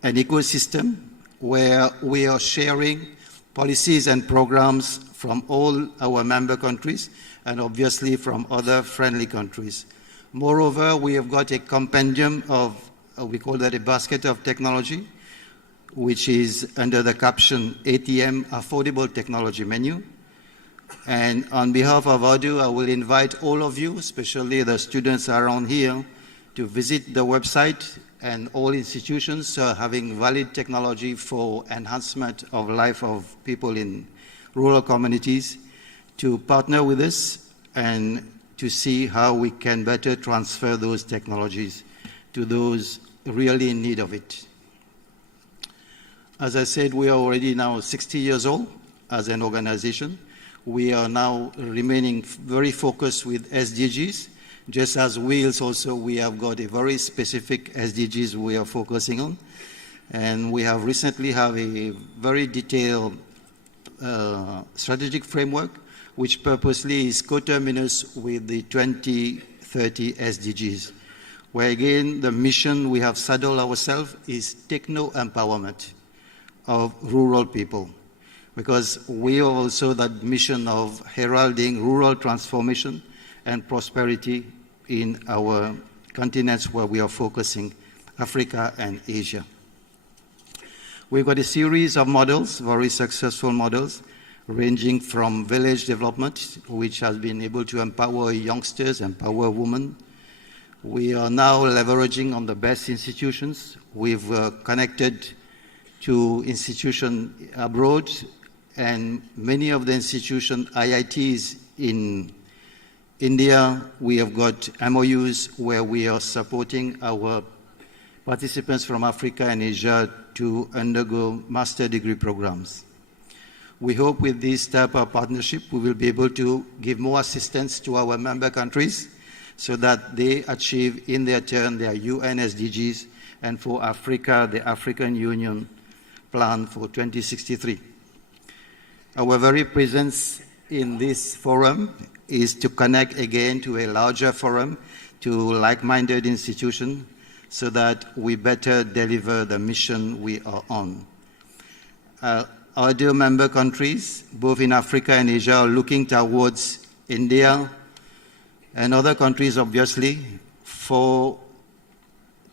an ecosystem where we are sharing policies and programs from all our member countries and obviously from other friendly countries. Moreover, we have got a compendium of, we call that a basket of technology, which is under the caption ATM, Affordable Technology Menu. And on behalf of ADU, I will invite all of you, especially the students around here, to visit the website, and all institutions having valid technology for enhancement of life of people in rural communities to partner with us and to see how we can better transfer those technologies to those really in need of it. As I said, we are already now 60 years old as an organization. We are now remaining very focused with SDGs. Just as Wheels also, we have got a very specific SDGs we are focusing on. And we have recently have a very detailed strategic framework, which purposely is coterminous with the 2030 SDGs, where again, the mission we have saddled ourselves is techno-empowerment of rural people, because we are also that mission of heralding rural transformation and prosperity in our continents where we are focusing, Africa and Asia. We've got a series of models, very successful models, ranging from village development, which has been able to empower youngsters, empower women. We are now leveraging on the best institutions. We've connected to institutions abroad, and many of the institutions, IITs in India, we have got MOUs where we are supporting our participants from Africa and Asia to undergo master degree programs. We hope with this type of partnership, we will be able to give more assistance to our member countries so that they achieve in their turn their UN SDGs, and for Africa, the African Union plan for 2063. Our very presence in this forum is to connect again to a larger forum, to like-minded institutions, so that we better deliver the mission we are on. Our dear member countries, both in Africa and Asia, are looking towards India and other countries, obviously, for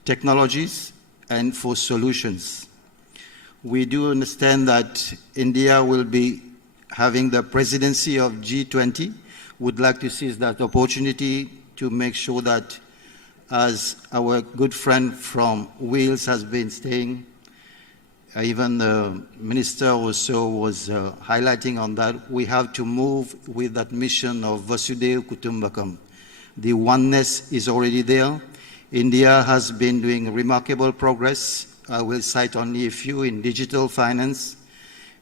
technologies and for solutions. We do understand that India will be having the presidency of G20. Would like to seize that opportunity to make sure that, as our good friend from Wales has been saying, even the minister also was highlighting on that, we have to move with that mission of Vasudhaiva Kutumbakam. The oneness is already there. India has been doing remarkable progress. I will cite only a few: in digital finance,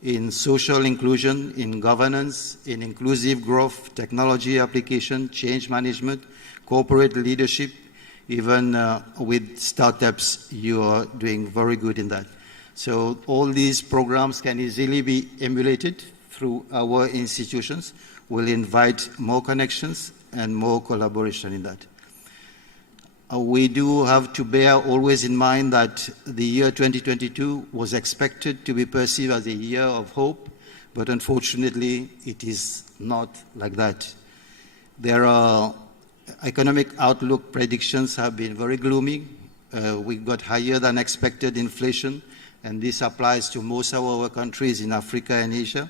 in social inclusion, in governance, in inclusive growth, technology application, change management, corporate leadership. Even with startups, you are doing very good in that. So all these programs can easily be emulated through our institutions. We'll invite more connections and more collaboration in that. We do have to bear always in mind that the year 2022 was expected to be perceived as a year of hope, but unfortunately it is not like that. There are economic outlook predictions have been very gloomy. We got higher than expected inflation, and this applies to most of our countries in Africa and Asia.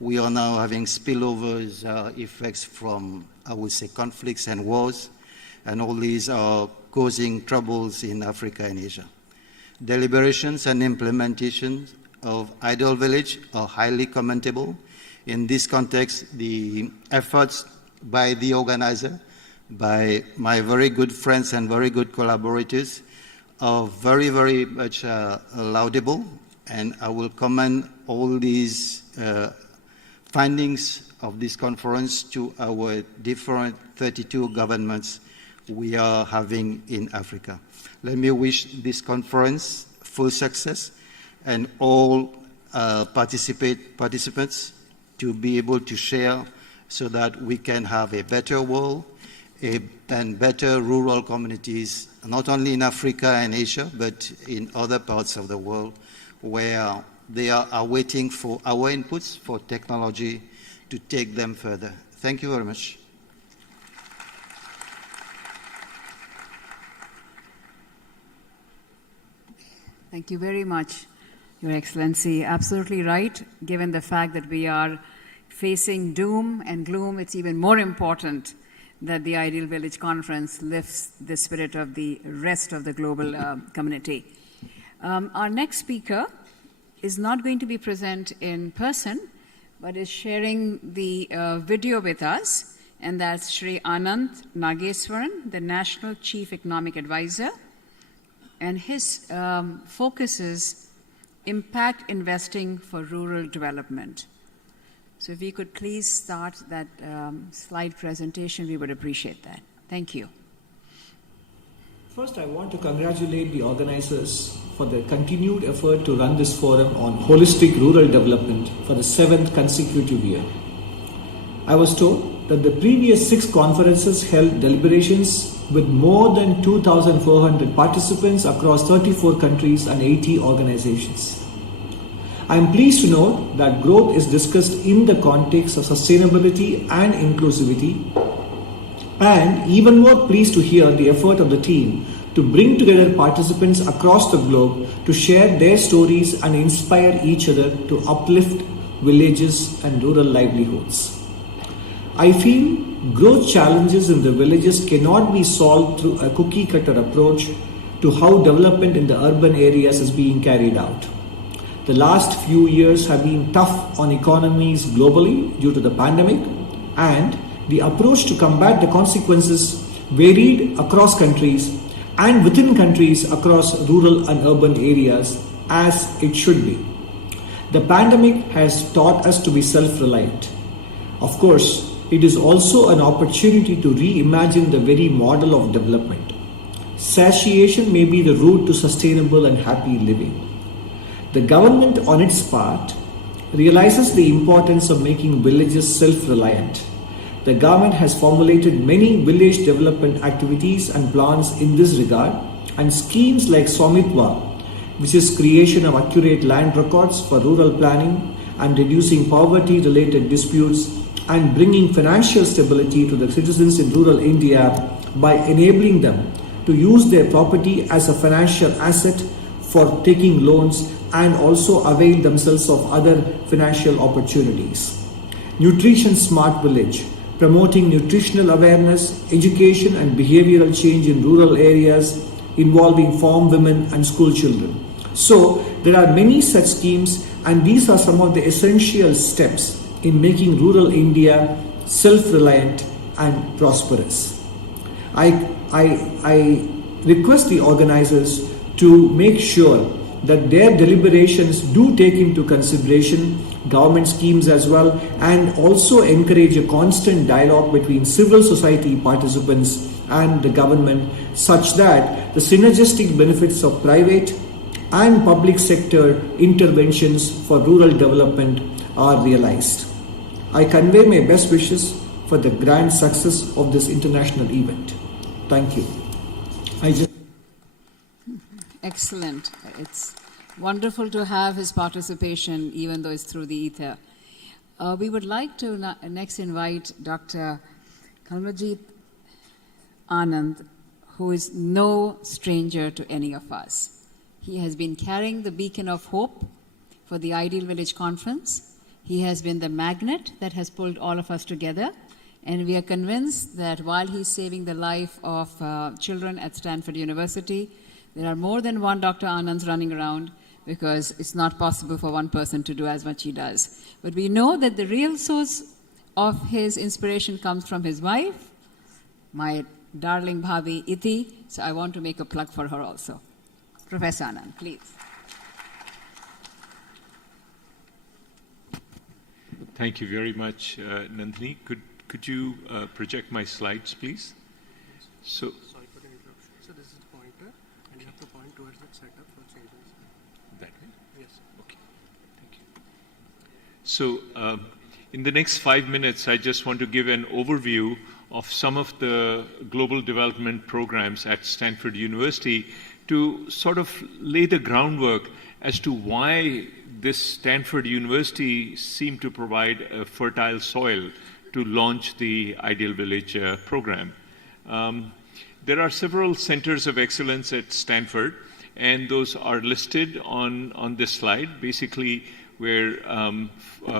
We are now having spillovers effects from, I would say, conflicts and wars, and all these are causing troubles in Africa and Asia. Deliberations and implementation of Ideal Village are highly commendable. In this context, the efforts by the organizer, by my very good friends and very good collaborators, are very, very much laudable, and I will commend all these findings of this conference to our different 32 governments we are having in Africa. Let me wish this conference full success and all participants to be able to share so that we can have a better world and better rural communities, not only in Africa and Asia, but in other parts of the world where they are waiting for our inputs for technology to take them further. Thank you very much. Thank you very much, Your Excellency. Absolutely right. Given the fact that we are facing doom and gloom, it's even more important that the Ideal Village Conference lifts the spirit of the rest of the global community. Our next speaker is not going to be present in person, but is sharing the video with us, and that's Shri Anant Nageswaran, the National Chief Economic Advisor, and his focus is impact investing for rural development. So if we could please start that slide presentation, we would appreciate that. Thank you. First, I want to congratulate the organizers for their continued effort to run this forum on holistic rural development for the 7th consecutive year. I was told that the previous 6 conferences held deliberations with more than 2,400 participants across 34 countries and 80 organizations. I am pleased to note that growth is discussed in the context of sustainability and inclusivity, and even more pleased to hear the effort of the team to bring together participants across the globe to share their stories and inspire each other to uplift villages and rural livelihoods. I feel growth challenges in the villages cannot be solved through a cookie-cutter approach to how development in the urban areas is being carried out. The last few years have been tough on economies globally due to the pandemic, and the approach to combat the consequences varied across countries and within countries across rural and urban areas, as it should be. The pandemic has taught us to be self-reliant. Of course, it is also an opportunity to reimagine the very model of development. Satiation may be the route to sustainable and happy living. The government, on its part, realizes the importance of making villages self-reliant. The government has formulated many village development activities and plans in this regard, and schemes like Swamitwa, which is creation of accurate land records for rural planning and reducing poverty-related disputes and bringing financial stability to the citizens in rural India by enabling them to use their property as a financial asset for taking loans and also avail themselves of other financial opportunities. Nutrition Smart Village, promoting nutritional awareness, education and behavioral change in rural areas involving farm women and school children. So there are many such schemes, and these are some of the essential steps in making rural India self-reliant and prosperous. I request the organizers to make sure that their deliberations do take into consideration government schemes as well, and also encourage a constant dialogue between civil society participants and the government, such that the synergistic benefits of private and public sector interventions for rural development are realized. I convey my best wishes for the grand success of this international event. Thank you. Excellent. It's wonderful to have his participation, even though it's through the ether. We would like to next invite Dr. Kalmajit Anand, who is no stranger to any of us. He has been carrying the beacon of hope for the Ideal Village Conference. He has been the magnet that has pulled all of us together. And we are convinced that while he's saving the life of children at Stanford University, there are more than one Dr. Anands running around, because it's not possible for one person to do as much he does. But we know that the real source of his inspiration comes from his wife, my darling Bhabi Iti. So I want to make a plug for her also. Professor Anand, please. Thank you very much, Nandini. Could you project my slides, please? So, sorry for the interruption. So this is the pointer, and you have to point towards the setup for changes. That way? Yes. Okay. Thank you. So, in the next 5 minutes, I just want to give an overview of some of the global development programs at Stanford University to sort of lay the groundwork as to why this Stanford University seemed to provide a fertile soil to launch the Ideal Village program. There are several centers of excellence at Stanford, and those are listed on this slide, basically where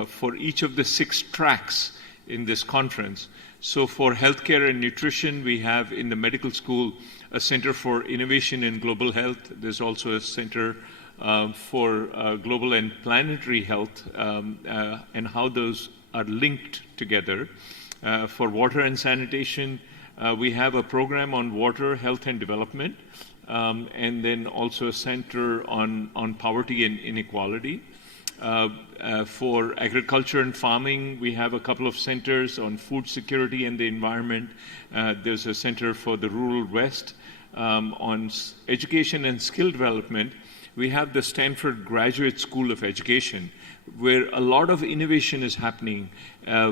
for each of the 6 tracks in this conference. So for healthcare and nutrition, we have in the medical school a Center for Innovation in Global Health. There's also a Center for Global and Planetary Health, and how those are linked together. For water and sanitation, we have a program on water, health and development, and then also a center on poverty and inequality. For agriculture and farming, we have a couple of centers on food security and the environment. There's a center for the rural West. On education and skill development, we have the Stanford Graduate School of Education, where a lot of innovation is happening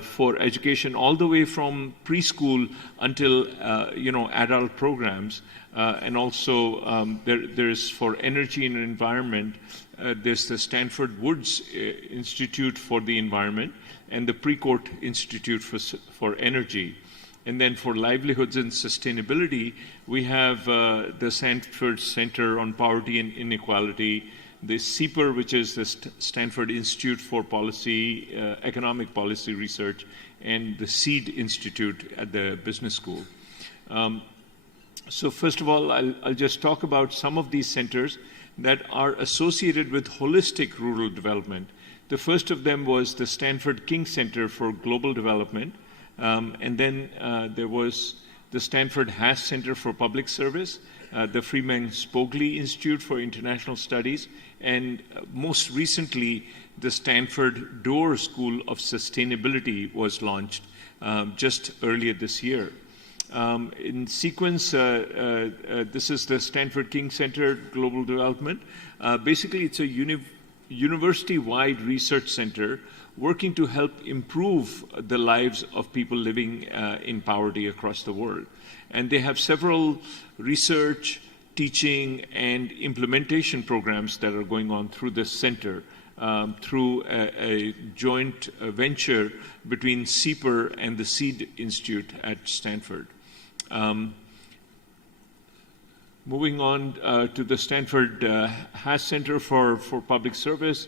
for education, all the way from preschool until adult programs, and also there's for energy and environment. There's the Stanford Woods Institute for the Environment and the Precourt Institute for Energy. And then for livelihoods and sustainability, we have the Stanford Center on Poverty and Inequality, the CEPR, which is the Stanford Institute for Policy, Economic Policy Research, and the SEED Institute at the Business School. So first of all, I'll just talk about some of these centers that are associated with holistic rural development. The first of them was the Stanford King Center for Global Development, and then there was the Stanford Haas Center for Public Service, the Freeman Spogli Institute for International Studies, and most recently, the Stanford Doerr School of Sustainability was launched just earlier this year. In sequence, this is the Stanford King Center Global Development. Basically, it's a university-wide research center working to help improve the lives of people living in poverty across the world. And they have several research, teaching and implementation programs that are going on through this center, through a joint venture between CEPR and the Seed Institute at Stanford. Moving on to the Stanford Haas Center for Public Service.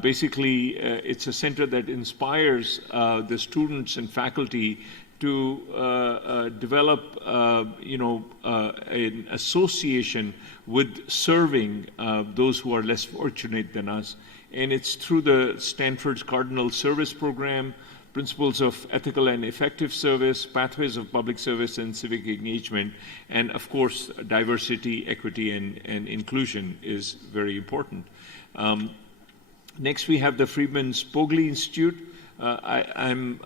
Basically, it's a center that inspires the students and faculty to develop, an association with serving those who are less fortunate than us. And it's through the Stanford's Cardinal Service Program, Principles of Ethical and Effective Service, Pathways of Public Service and Civic Engagement, and of course, diversity, equity, and inclusion is very important. Next, we have the Freeman Spogli Institute. I'm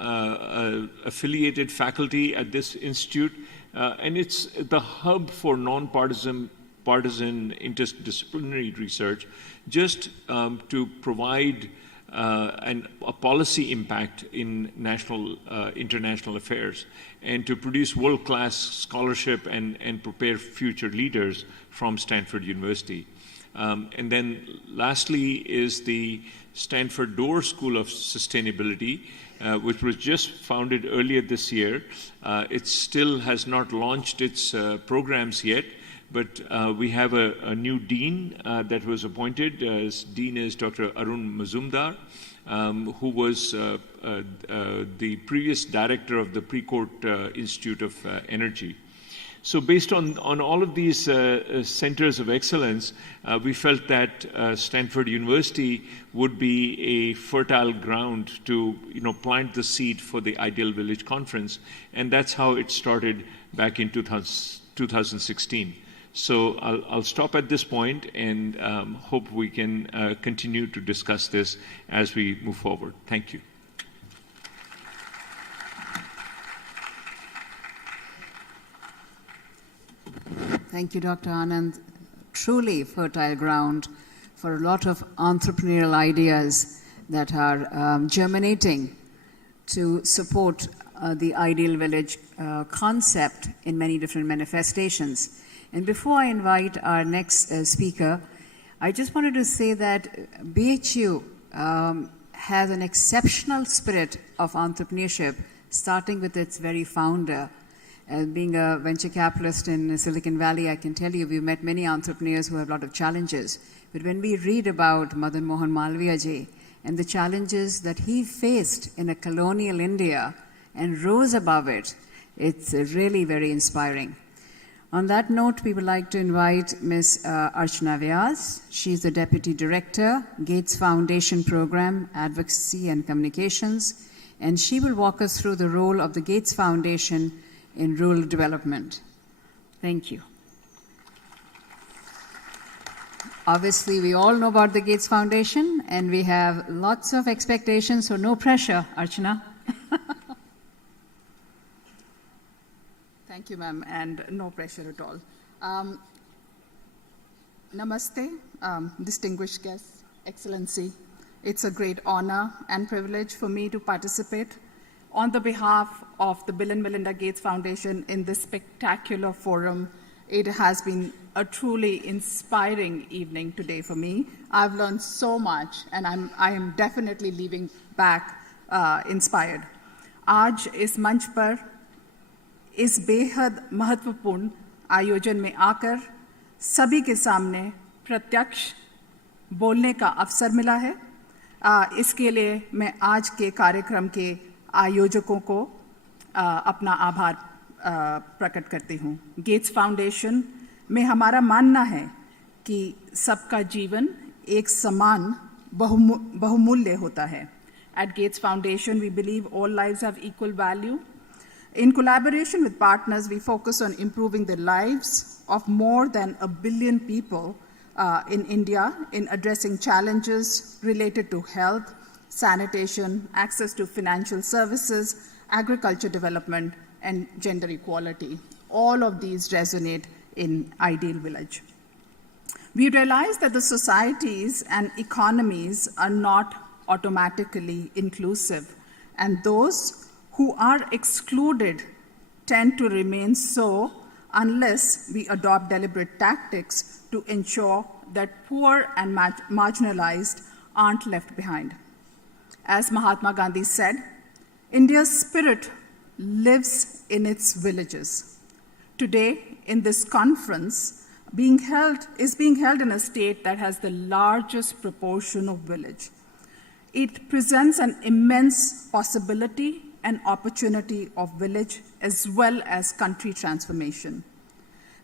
affiliated faculty at this institute, and it's the hub for non-partisan interdisciplinary research, just to provide a policy impact in international affairs, and to produce world-class scholarship and prepare future leaders from Stanford University. And then lastly is the Stanford Doerr School of Sustainability, which was just founded earlier this year. It still has not launched its programs yet, but we have a new dean that was appointed. Dean is Dr. Arun Mazumdar, who was the previous director of the Precourt Institute of Energy. So based on all of these centers of excellence, we felt that Stanford University would be a fertile ground to plant the seed for the Ideal Village Conference, and that's how it started back in 2016. So I'll stop at this point and hope we can continue to discuss this as we move forward. Thank you. Thank you, Dr. Anand. Truly fertile ground for a lot of entrepreneurial ideas that are germinating to support the Ideal Village concept in many different manifestations. And before I invite our next speaker, I just wanted to say that BHU has an exceptional spirit of entrepreneurship, starting with its very founder. Being a venture capitalist in Silicon Valley, I can tell you we've met many entrepreneurs who have a lot of challenges. But when we read about Madan Mohan Malviya ji and the challenges that he faced in a colonial India and rose above it, it's really very inspiring. On that note, we would like to invite Ms. Archana Vyas. She's the Deputy Director, Gates Foundation Program, Advocacy and Communications, and she will walk us through the role of the Gates Foundation in rural development. Thank you. Obviously, we all know about the Gates Foundation, and we have lots of expectations, so no pressure, Archana. Thank you, ma'am, and no pressure at all. Namaste, distinguished guests, Excellency. It's a great honor and privilege for me to participate on the behalf of the Bill and Melinda Gates Foundation in this spectacular forum. It has been a truly inspiring evening today for me. I've learned so much, and I am definitely leaving back inspired. आज इस मंच पर इस बेहद महत्वपूर्ण आयोजन में आकर सभी के सामने प्रत्यक्ष बोलने का अवसर मिला है। इसके लिए मैं आज के कार्यक्रम के आयोजकों को अपना आभार प्रकट करती हूँ। गेट्स फाउंडेशन में हमारा मानना है कि सबका जीवन एक समान बहुमूल्य होता है। At Gates Foundation, we believe all lives have equal value. In collaboration with partners, we focus on improving the lives of more than 1 billion people in India in addressing challenges related to health, sanitation, access to financial services, agriculture development, and gender equality. All of these resonate in Ideal Village. We realize that the societies and economies are not automatically inclusive, and those who are excluded tend to remain so unless we adopt deliberate tactics to ensure that poor and marginalized aren't left behind. As Mahatma Gandhi said, India's spirit lives in its villages. Today, in this conference, is being held in a state that has the largest proportion of village. It presents an immense possibility and opportunity of village as well as country transformation.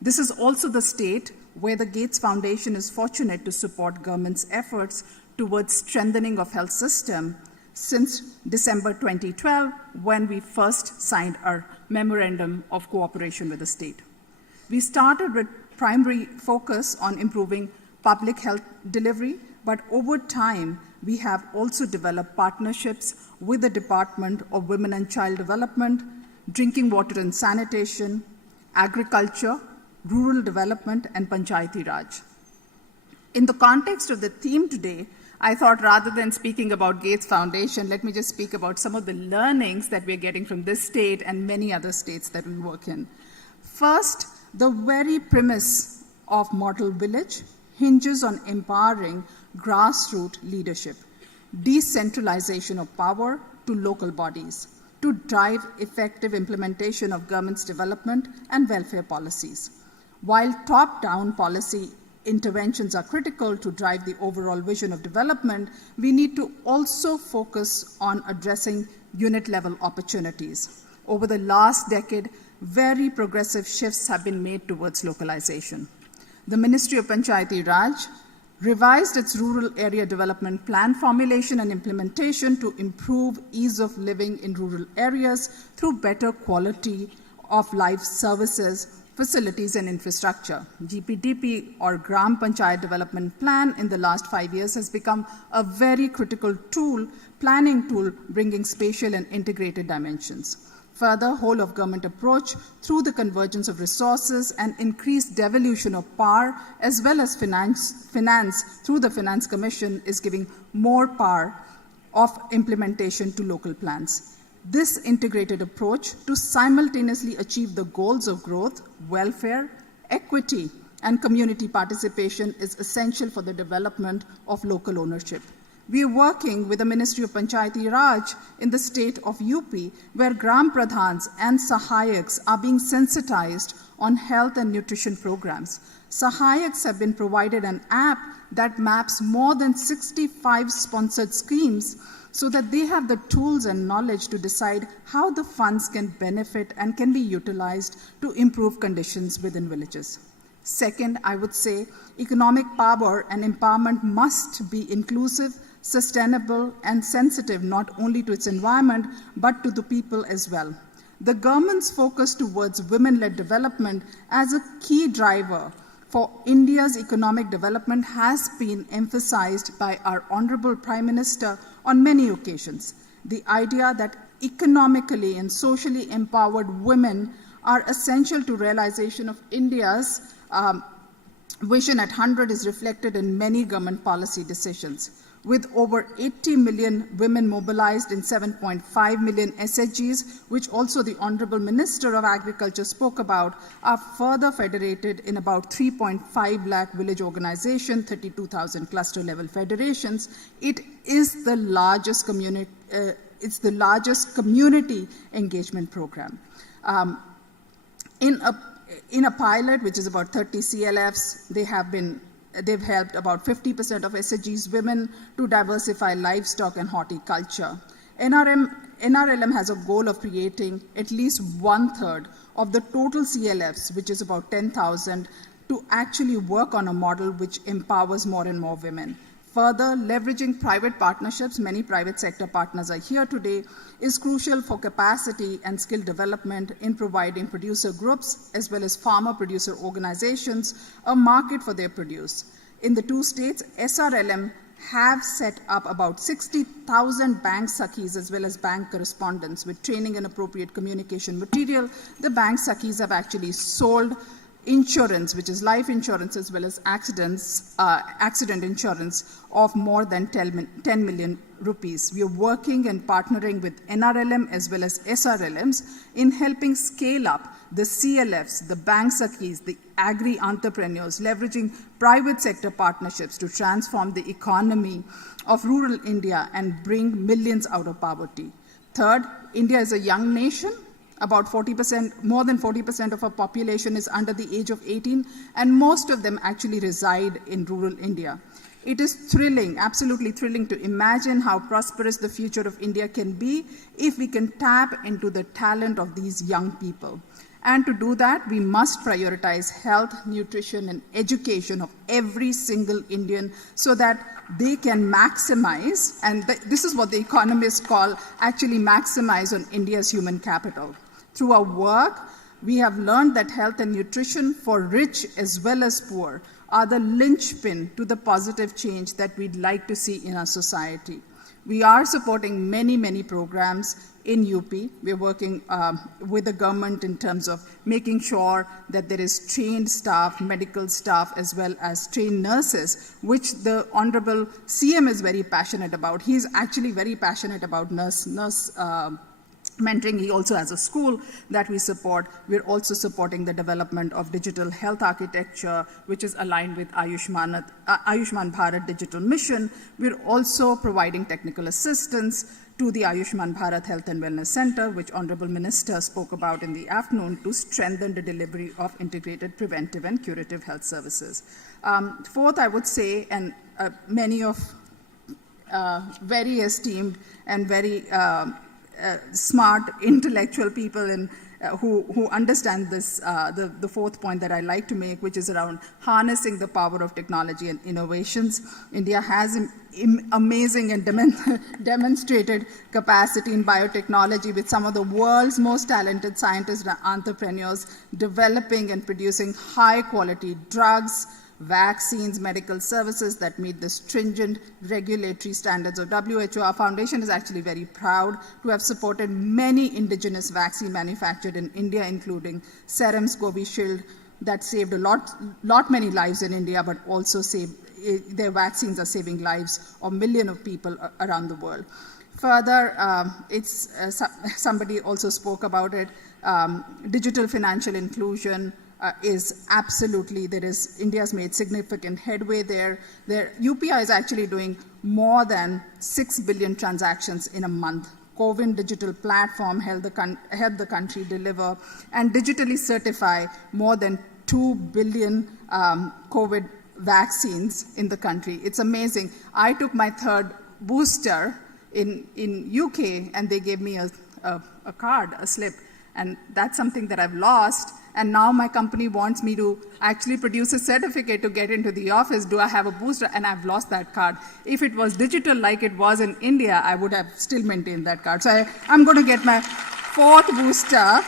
This is also the state where the Gates Foundation is fortunate to support government's efforts towards strengthening of health system since December 2012, when we first signed our memorandum of cooperation with the state. We started with primary focus on improving public health delivery, but over time, we have also developed partnerships with the Department of Women and Child Development, Drinking Water and Sanitation, Agriculture, Rural Development, and Panchayati Raj. In the context of the theme today, I thought rather than speaking about Gates Foundation, let me just speak about some of the learnings that we're getting from this state and many other states that we work in. First, the very premise of Model Village hinges on empowering grassroots leadership, decentralization of power to local bodies, to drive effective implementation of government's development and welfare policies. While top-down policy interventions are critical to drive the overall vision of development, we need to also focus on addressing unit-level opportunities. Over the last decade, very progressive shifts have been made towards localization. The Ministry of Panchayati Raj revised its rural area development plan formulation and implementation to improve ease of living in rural areas through better quality of life services, facilities and infrastructure. GPDP, or Gram Panchayat Development Plan, in the last 5 years has become a very critical planning tool, bringing spatial and integrated dimensions. Further, whole of government approach through the convergence of resources and increased devolution of power, as well as finance through the Finance Commission, is giving more power of implementation to local plans. This integrated approach to simultaneously achieve the goals of growth, welfare, equity, and community participation is essential for the development of local ownership. We are working with the Ministry of Panchayati Raj in the state of UP, where Gram Pradhans and Sahayaks are being sensitized on health and nutrition programs. Sahayaks have been provided an app that maps more than 65 sponsored schemes so that they have the tools and knowledge to decide how the funds can benefit and can be utilized to improve conditions within villages. Second, I would say economic power and empowerment must be inclusive, sustainable, and sensitive not only to its environment, but to the people as well. The government's focus towards women-led development as a key driver for India's economic development has been emphasized by our Honorable Prime Minister on many occasions. The idea that economically and socially empowered women are essential to realization of India's vision at 100 is reflected in many government policy decisions. With over 80 million women mobilized in 7.5 million SHGs, which also the Honorable Minister of Agriculture spoke about, are further federated in about 3.5 lakh village organizations, 32,000 cluster-level federations. It is the largest community engagement program. In a pilot, which is about 30 CLFs, they've helped about 50% of SHG's women to diversify livestock and horticulture. NRLM has a goal of creating at least 1/3 of the total CLFs, which is about 10,000, to actually work on a model which empowers more and more women. Further, leveraging private partnerships, many private sector partners are here today, is crucial for capacity and skill development in providing producer groups as well as farmer producer organizations a market for their produce. In the two states, SRLM have set up about 60,000 bank sakhis as well as bank correspondents with training and appropriate communication material. The bank sakhis have actually sold insurance, which is life insurance as well as accident insurance of more than 10 million rupees. We are working and partnering with NRLM as well as SRLMs in helping scale up the CLFs, the bank sakis, the agri-entrepreneurs, leveraging private sector partnerships to transform the economy of rural India and bring millions out of poverty. Third, India is a young nation. About 40%, more than 40% of our population is under the age of 18, and most of them actually reside in rural India. It is thrilling, absolutely thrilling, to imagine how prosperous the future of India can be if we can tap into the talent of these young people. And to do that, we must prioritize health, nutrition, and education of every single Indian so that they can maximize, and this is what the economists call actually maximize on India's human capital. Through our work, we have learned that health and nutrition for rich as well as poor are the linchpin to the positive change that we'd like to see in our society. We are supporting many, many programs in UP. We're working with the government in terms of making sure that there is trained staff, medical staff, as well as trained nurses, which the Honorable CM is very passionate about. He's actually very passionate about nurse mentoring. He also has a school that we support. We're also supporting the development of digital health architecture, which is aligned with Ayushman Bharat Digital Mission. We're also providing technical assistance to the Ayushman Bharat Health and Wellness Center, which Honorable Minister spoke about in the afternoon, to strengthen the delivery of integrated preventive and curative health services. Fourth, I would say, and many of very esteemed and very smart intellectual people who understand this, the fourth point that I like to make, which is around harnessing the power of technology and innovations. India has amazing and demonstrated capacity in biotechnology, with some of the world's most talented scientists and entrepreneurs developing and producing high quality drugs, vaccines, medical services that meet the stringent regulatory standards of WHO. Our foundation is actually very proud to have supported many indigenous vaccine manufactured in India, including Serum's Covishield, that saved many lives in India, but also their vaccines are saving lives of millions of people around the world. Further, somebody also spoke about it, digital financial inclusion, is absolutely, India's made significant headway there. UPI is actually doing more than 6 billion transactions in a month. CoWIN digital platform helped the country deliver and digitally certify more than 2 billion COVID vaccines in the country. It's amazing. I took my third booster in UK, and they gave me a card, a slip, and that's something that I've lost. And now my company wants me to actually produce a certificate to get into the office. Do I have a booster? And I've lost that card. If it was digital like it was in India, I would have still maintained that card. So I'm going to get my fourth booster,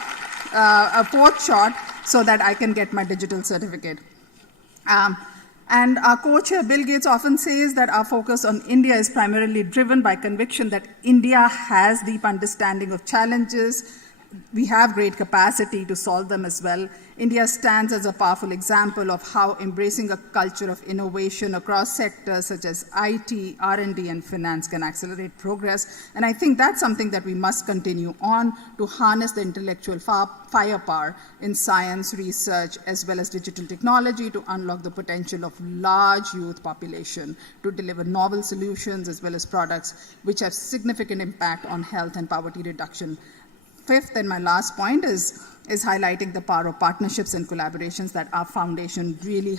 a fourth shot, so that I can get my digital certificate. And our co-chair, Bill Gates, often says that our focus on India is primarily driven by conviction that India has deep understanding of challenges. We have great capacity to solve them as well. India stands as a powerful example of how embracing a culture of innovation across sectors such as IT, R&D, and finance can accelerate progress. And I think that's something that we must continue on to harness the intellectual firepower in science, research, as well as digital technology to unlock the potential of large youth population to deliver novel solutions as well as products which have significant impact on health and poverty reduction. Fifth, and my last point, is highlighting the power of partnerships and collaborations that our foundation really,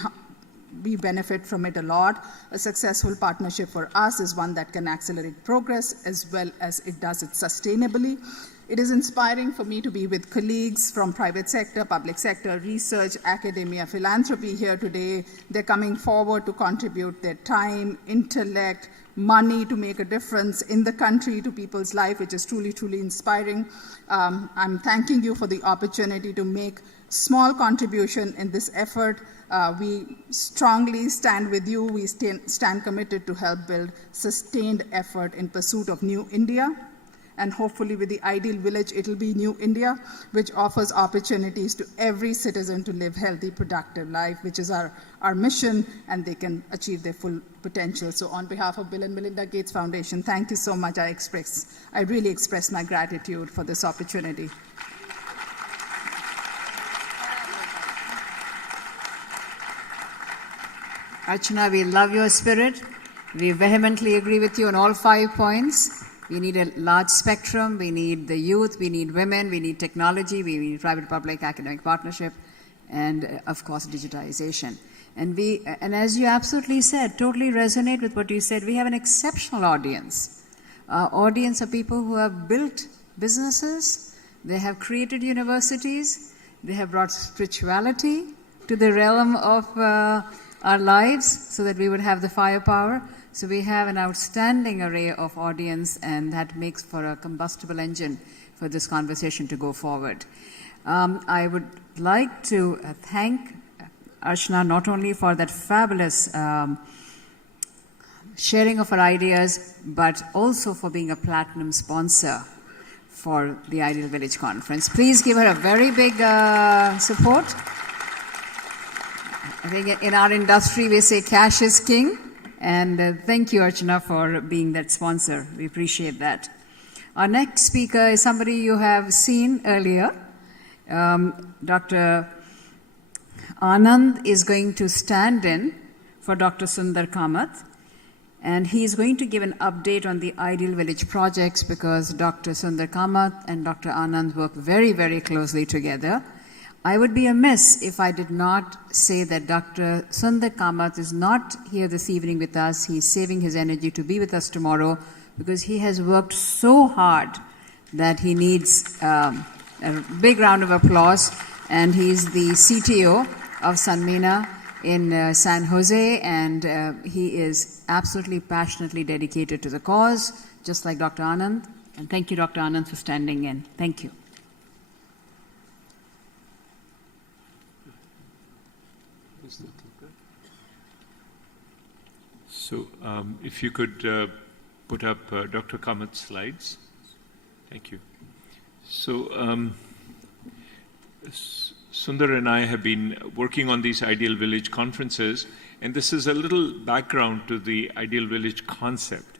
we benefit from it a lot. A successful partnership for us is one that can accelerate progress as well as it does it sustainably. It is inspiring for me to be with colleagues from private sector, public sector, research, academia, philanthropy here today. They're coming forward to contribute their time, intellect, money to make a difference in the country to people's life, which is truly, truly inspiring. I'm thanking you for the opportunity to make small contribution in this effort. We strongly stand with you. We stand committed to help build sustained effort in pursuit of new India. and hopefully with the ideal village, it'll be New India, which offers opportunities to every citizen to live healthy, productive life, which is our mission, and they can achieve their full potential. So on behalf of Bill and Melinda Gates Foundation, thank you so much. I really express my gratitude for this opportunity. Archana, we love your spirit. We vehemently agree with you on all 5 points. We need a large spectrum. We need the youth. We need women. We need technology. We need private-public academic partnership. And, of course, digitization. And as you absolutely said, totally resonate with what you said. We have an exceptional audience. Our audience are people who have built businesses. They have created universities. They have brought spirituality to the realm of our lives so that we would have the firepower. So we have an outstanding array of audience, and that makes for a combustible engine for this conversation to go forward. I would like to thank Archana not only for that fabulous sharing of her ideas, but also for being a platinum sponsor for the Ideal Village Conference. Please give her a very big support. I think in our industry, we say cash is king. And thank you, Archana, for being that sponsor. We appreciate that. Our next speaker is somebody you have seen earlier. Dr. Anand is going to stand in for Dr. Sundar Kamath. And he is going to give an update on the Ideal Village projects because Dr. Sundar Kamath and Dr. Anand work very, very closely together. I would be amiss if I did not say that Dr. Sundar Kamath is not here this evening with us. He's saving his energy to be with us tomorrow because he has worked so hard that he needs a big round of applause. And he's the CTO of Sanmina in San Jose, and he is absolutely passionately dedicated to the cause, just like Dr. Anand. And thank you, Dr. Anand, for standing in. Thank you. So if you could put up Dr. Kamath's slides. Thank you. So Sundar and I have been working on these Ideal Village conferences, and this is a little background to the Ideal Village concept.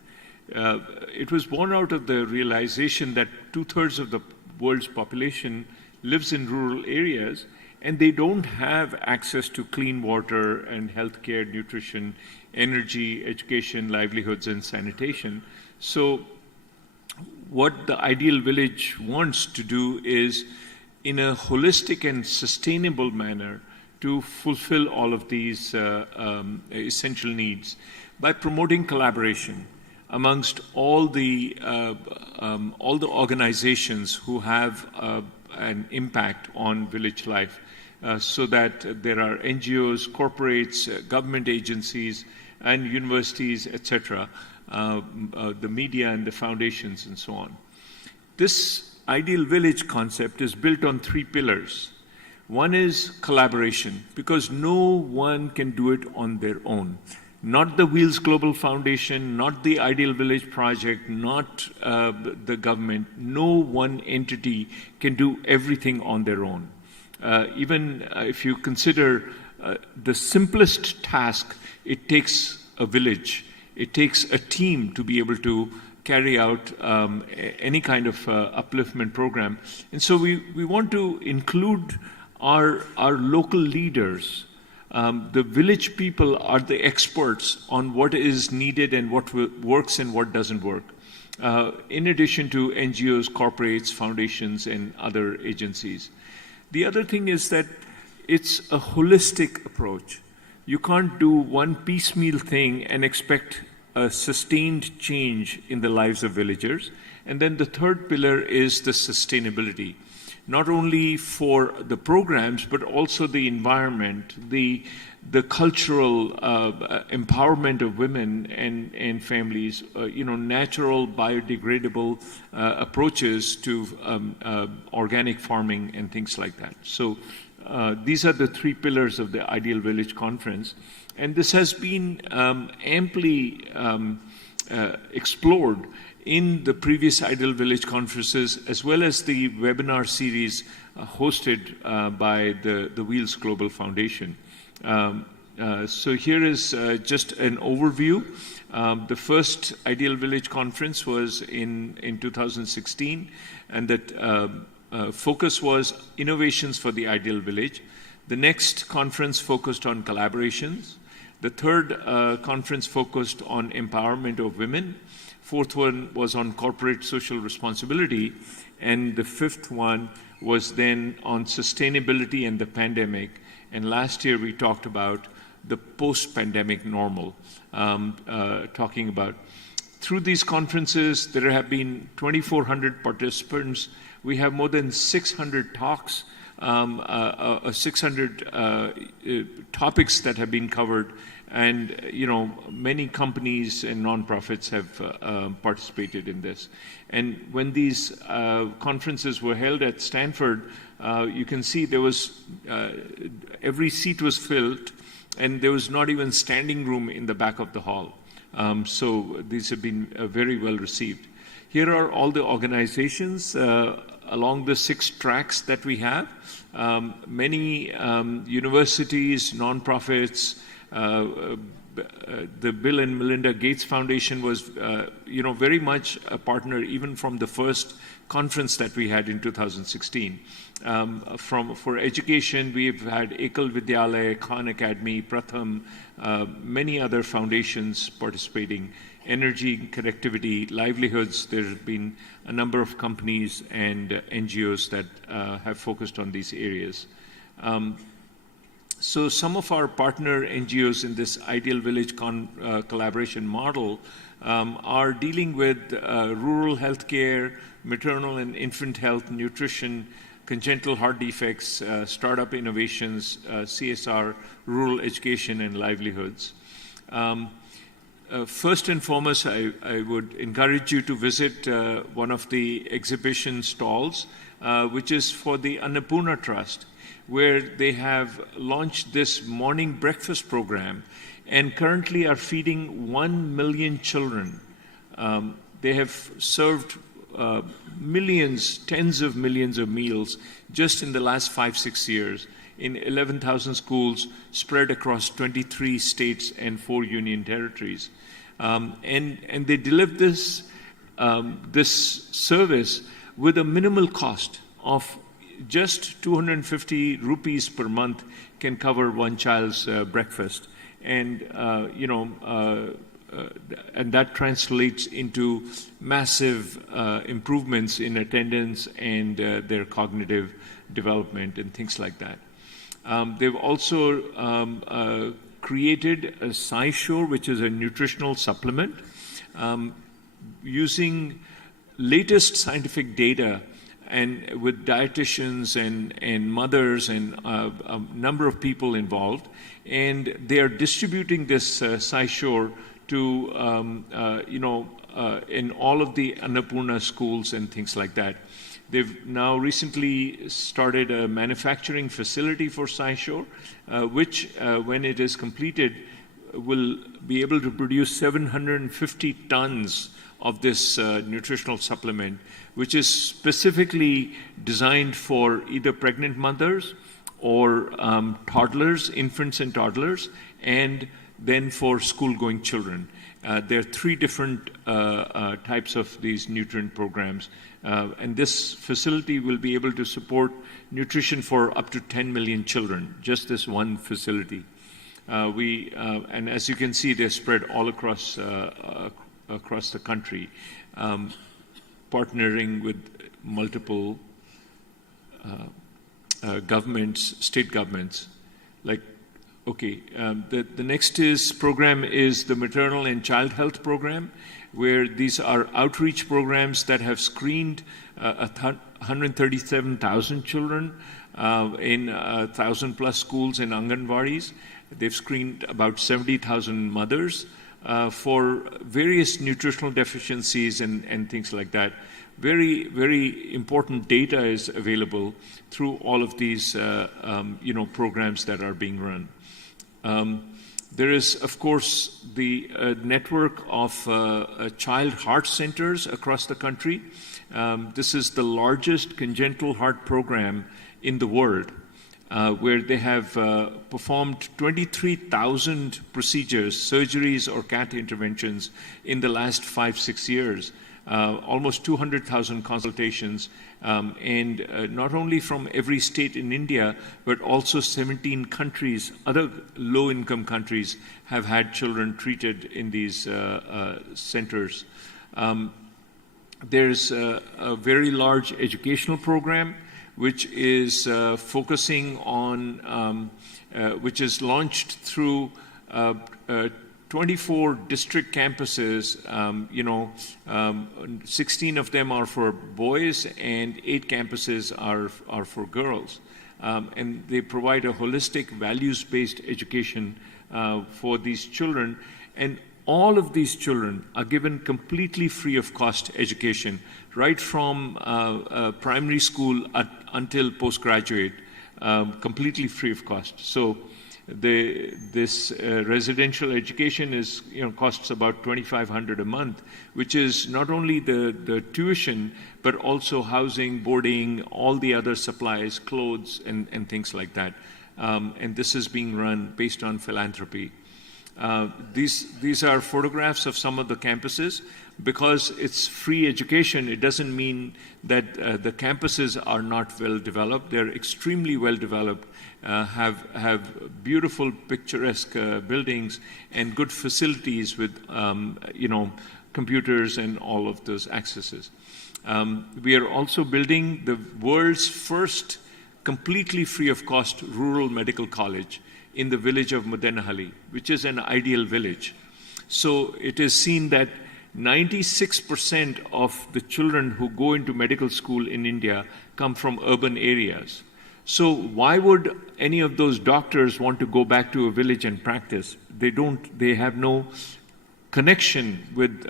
It was born out of the realization that 2/3 of the world's population lives in rural areas, and they don't have access to clean water and healthcare, nutrition, energy, education, livelihoods, and sanitation. So what the Ideal Village wants to do is, in a holistic and sustainable manner, to fulfill all of these essential needs by promoting collaboration amongst all the organizations who have an impact on village life, so that there are NGOs, corporates, government agencies, and universities, etc., the media and the foundations and so on. This Ideal Village concept is built on 3 pillars. One is collaboration, because no one can do it on their own. Not the Wheels Global Foundation, not the Ideal Village Project, not the government. No one entity can do everything on their own. Even if you consider the simplest task, it takes a village. It takes a team to be able to carry out any kind of upliftment program. And so we want to include our local leaders. The village people are the experts on what is needed and what works and what doesn't work, in addition to NGOs, corporates, foundations, and other agencies. The other thing is that it's a holistic approach. You can't do one piecemeal thing and expect a sustained change in the lives of villagers. And then the third pillar is the sustainability, not only for the programs, but also the environment, the cultural empowerment of women and families, natural biodegradable approaches to organic farming and things like that. So these are the 3 pillars of the Ideal Village Conference. And this has been amply explored in the previous Ideal Village conferences, as well as the webinar series hosted by the Wheels Global Foundation. So here is just an overview. The first Ideal Village conference was in 2016, and that focus was innovations for the Ideal Village. The next conference focused on collaborations. The third conference focused on empowerment of women. Fourth one was on corporate social responsibility. And the fifth one was then on sustainability and the pandemic. And last year we talked about the post-pandemic normal, talking about. Through these conferences, there have been 2,400 participants. We have more than 600 talks, 600 topics that have been covered, and many companies and nonprofits have participated in this. And when these conferences were held at Stanford, you can see there was every seat was filled, and there was not even standing room in the back of the hall. So these have been very well received. Here are all the organizations along the 6 tracks that we have. Many universities, nonprofits, the Bill and Melinda Gates Foundation was, very much a partner even from the first conference that we had in 2016. For education, we've had Ekal Vidyalaya, Khan Academy, Pratham, many other foundations participating. Energy, connectivity, livelihoods, there have been a number of companies and NGOs that have focused on these areas. So some of our partner NGOs in this Ideal Village collaboration model are dealing with rural healthcare, maternal and infant health, nutrition, congenital heart defects, startup innovations, CSR, rural education, and livelihoods. First and foremost, I would encourage you to visit one of the exhibition stalls, which is for the Annapurna Trust, where they have launched this morning breakfast program and currently are feeding 1 million children. They have served millions, tens of millions of meals just in the last 5-6 years in 11,000 schools spread across 23 states and 4 union territories. And they deliver this service with a minimal cost of just 250 rupees per month can cover one child's breakfast. And, and that translates into massive improvements in attendance and their cognitive development and things like that. They've also created a SciSure, which is a nutritional supplement, using latest scientific data and with dietitians and mothers and a number of people involved. And they are distributing this SciSure to, in all of the Annapurna schools and things like that. They've now recently started a manufacturing facility for SciSure, which, when it is completed, will be able to produce 750 tons of this nutritional supplement, which is specifically designed for either pregnant mothers or toddlers, infants and toddlers, and then for school-going children. There are 3 different types of these nutrient programs, and this facility will be able to support nutrition for up to 10 million children, just this one facility. And as you can see, they're spread all across the country, partnering with multiple governments, state governments. The next program is the Maternal and Child Health Program, where these are outreach programs that have screened 137,000 children in 1,000+ schools and Anganwadis. They've screened about 70,000 mothers for various nutritional deficiencies and things like that. Very, very important data is available through all of these programs that are being run. There is, of course, the network of child heart centers across the country. This is the largest congenital heart program in the world, where they have performed 23,000 procedures, surgeries or cath interventions in the last 5-6 years, almost 200,000 consultations, and not only from every state in India, but also 17 countries, other low-income countries, have had children treated in these centers. There's a very large educational program which is focusing on, which is launched through 24 district campuses. 16 of them are for boys and 8 campuses are for girls. And they provide a holistic, values-based education for these children. And all of these children are given completely free of cost education, right from primary school until postgraduate, completely free of cost. So this residential education is, costs about $2,500 a month, which is not only the tuition, but also housing, boarding, all the other supplies, clothes, and things like that. And this is being run based on philanthropy. These are photographs of some of the campuses. Because it's free education, it doesn't mean that the campuses are not well developed. They're extremely well developed, have beautiful, picturesque buildings and good facilities with, computers and all of those accesses. We are also building the world's first completely free of cost rural medical college in the village of Mudenahalli, which is an ideal village. So it is seen that 96% of the children who go into medical school in India come from urban areas. So why would any of those doctors want to go back to a village and practice? They have no connection with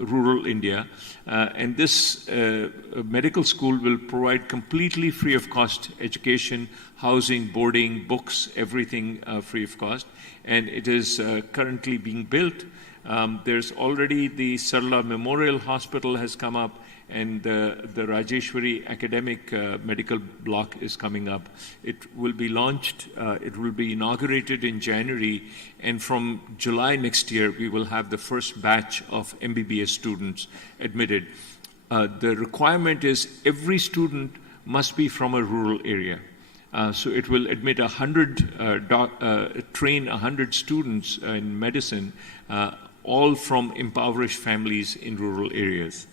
rural India. And this medical school will provide completely free of cost education, housing, boarding, books, everything free of cost. And it is currently being built. There's already the Sarla Memorial Hospital has come up, and the Rajeshwari Academic Medical Block is coming up. It will be launched, it will be inaugurated in January, and from July next year, we will have the first batch of MBBS students admitted. The requirement is every student must be from a rural area. So it will admit train 100 students in medicine, all from impoverished families in rural areas.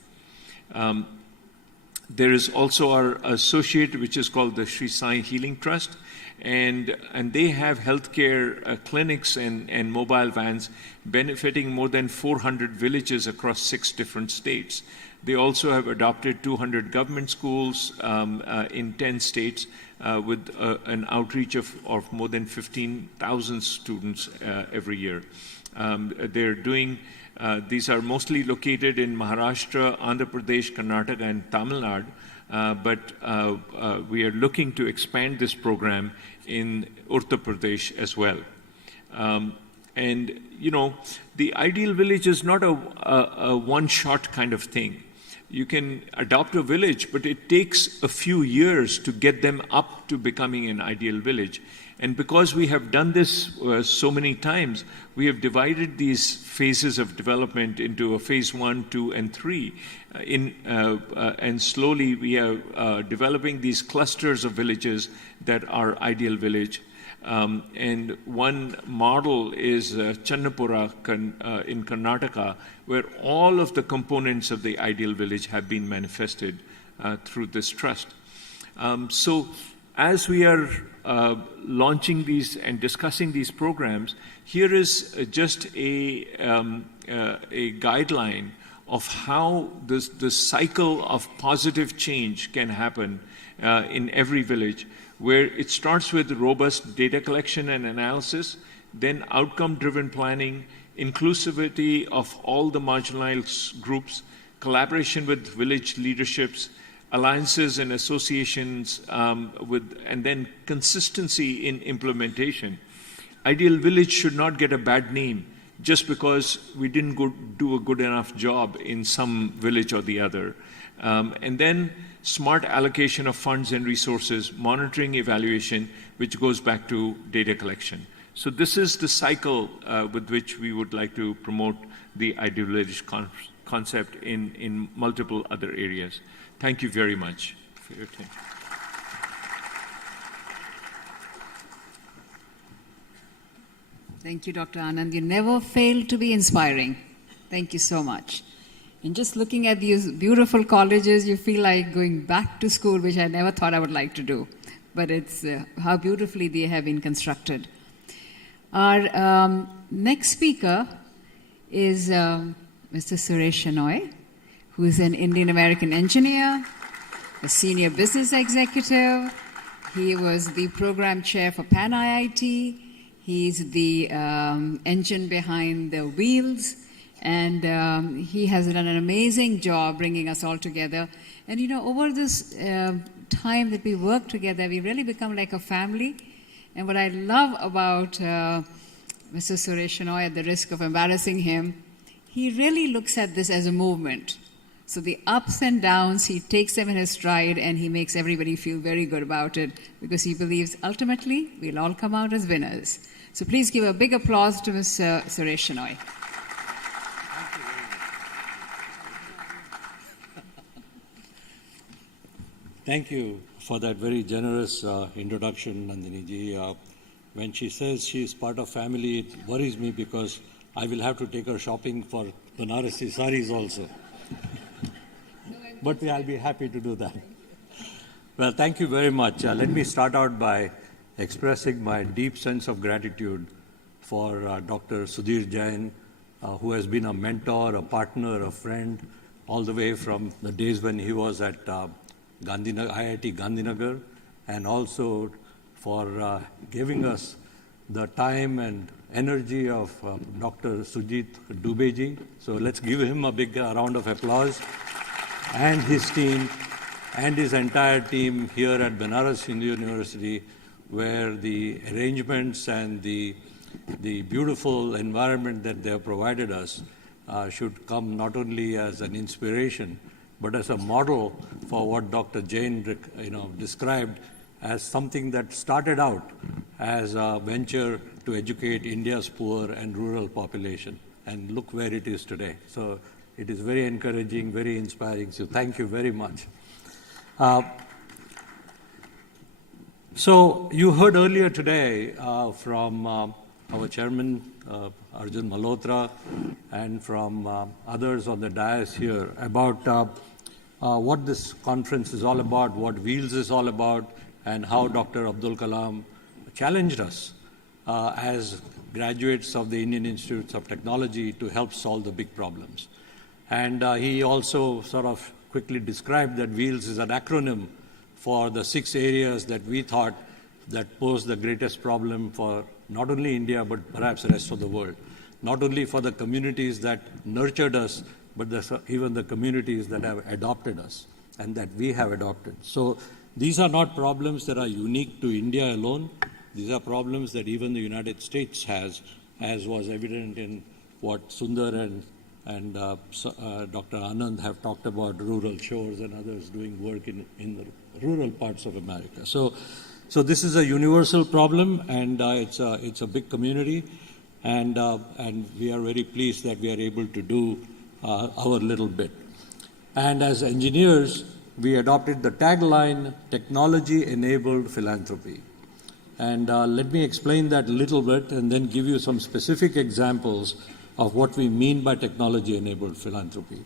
There is also our associate, which is called the Sri Sai Healing Trust, and they have healthcare clinics and mobile vans benefiting more than 400 villages across 6 different states. They also have adopted 200 government schools in 10 states with an outreach of more than 15,000 students every year. They're doing, these are mostly located in Maharashtra, Andhra Pradesh, Karnataka, and Tamil Nadu, but we are looking to expand this program in Uttar Pradesh as well. And, the ideal village is not a one-shot kind of thing. You can adopt a village, but it takes a few years to get them up to becoming an ideal village. And because we have done this so many times, we have divided these phases of development into a phase 1, 2, and 3. And slowly we are developing these clusters of villages that are ideal village. And one model is Channapura in Karnataka, where all of the components of the ideal village have been manifested through this trust. So as we are launching these and discussing these programs, here is just a guideline of how the cycle of positive change can happen in every village, where it starts with robust data collection and analysis, then outcome-driven planning, inclusivity of all the marginalized groups, collaboration with village leaderships, alliances and associations, and then consistency in implementation. Ideal Village should not get a bad name just because we didn't do a good enough job in some village or the other. And then smart allocation of funds and resources, monitoring, evaluation, which goes back to data collection. So this is the cycle with which we would like to promote the Ideal Village concept in multiple other areas. Thank you very much for your attention. Thank you, Dr. Anand. You never fail to be inspiring. Thank you so much. And just looking at these beautiful colleges, you feel like going back to school, which I never thought I would like to do. But it's how beautifully they have been constructed. Our next speaker is Mr. Suresh Shenoy, who is an Indian-American engineer, a senior business executive. He was the program chair for Pan IIT. He's the engine behind the wheels, and he has done an amazing job bringing us all together. And you know, over this time that we work together, we really become like a family. And what I love about Mr. Suresh Shenoy, at the risk of embarrassing him, he really looks at this as a movement. So the ups and downs, he takes them in his stride, and he makes everybody feel very good about it, because he believes ultimately we'll all come out as winners. So please give a big applause to Mr. Suresh Shenoy. Thank you for that very generous introduction, Nandini ji. When she says she is part of family, it worries me because I will have to take her shopping for Banarasi saris also. But I'll be happy to do that. Well, thank you very much. Let me start out by expressing my deep sense of gratitude for Dr. Sudhir Jain, who has been a mentor, a partner, a friend, all the way from the days when he was at IIT Gandhinagar, and also for giving us the time and energy of Dr. Sujit Dubeji. So let's give him a big round of applause, and his team and his entire team here at Banaras Hindu University, where the arrangements and the beautiful environment that they have provided us should come not only as an inspiration, but as a model for what Dr. Jain described as something that started out as a venture to educate India's poor and rural population. And look where it is today. So it is very encouraging, very inspiring. So thank you very much. So you heard earlier today from our chairman, Arjun Malhotra, and from others on the dais here about what this conference is all about, what Wheels is all about, and how Dr. Abdul Kalam challenged us as graduates of the Indian Institutes of Technology to help solve the big problems. And he also sort of quickly described that Wheels is an acronym for the 6 areas that we thought that posed the greatest problem for not only India, but perhaps the rest of the world. Not only for the communities that nurtured us, but even the communities that have adopted us and that we have adopted. So these are not problems that are unique to India alone. These are problems that even the United States has, as was evident in what Sundar and Dr. Anand have talked about, rural shores and others doing work in the rural parts of America. So this is a universal problem, and it's a big community, and we are very pleased that we are able to do our little bit. And as engineers, we adopted the tagline, technology-enabled philanthropy. And let me explain that a little bit and then give you some specific examples of what we mean by technology-enabled philanthropy.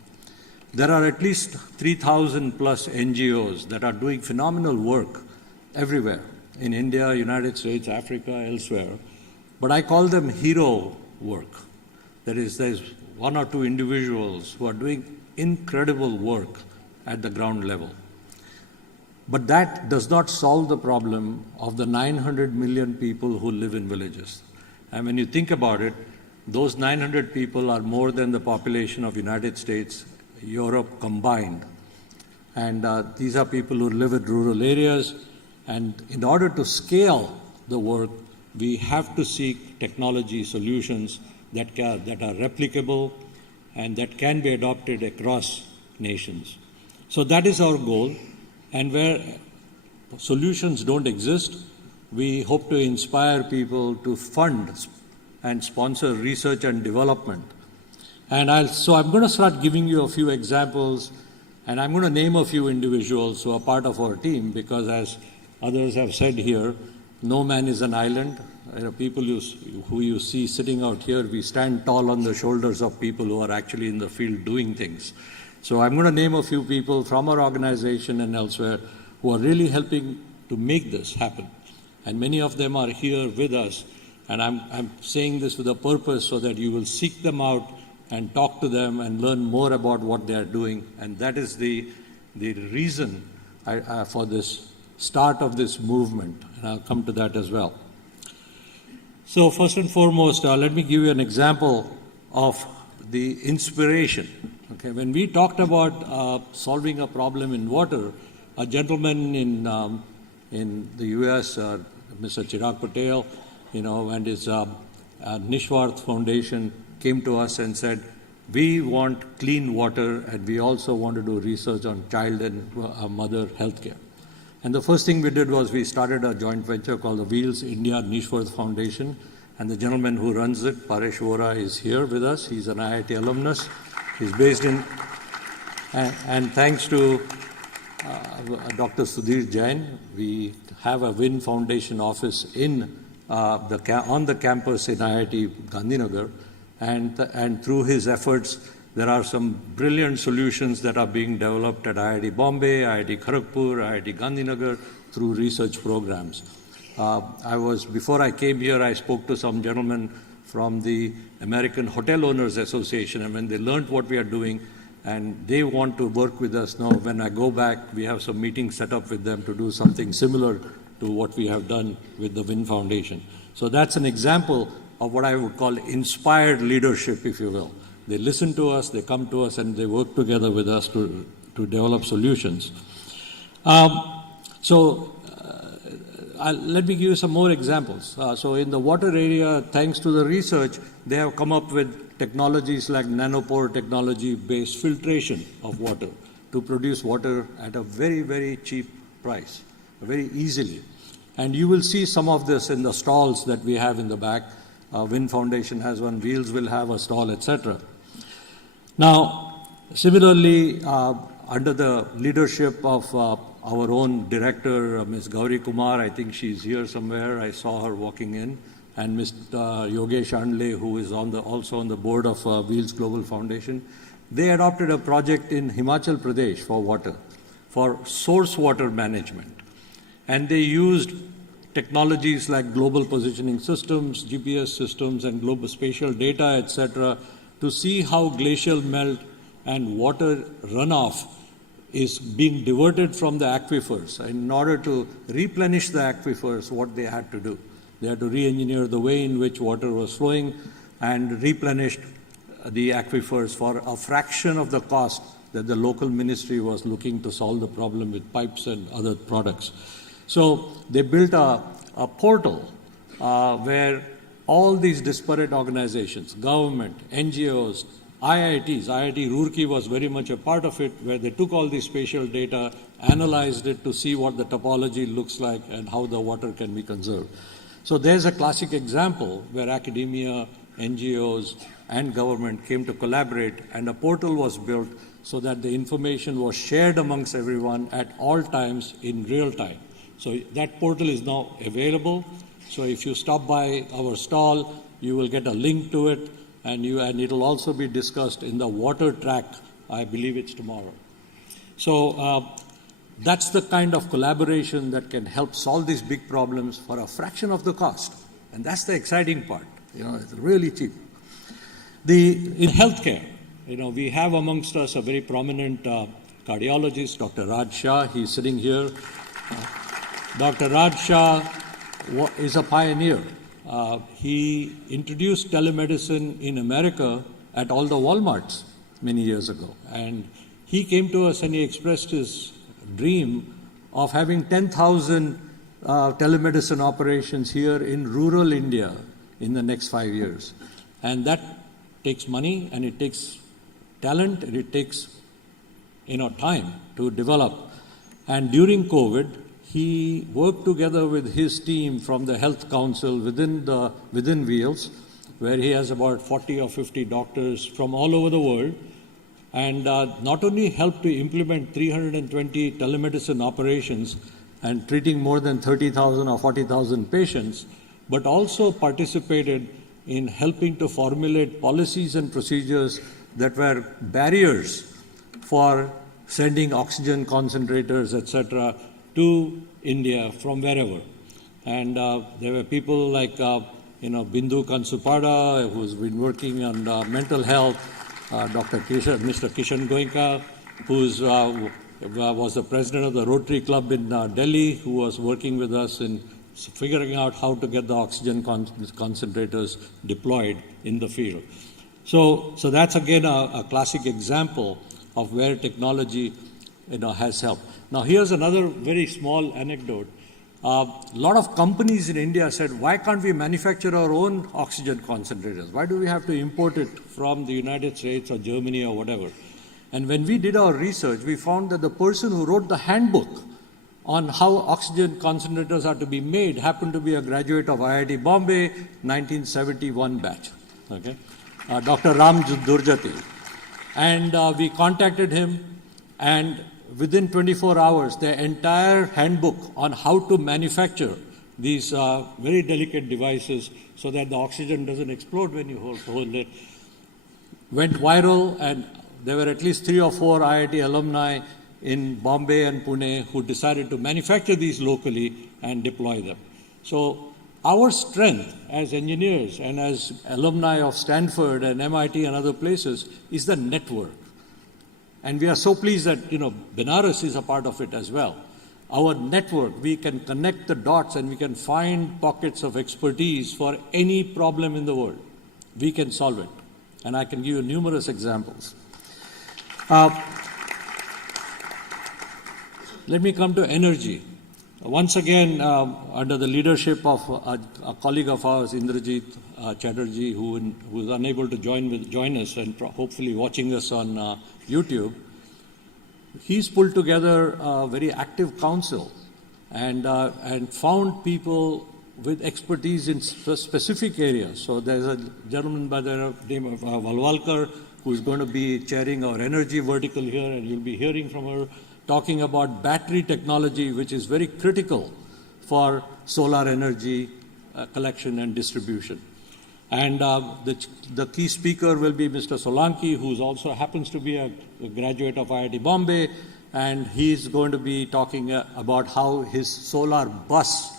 There are at least 3,000 plus NGOs that are doing phenomenal work everywhere, in India, United States, Africa, elsewhere. But I call them hero work. There's 1 or 2 individuals who are doing incredible work at the ground level. But that does not solve the problem of the 900 million people who live in villages. And when you think about it, those 900 people are more than the population of United States, Europe combined. And these are people who live in rural areas. And in order to scale the work, we have to seek technology solutions that are replicable and that can be adopted across nations. So that is our goal, and where solutions don't exist, we hope to inspire people to fund and sponsor research and development. And so I'm going to start giving you a few examples, and I'm going to name a few individuals who are part of our team, because as others have said here, no man is an island. People who you see sitting out here, we stand tall on the shoulders of people who are actually in the field doing things. So I'm going to name a few people from our organization and elsewhere who are really helping to make this happen. And many of them are here with us. And I'm saying this with a purpose so that you will seek them out and talk to them and learn more about what they are doing. And that is the reason for this start of this movement. And I'll come to that as well. So first and foremost, let me give you an example of the inspiration. Okay, when we talked about solving a problem in water, a gentleman in the U.S., Mr. Chirag Patel, and his Nishwarth Foundation came to us and said, we want clean water and we also want to do research on child and mother healthcare. And the first thing we did was we started a joint venture called the Wheels India Nishwarth Foundation, and the gentleman who runs it, Paresh Vora, is here with us. He's an IIT alumnus. He's based in, and thanks to Dr. Sudhir Jain, we have a WIN Foundation office on the campus in IIT Gandhinagar, and through his efforts, there are some brilliant solutions that are being developed at IIT Bombay, IIT Kharagpur, IIT Gandhinagar through research programs. Before I came here, I spoke to some gentlemen from the American Hotel Owners Association, and when they learned what we are doing, and they want to work with us now, when I go back, we have some meetings set up with them to do something similar to what we have done with the WIN Foundation. So that's an example of what I would call inspired leadership, if you will. They listen to us, they come to us, and they work together with us to develop solutions. Let me give you some more examples. So in the water area, thanks to the research, they have come up with technologies like nanopore technology-based filtration of water to produce water at a very, very cheap price, very easily. And you will see some of this in the stalls that we have in the back. WIN Foundation has one, Wheels will have a stall, etc. Now, similarly, under the leadership of our own director, Ms. Gauri Kumar, I think she's here somewhere, I saw her walking in, and Mr. Yogesh Andle, who is also on the board of Wheels Global Foundation, they adopted a project in Himachal Pradesh for water, for source water management. And they used technologies like global positioning systems, GPS systems, and global spatial data, etc., to see how glacial melt and water runoff is being diverted from the aquifers. And in order to replenish the aquifers, what they had to do, they had to re-engineer the way in which water was flowing and replenish the aquifers for a fraction of the cost that the local ministry was looking to solve the problem with pipes and other products. So they built a portal where all these disparate organizations, government, NGOs, IITs, IIT Roorkee was very much a part of it, where they took all these spatial data, analyzed it to see what the topology looks like and how the water can be conserved. So there's a classic example where academia, NGOs, and government came to collaborate, and a portal was built so that the information was shared amongst everyone at all times in real time. So that portal is now available. So if you stop by our stall, you will get a link to it, and it'll also be discussed in the water track. I believe it's tomorrow. So that's the kind of collaboration that can help solve these big problems for a fraction of the cost. And that's the exciting part. It's really cheap. In healthcare, we have amongst us a very prominent cardiologist, Dr. Raj Shah. He's sitting here. Dr. Raj Shah is a pioneer. He introduced telemedicine in America at all the Walmarts many years ago. And he came to us and he expressed his dream of having 10,000 telemedicine operations here in rural India in the next 5 years. And that takes money, and it takes talent, and it takes time to develop. And during COVID, he worked together with his team from the Health Council within Wales, where he has about 40 or 50 doctors from all over the world, and not only helped to implement 320 telemedicine operations and treating more than 30,000 or 40,000 patients, but also participated in helping to formulate policies and procedures that were barriers for sending oxygen concentrators, etc., to India from wherever. And there were people like Bindu Kansupada, who's been working on mental health, Mr. Kishan Goenka, who was the president of the Rotary Club in Delhi, who was working with us in figuring out how to get the oxygen concentrators deployed in the field. So that's again a classic example of where technology has helped. Now here's another very small anecdote. A lot of companies in India said, why can't we manufacture our own oxygen concentrators? Why do we have to import it from the United States or Germany or whatever? And when we did our research, we found that the person who wrote the handbook on how oxygen concentrators are to be made happened to be a graduate of IIT Bombay, 1971 batch, okay? Dr. Ram Durjati. And we contacted him, and within 24 hours, the entire handbook on how to manufacture these very delicate devices so that the oxygen doesn't explode when you hold it went viral, and there were at least 3 or 4 IIT alumni in Bombay and Pune who decided to manufacture these locally and deploy them. So our strength as engineers and as alumni of Stanford and MIT and other places is the network. And we are so pleased that, Benares is a part of it as well. Our network, we can connect the dots and we can find pockets of expertise for any problem in the world. We can solve it. And I can give you numerous examples. Let me come to energy. Once again, under the leadership of a colleague of ours, Indrajit Chatterjee, who is unable to join us and hopefully watching us on YouTube, he's pulled together a very active council and found people with expertise in specific areas. So there's a gentleman by the name of Valwalkar, who is going to be chairing our energy vertical here, and you'll be hearing from her talking about battery technology, which is very critical for solar energy collection and distribution. And the key speaker will be Mr. Solanki, who also happens to be a graduate of IIT Bombay, and he's going to be talking about how his solar bus,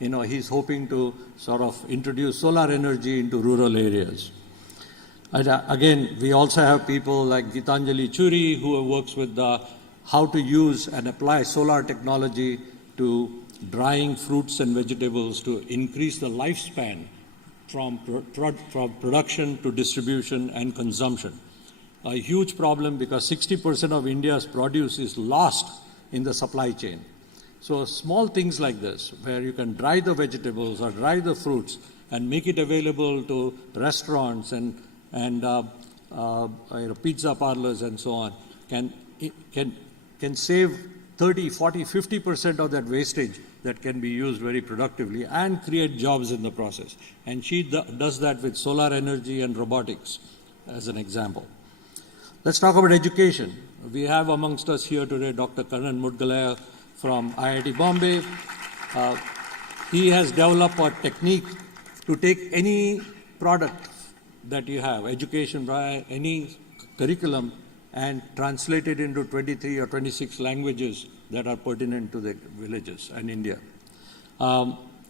he's hoping to sort of introduce solar energy into rural areas. And again, we also have people like Gitanjali Churi, who works with how to use and apply solar technology to drying fruits and vegetables to increase the lifespan from production to distribution and consumption. A huge problem because 60% of India's produce is lost in the supply chain. So small things like this, where you can dry the vegetables or dry the fruits and make it available to restaurants and pizza parlors and so on, can save 30, 40, 50% of that wastage that can be used very productively and create jobs in the process. And she does that with solar energy and robotics as an example. Let's talk about education. We have amongst us here today Dr. Karan Mudgalaya from IIT Bombay. He has developed a technique to take any product that you have, education, any curriculum, and translate it into 23 or 26 languages that are pertinent to the villages and India.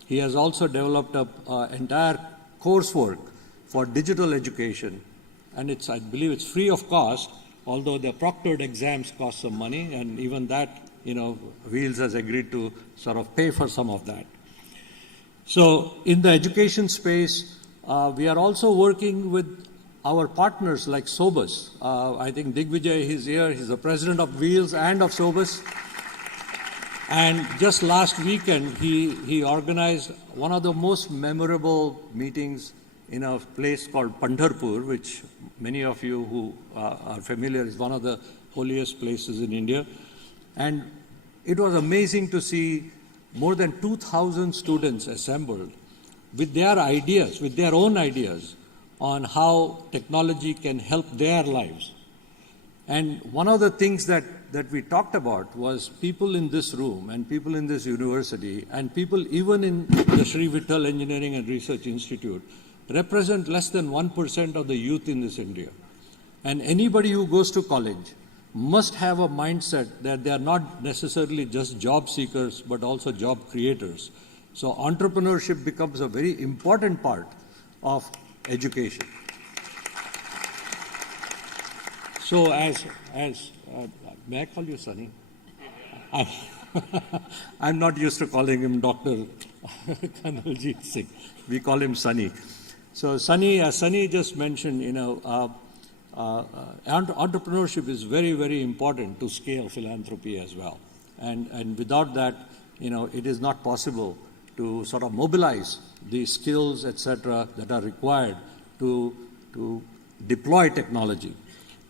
He has also developed an entire coursework for digital education, and I believe it's free of cost, although the proctored exams cost some money, and even that, Wheels has agreed to sort of pay for some of that. So in the education space, we are also working with our partners like Sobus. I think Digvijay is here. He's the president of Wheels and of Sobus. And just last weekend, he organized one of the most memorable meetings in a place called Pandharpur, which many of you who are familiar is one of the holiest places in India. And it was amazing to see more than 2,000 students assembled with their ideas, with their own ideas on how technology can help their lives. And one of the things that we talked about was people in this room and people in this university and people even in the Sri Vittal Engineering and Research Institute represent less than 1% of the youth in this India. And anybody who goes to college must have a mindset that they are not necessarily just job seekers, but also job creators. So entrepreneurship becomes a very important part of education. So may I call you Sunny? I'm not used to calling him Dr. Kanwaljit Singh. We call him Sunny. So Sunny, as Sunny just mentioned, entrepreneurship is very, very important to scale philanthropy as well. And without that, it is not possible to sort of mobilize the skills, etc., that are required to deploy technology.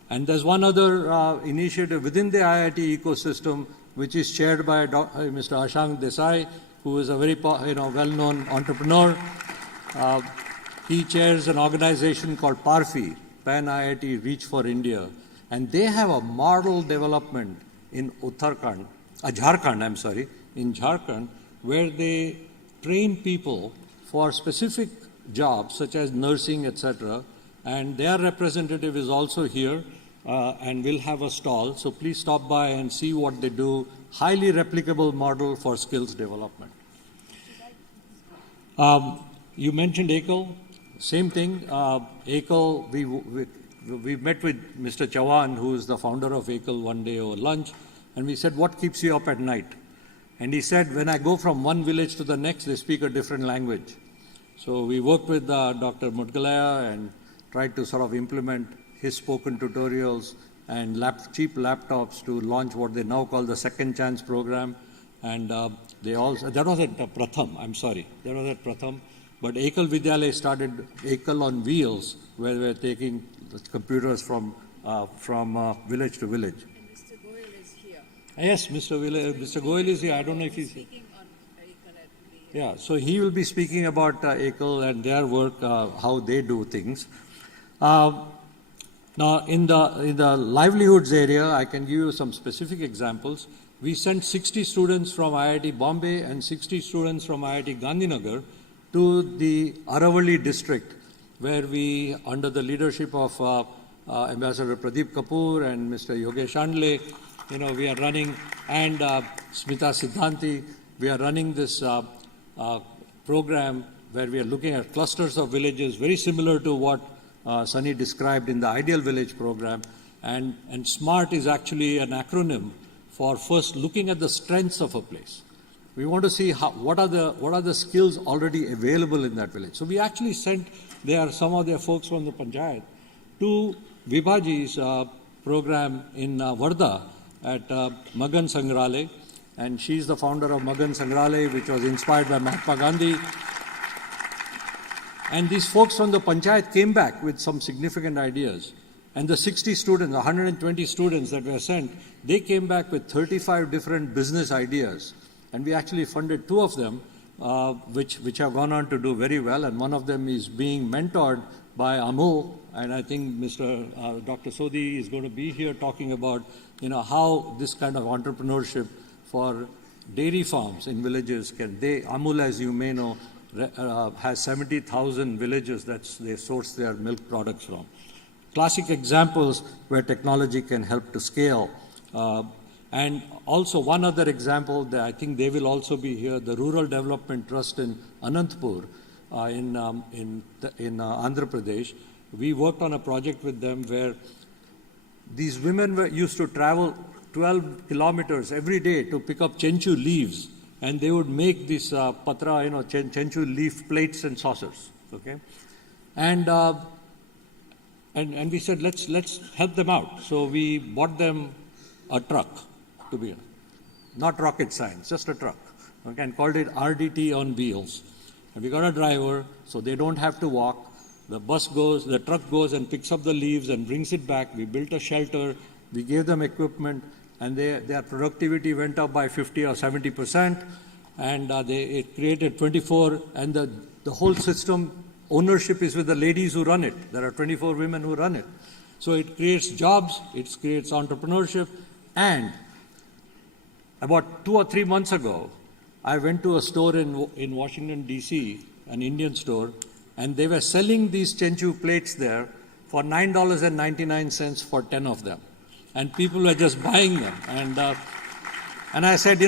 And there's one other initiative within the IIT ecosystem, which is chaired by Mr. Ashank Desai, who is a very well-known entrepreneur. He chairs an organization called PARFI, Pan IIT Reach for India, and they have a model development in Jharkhand, where they train people for specific jobs such as nursing, etc. And their representative is also here and will have a stall. So please stop by and see what they do. Highly replicable model for skills development. You mentioned ACLE. Same thing. ACLE, we met with Mr. Chavan, who is the founder of ACLE, one day over lunch, and we said, what keeps you up at night? And he said, when I go from one village to the next, they speak a different language. So we worked with Dr. Mudgalaya and tried to sort of implement his spoken tutorials and cheap laptops to launch what they now call the Second Chance program. And they also, that was at Pratham, that was at Pratham. But ACLE Vidyalaya started ACLE on wheels, where we were taking computers from village to village. And Mr. Goyal is here. Yes, Mr. Goyal is here. I don't know if he's here. Yeah, so he will be speaking about ACLE and their work, how they do things. Now, in the livelihoods area, I can give you some specific examples. We sent 60 students from IIT Bombay and 60 students from IIT Gandhinagar to the Aravalli district, where we, under the leadership of Ambassador Pradeep Kapoor and Mr. Yogesh Andle, we are running, and Smita Siddhanti, we are running this program where we are looking at clusters of villages, very similar to what Sunny described in the Ideal Village program. And SMART is actually an acronym for first looking at the strengths of a place. We want to see what are the skills already available in that village. So we actually sent some of their folks from the Panchayat to Vibhaji's program in Varda at Magan Sangralaya, and she's the founder of Magan Sangralaya, which was inspired by Mahatma Gandhi. And these folks from the Panchayat came back with some significant ideas. And the 60 students, 120 students that were sent, they came back with 35 different business ideas. And we actually funded 2 of them, which have gone on to do very well. And one of them is being mentored by Amol. And I think Dr. Sodhi is going to be here talking about, how this kind of entrepreneurship for dairy farms in villages Amul, as you may know, has 70,000 villages that they source their milk products from. Classic examples where technology can help to scale. And also one other example that I think they will also be here, the Rural Development Trust in Anantapur in Andhra Pradesh. We worked on a project with them where these women used to travel 12 kilometers every day to pick up chenchu leaves, and they would make these patra, chenchu leaf plates and saucers. Okay, and we said let's help them out. So we bought them a truck to be. not rocket science, just a truck, okay, and called it RDT on wheels. And we got a driver, so they don't have to walk. The truck goes and picks up the leaves and brings it back. We built a shelter, we gave them equipment, and their productivity went up by 50 or 70%, and it created 24, and the whole system ownership is with the ladies who run it. There are 24 women who run it. So it creates jobs, it creates entrepreneurship, and about 2 or 3 months ago, I went to a store in Washington, D.C., an Indian store, and they were selling these Chenchu plates there for $9.99 for 10 of them. And people were just buying them. And I said,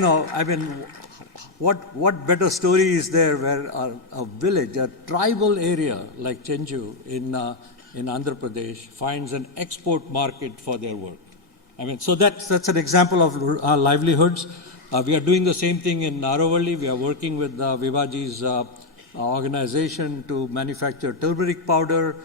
what better story is there where a village, a tribal area like Chenchu in Andhra Pradesh finds an export market for their work. So that's an example of our livelihoods. We are doing the same thing in Naravalli. We are working with Vivaji's organization to manufacture turmeric powder,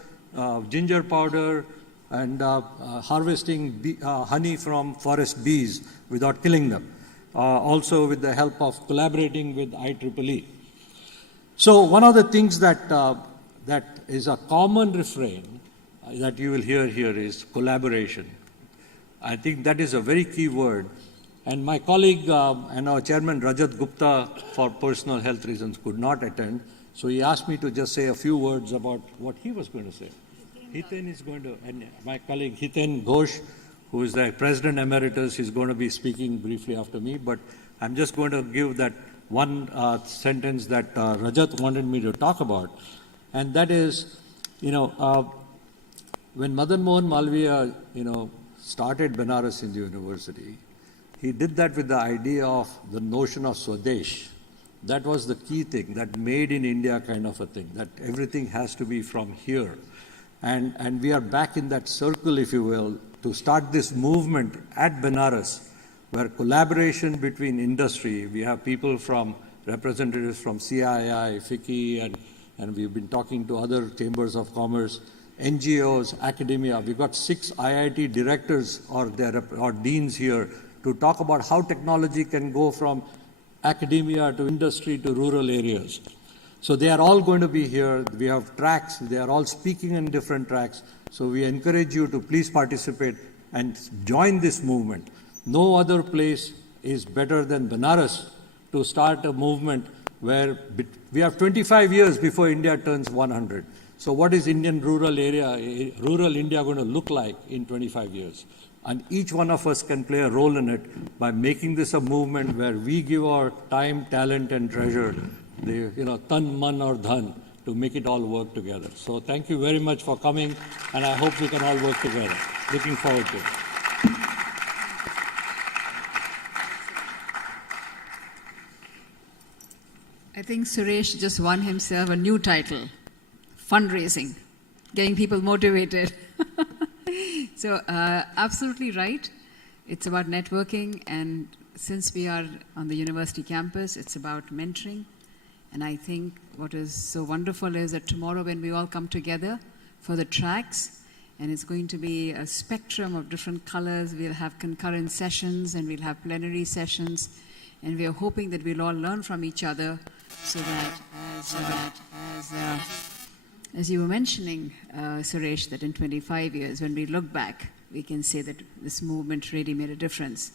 ginger powder, and harvesting honey from forest bees without killing them. Also with the help of collaborating with IEEE. So one of the things that is a common refrain that you will hear here is collaboration. I think that is a very key word. And my colleague and our chairman Rajat Gupta, for personal health reasons, could not attend. So he asked me to just say a few words about what he was going to say. Hiten is going to, and my colleague Hiten Ghosh, who is the President Emeritus, is going to be speaking briefly after me, but I'm just going to give that one sentence that Rajat wanted me to talk about, and that is, when Madan Mohan Malviya, started Banaras Hindu University, he did that with the idea of the notion of Swadesh. That was the key thing, that made in India kind of a thing, that everything has to be from here. And we are back in that circle, if you will, to start this movement at Banaras, where collaboration between industry, we have people from, representatives from CII, FICCI, and we've been talking to other chambers of commerce, NGOs, academia. We've got 6 IIT directors or deans here to talk about how technology can go from academia to industry to rural areas. So they are all going to be here. We have tracks. They are all speaking in different tracks. So we encourage you to please participate and join this movement. No other place is better than Banaras to start a movement where we have 25 years before India turns 100. So what is Indian rural India going to look like in 25 years? And each one of us can play a role in it by making this a movement where we give our time, talent, and treasure, tan, man, or dhan, to make it all work together. So thank you very much for coming, and I hope we can all work together. Looking forward to it. I think Suresh just won himself a new title, fundraising, getting people motivated. So absolutely right. It's about networking, and since we are on the university campus, it's about mentoring. And I think what is so wonderful is that tomorrow when we all come together for the tracks, and it's going to be a spectrum of different colors, we'll have concurrent sessions and we'll have plenary sessions, and we are hoping that we'll all learn from each other so that as you were mentioning, Suresh, that in 25 years, when we look back, we can say that this movement really made a difference.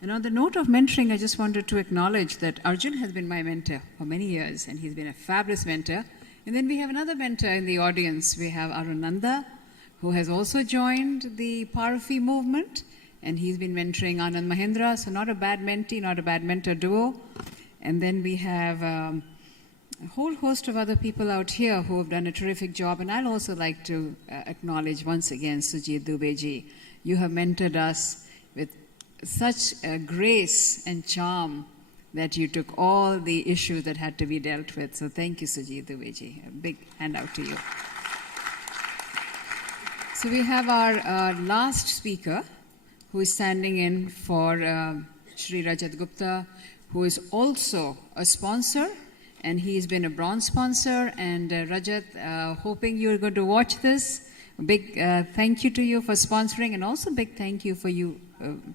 And on the note of mentoring, I just wanted to acknowledge that Arjun has been my mentor for many years, and he's been a fabulous mentor. And then we have another mentor in the audience. We have Arunanda, who has also joined the Parafi movement, and he's been mentoring Anand Mahendra, so not a bad mentee, not a bad mentor duo. And then we have a whole host of other people out here who have done a terrific job, and I'd also like to acknowledge once again Sujit Dubeji. You have mentored us with such grace and charm that you took all the issues that had to be dealt with. So thank you, Sujit Dubeji. A big hand out to you. So we have our last speaker, who is standing in for Shri Rajat Gupta, who is also a sponsor, and he's been a bronze sponsor. And Rajat, hoping you're going to watch this. A big thank you to you for sponsoring, and also big thank you for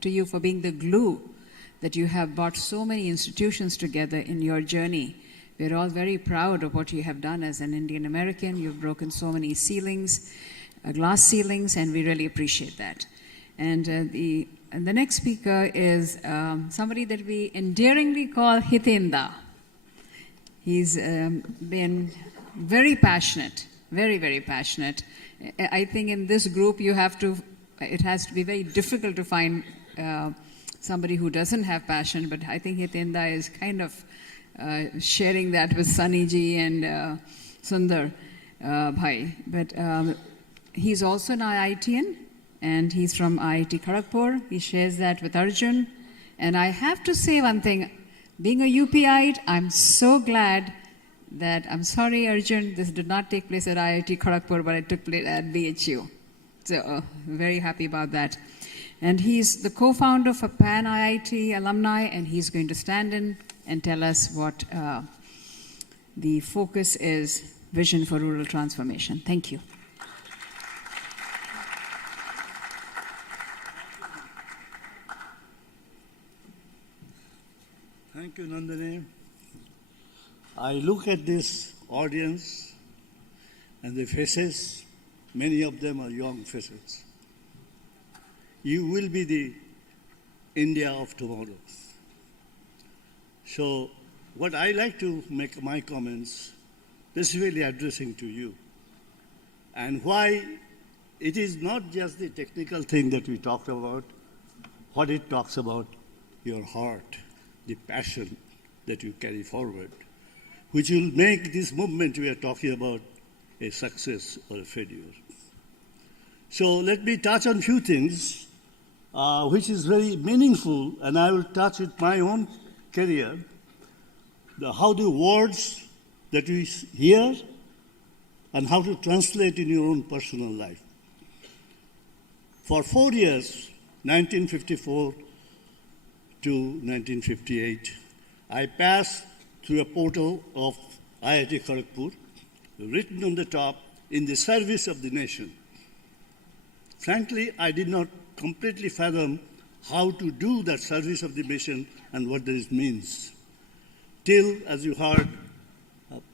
to you for being the glue that you have brought so many institutions together in your journey. We're all very proud of what you have done as an Indian American. You've broken so many ceilings, glass ceilings, and we really appreciate that. And the next speaker is somebody that we endearingly call Hitenda. He's been very passionate, very, very passionate. I think in this group it has to be very difficult to find somebody who doesn't have passion, but I think Hitenda is kind of sharing that with Sunny ji and Sundar Bhai. But he's also an IITian, and he's from IIT Kharagpur. He shares that with Arjun. And I have to say one thing. Being a UPite, I'm so glad that, I'm sorry, Arjun, this did not take place at IIT Kharagpur, but it took place at BHU. So very happy about that. And he's the co-founder for Pan IIT Alumni, and he's going to stand in and tell us what the focus is, vision for rural transformation. Thank you. Thank you, Nandini. I look at this audience and the faces, many of them are young faces. You will be the India of tomorrow. So what I like to make my comments, specifically addressing to you, and why it is not just the technical thing that we talked about, what it talks about your heart, the passion that you carry forward, which will make this movement we are talking about a success or a failure. So let me touch on a few things which is very meaningful, and I will touch with my own career, how the words that we hear and how to translate in your own personal life. For 4 years, 1954 to 1958, I passed through a portal of IIT Kharagpur, written on the top, in the service of the nation. Frankly, I did not completely fathom how to do that service of the nation and what this means. Till, as you heard,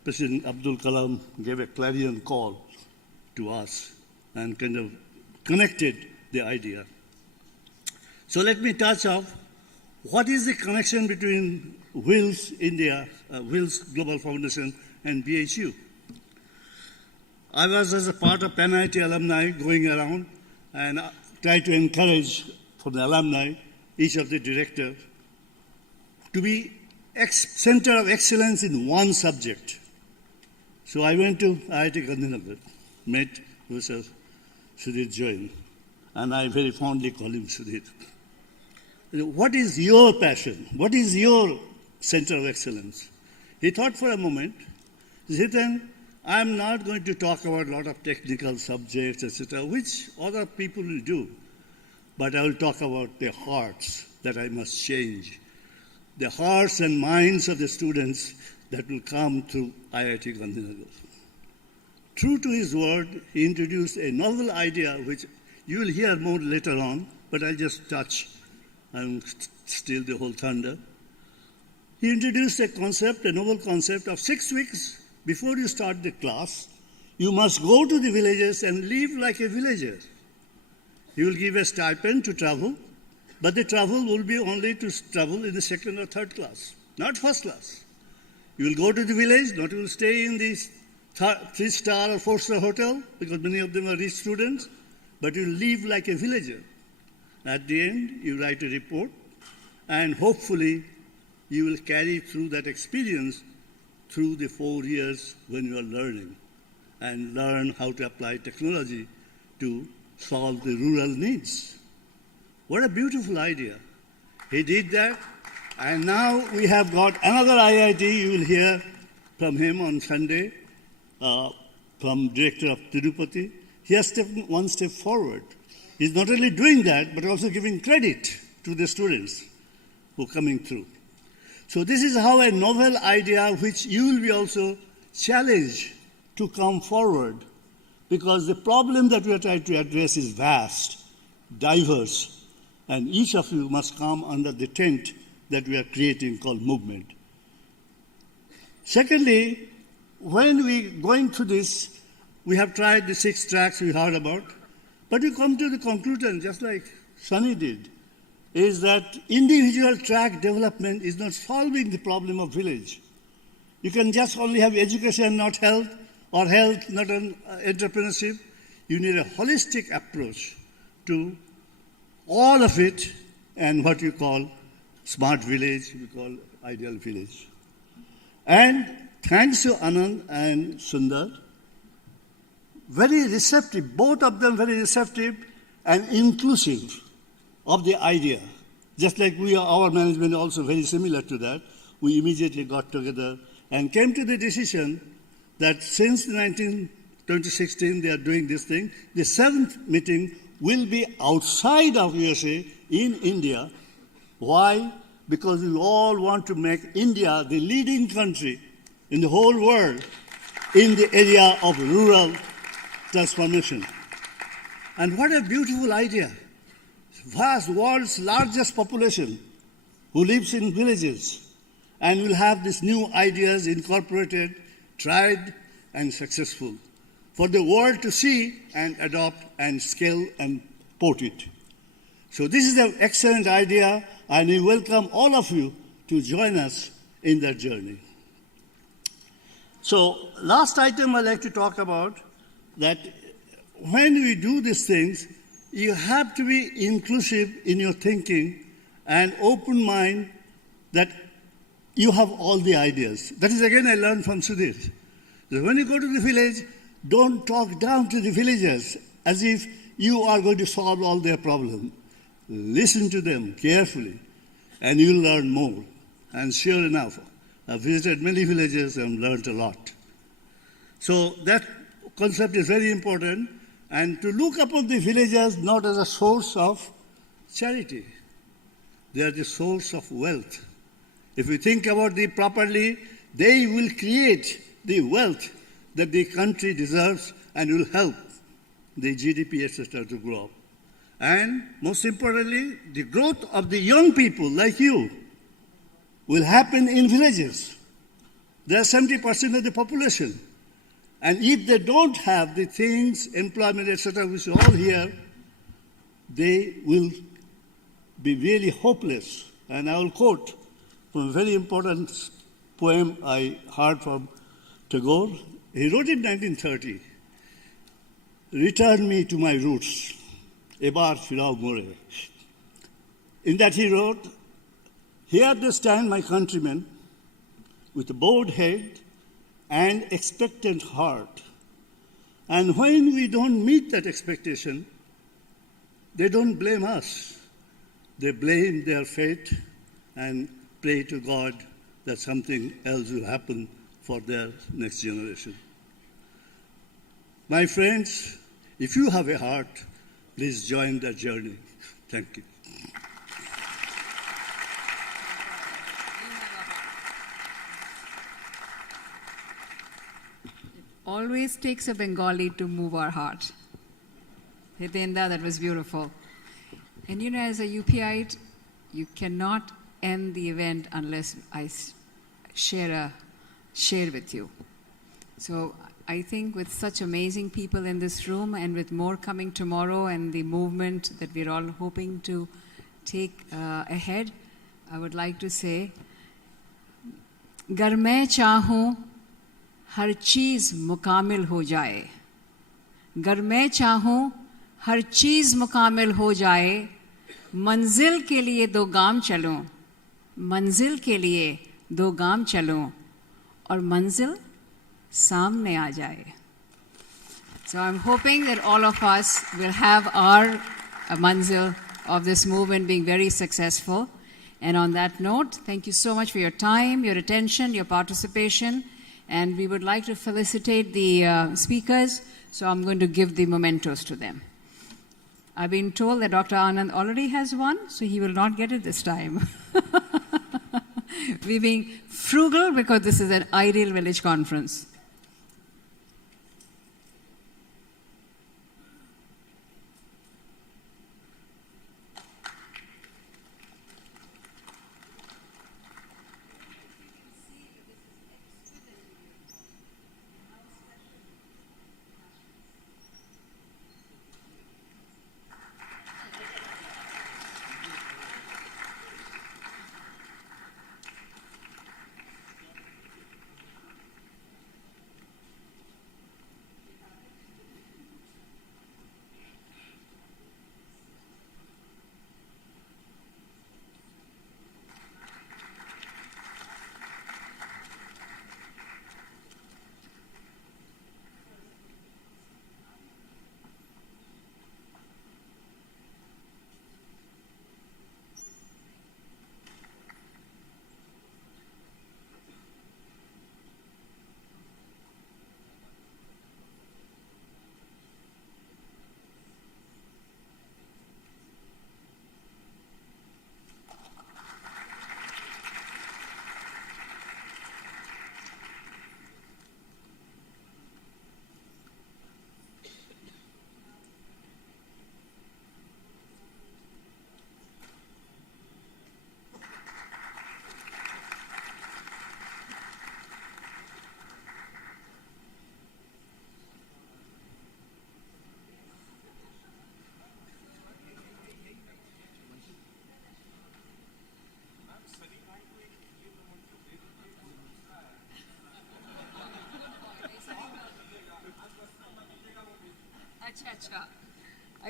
President Abdul Kalam gave a clarion call to us and kind of connected the idea. So let me touch on what is the connection between WILS India, WILS Global Foundation and BHU. I was, as a part of Pan IIT alumni, going around and try to encourage for the alumni, each of the directors, to be center of excellence in one subject. So I went to IIT Gandhinagar, met Professor Sudhir Jain, and I very fondly call him Sudhir. What is your passion? What is your center of excellence? He thought for a moment. He said, then I'm not going to talk about a lot of technical subjects, etc., which other people will do, but I will talk about the hearts that I must change, the hearts and minds of the students that will come through IIT Gandhinagar. True to his word, he introduced a novel idea, which you will hear more later on, but I'll just touch and steal the whole thunder. He introduced a concept, a novel concept of 6 weeks before you start the class, you must go to the villages and live like a villager. He will give a stipend to travel, but the travel will be only to travel in the second or third class, not first class. You will go to the village, not you will stay in the 3-star or 4-star hotel, because many of them are rich students, but you will live like a villager. At the end, you write a report, and hopefully you will carry through that experience through the 4 years when you are learning, and learn how to apply technology to solve the rural needs. What a beautiful idea. He did that, and now we have got another IIT. You will hear from him on Sunday, from Director of Tirupati. He has taken one step forward. He's not only doing that, but also giving credit to the students who are coming through. So this is how a novel idea, which you will be also challenged to come forward, because the problem that we are trying to address is vast, diverse, and each of you must come under the tent that we are creating called movement. Secondly, when we going through this, we have tried the 6 tracks we heard about, but we come to the conclusion, just like Sunny did, is that individual track development is not solving the problem of village. You can just only have education, not health, or health, not entrepreneurship. You need a holistic approach to all of it and what you call smart village, we call ideal village. And thanks to Anand and Sundar, very receptive, both of them very receptive and inclusive of the idea. Just like we are, our management also very similar to that. We immediately got together and came to the decision that since 2016 they are doing this thing, the 7th meeting will be outside of USA in India. Why? Because we all want to make India the leading country in the whole world in the area of rural transformation. And what a beautiful idea. Vast world's largest population who lives in villages and will have these new ideas incorporated, tried, and successful for the world to see and adopt and scale and port it. So this is an excellent idea, and we welcome all of you to join us in that journey. So last item I'd like to talk about, that when we do these things, you have to be inclusive in your thinking and open mind that you have all the ideas. That is again I learned from Sudhir. That when you go to the village, don't talk down to the villagers as if you are going to solve all their problems. Listen to them carefully and you'll learn more. And sure enough, I've visited many villages and learned a lot. So that concept is very important, and to look upon the villagers not as a source of charity. They are the source of wealth. If we think about them properly, they will create the wealth that the country deserves and will help the GDP, etc., to grow up. And most importantly, the growth of the young people like you will happen in villages. They are 70% of the population. And if they don't have the things, employment, etc., which are all here, they will be really hopeless. And I will quote from a very important poem I heard from Tagore. He wrote in 1930, "Return me to my roots, ebar firao more." In that he wrote, "Here they stand my countrymen, with a bowed head and expectant heart. And when we don't meet that expectation, they don't blame us. They blame their fate and pray to God that something else will happen for their next generation." My friends, if you have a heart, please join that journey. Thank you. Always takes a Bengali to move our heart. Hitendra, that was beautiful. And you know, as a UPite, you cannot end the event unless I share with you. So I think with such amazing people in this room and with more coming tomorrow and the movement that we're all hoping to take ahead, I would like to say, "Gar main chahun हर चीज़ मुकामिल हो जाए, गर मैं चाहूँ हर चीज़ मुकामिल हो जाए, मंजिल के लिए 2 गाम चलूँ, मंजिल के लिए 2 गाम चलूँ, और मंजिल सामने आ जाए." So I'm hoping that all of us will have our manzil of this movement being very successful. And on that note, thank you so much for your time, your attention, your participation. And we would like to felicitate the speakers, so I'm going to give the mementos to them. I've been told that Dr. Anand already has one, so he will not get it this time. We're being frugal because this is an ideal village conference.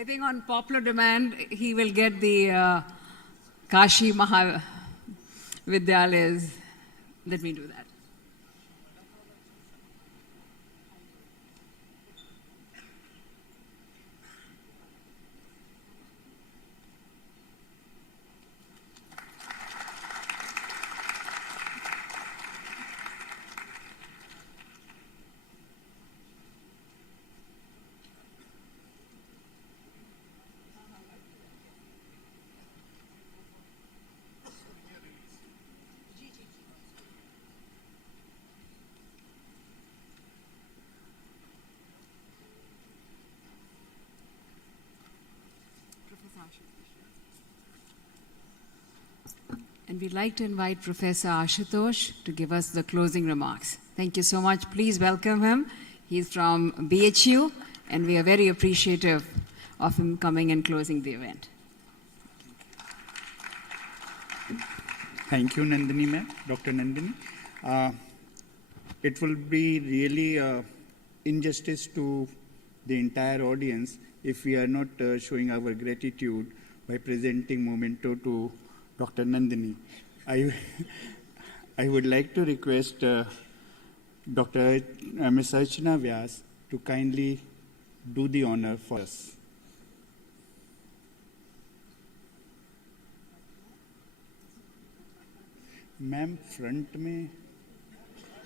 I think on popular demand, he will get the Kashi Mahavidyalayas. Let me do that. And we'd like to invite Professor Ashutosh to give us the closing remarks. Thank you so much. Please welcome him. He's from BHU, and we are very appreciative of him coming and closing the event. Thank you, Nandini ma'am, Dr. Nandini. It will be really injustice to the entire audience if we are not showing our gratitude by presenting memento to Dr. Nandini. I would like to request Dr. Ms. Archana Vyas to kindly do the honor for us. Ma'am, front में.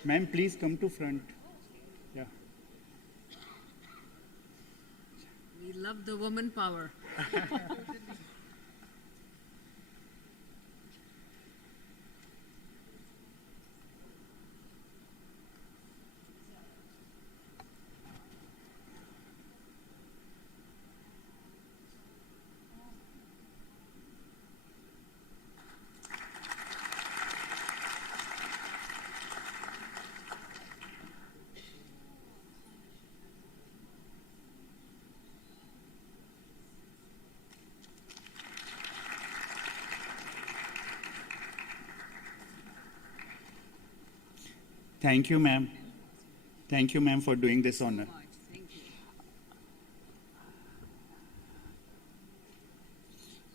Ma'am, please come to front. Yeah. We love the woman power. Thank you, ma'am. Thank you, ma'am, for doing this honor.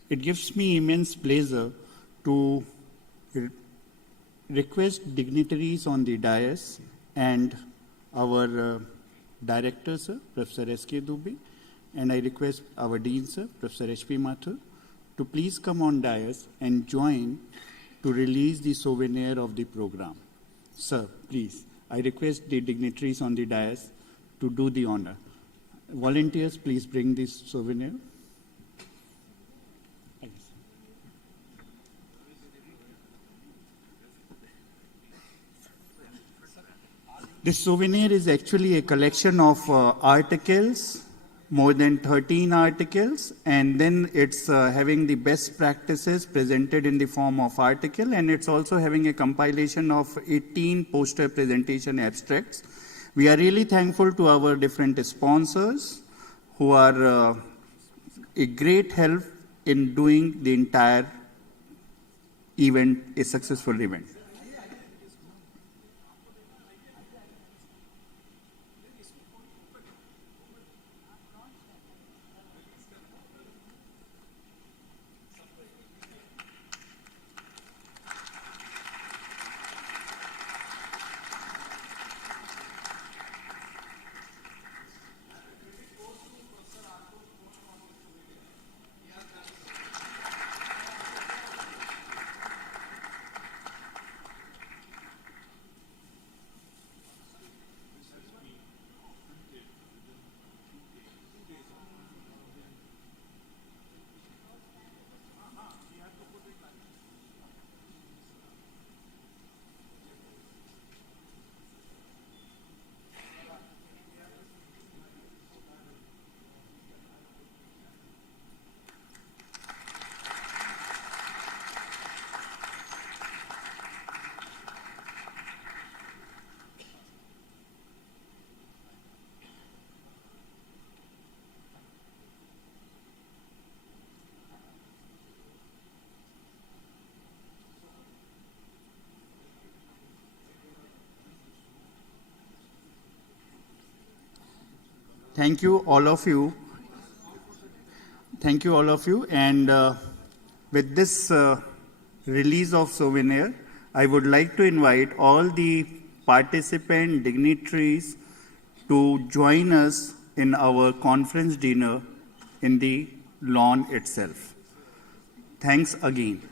It gives me immense pleasure to request dignitaries on the dais and our director, sir, Professor S.K. Dubey, and I request our dean, sir, Professor H.P. Mathur, to please come on dais and join to release the souvenir of the program. Sir, please, I request the dignitaries on the dais to do the honor. Volunteers, please bring this souvenir. This souvenir is actually a collection of articles, more than 13 articles, and then it's having the best practices presented in the form of article, and it's also having a compilation of 18 poster presentation abstracts. We are really thankful to our different sponsors who are a great help in doing the entire event a successful event. Thank you, all of you. Thank you, all of you. And with this release of souvenir, I would like to invite all the participant dignitaries to join us in our conference dinner in the lawn itself. Thanks again.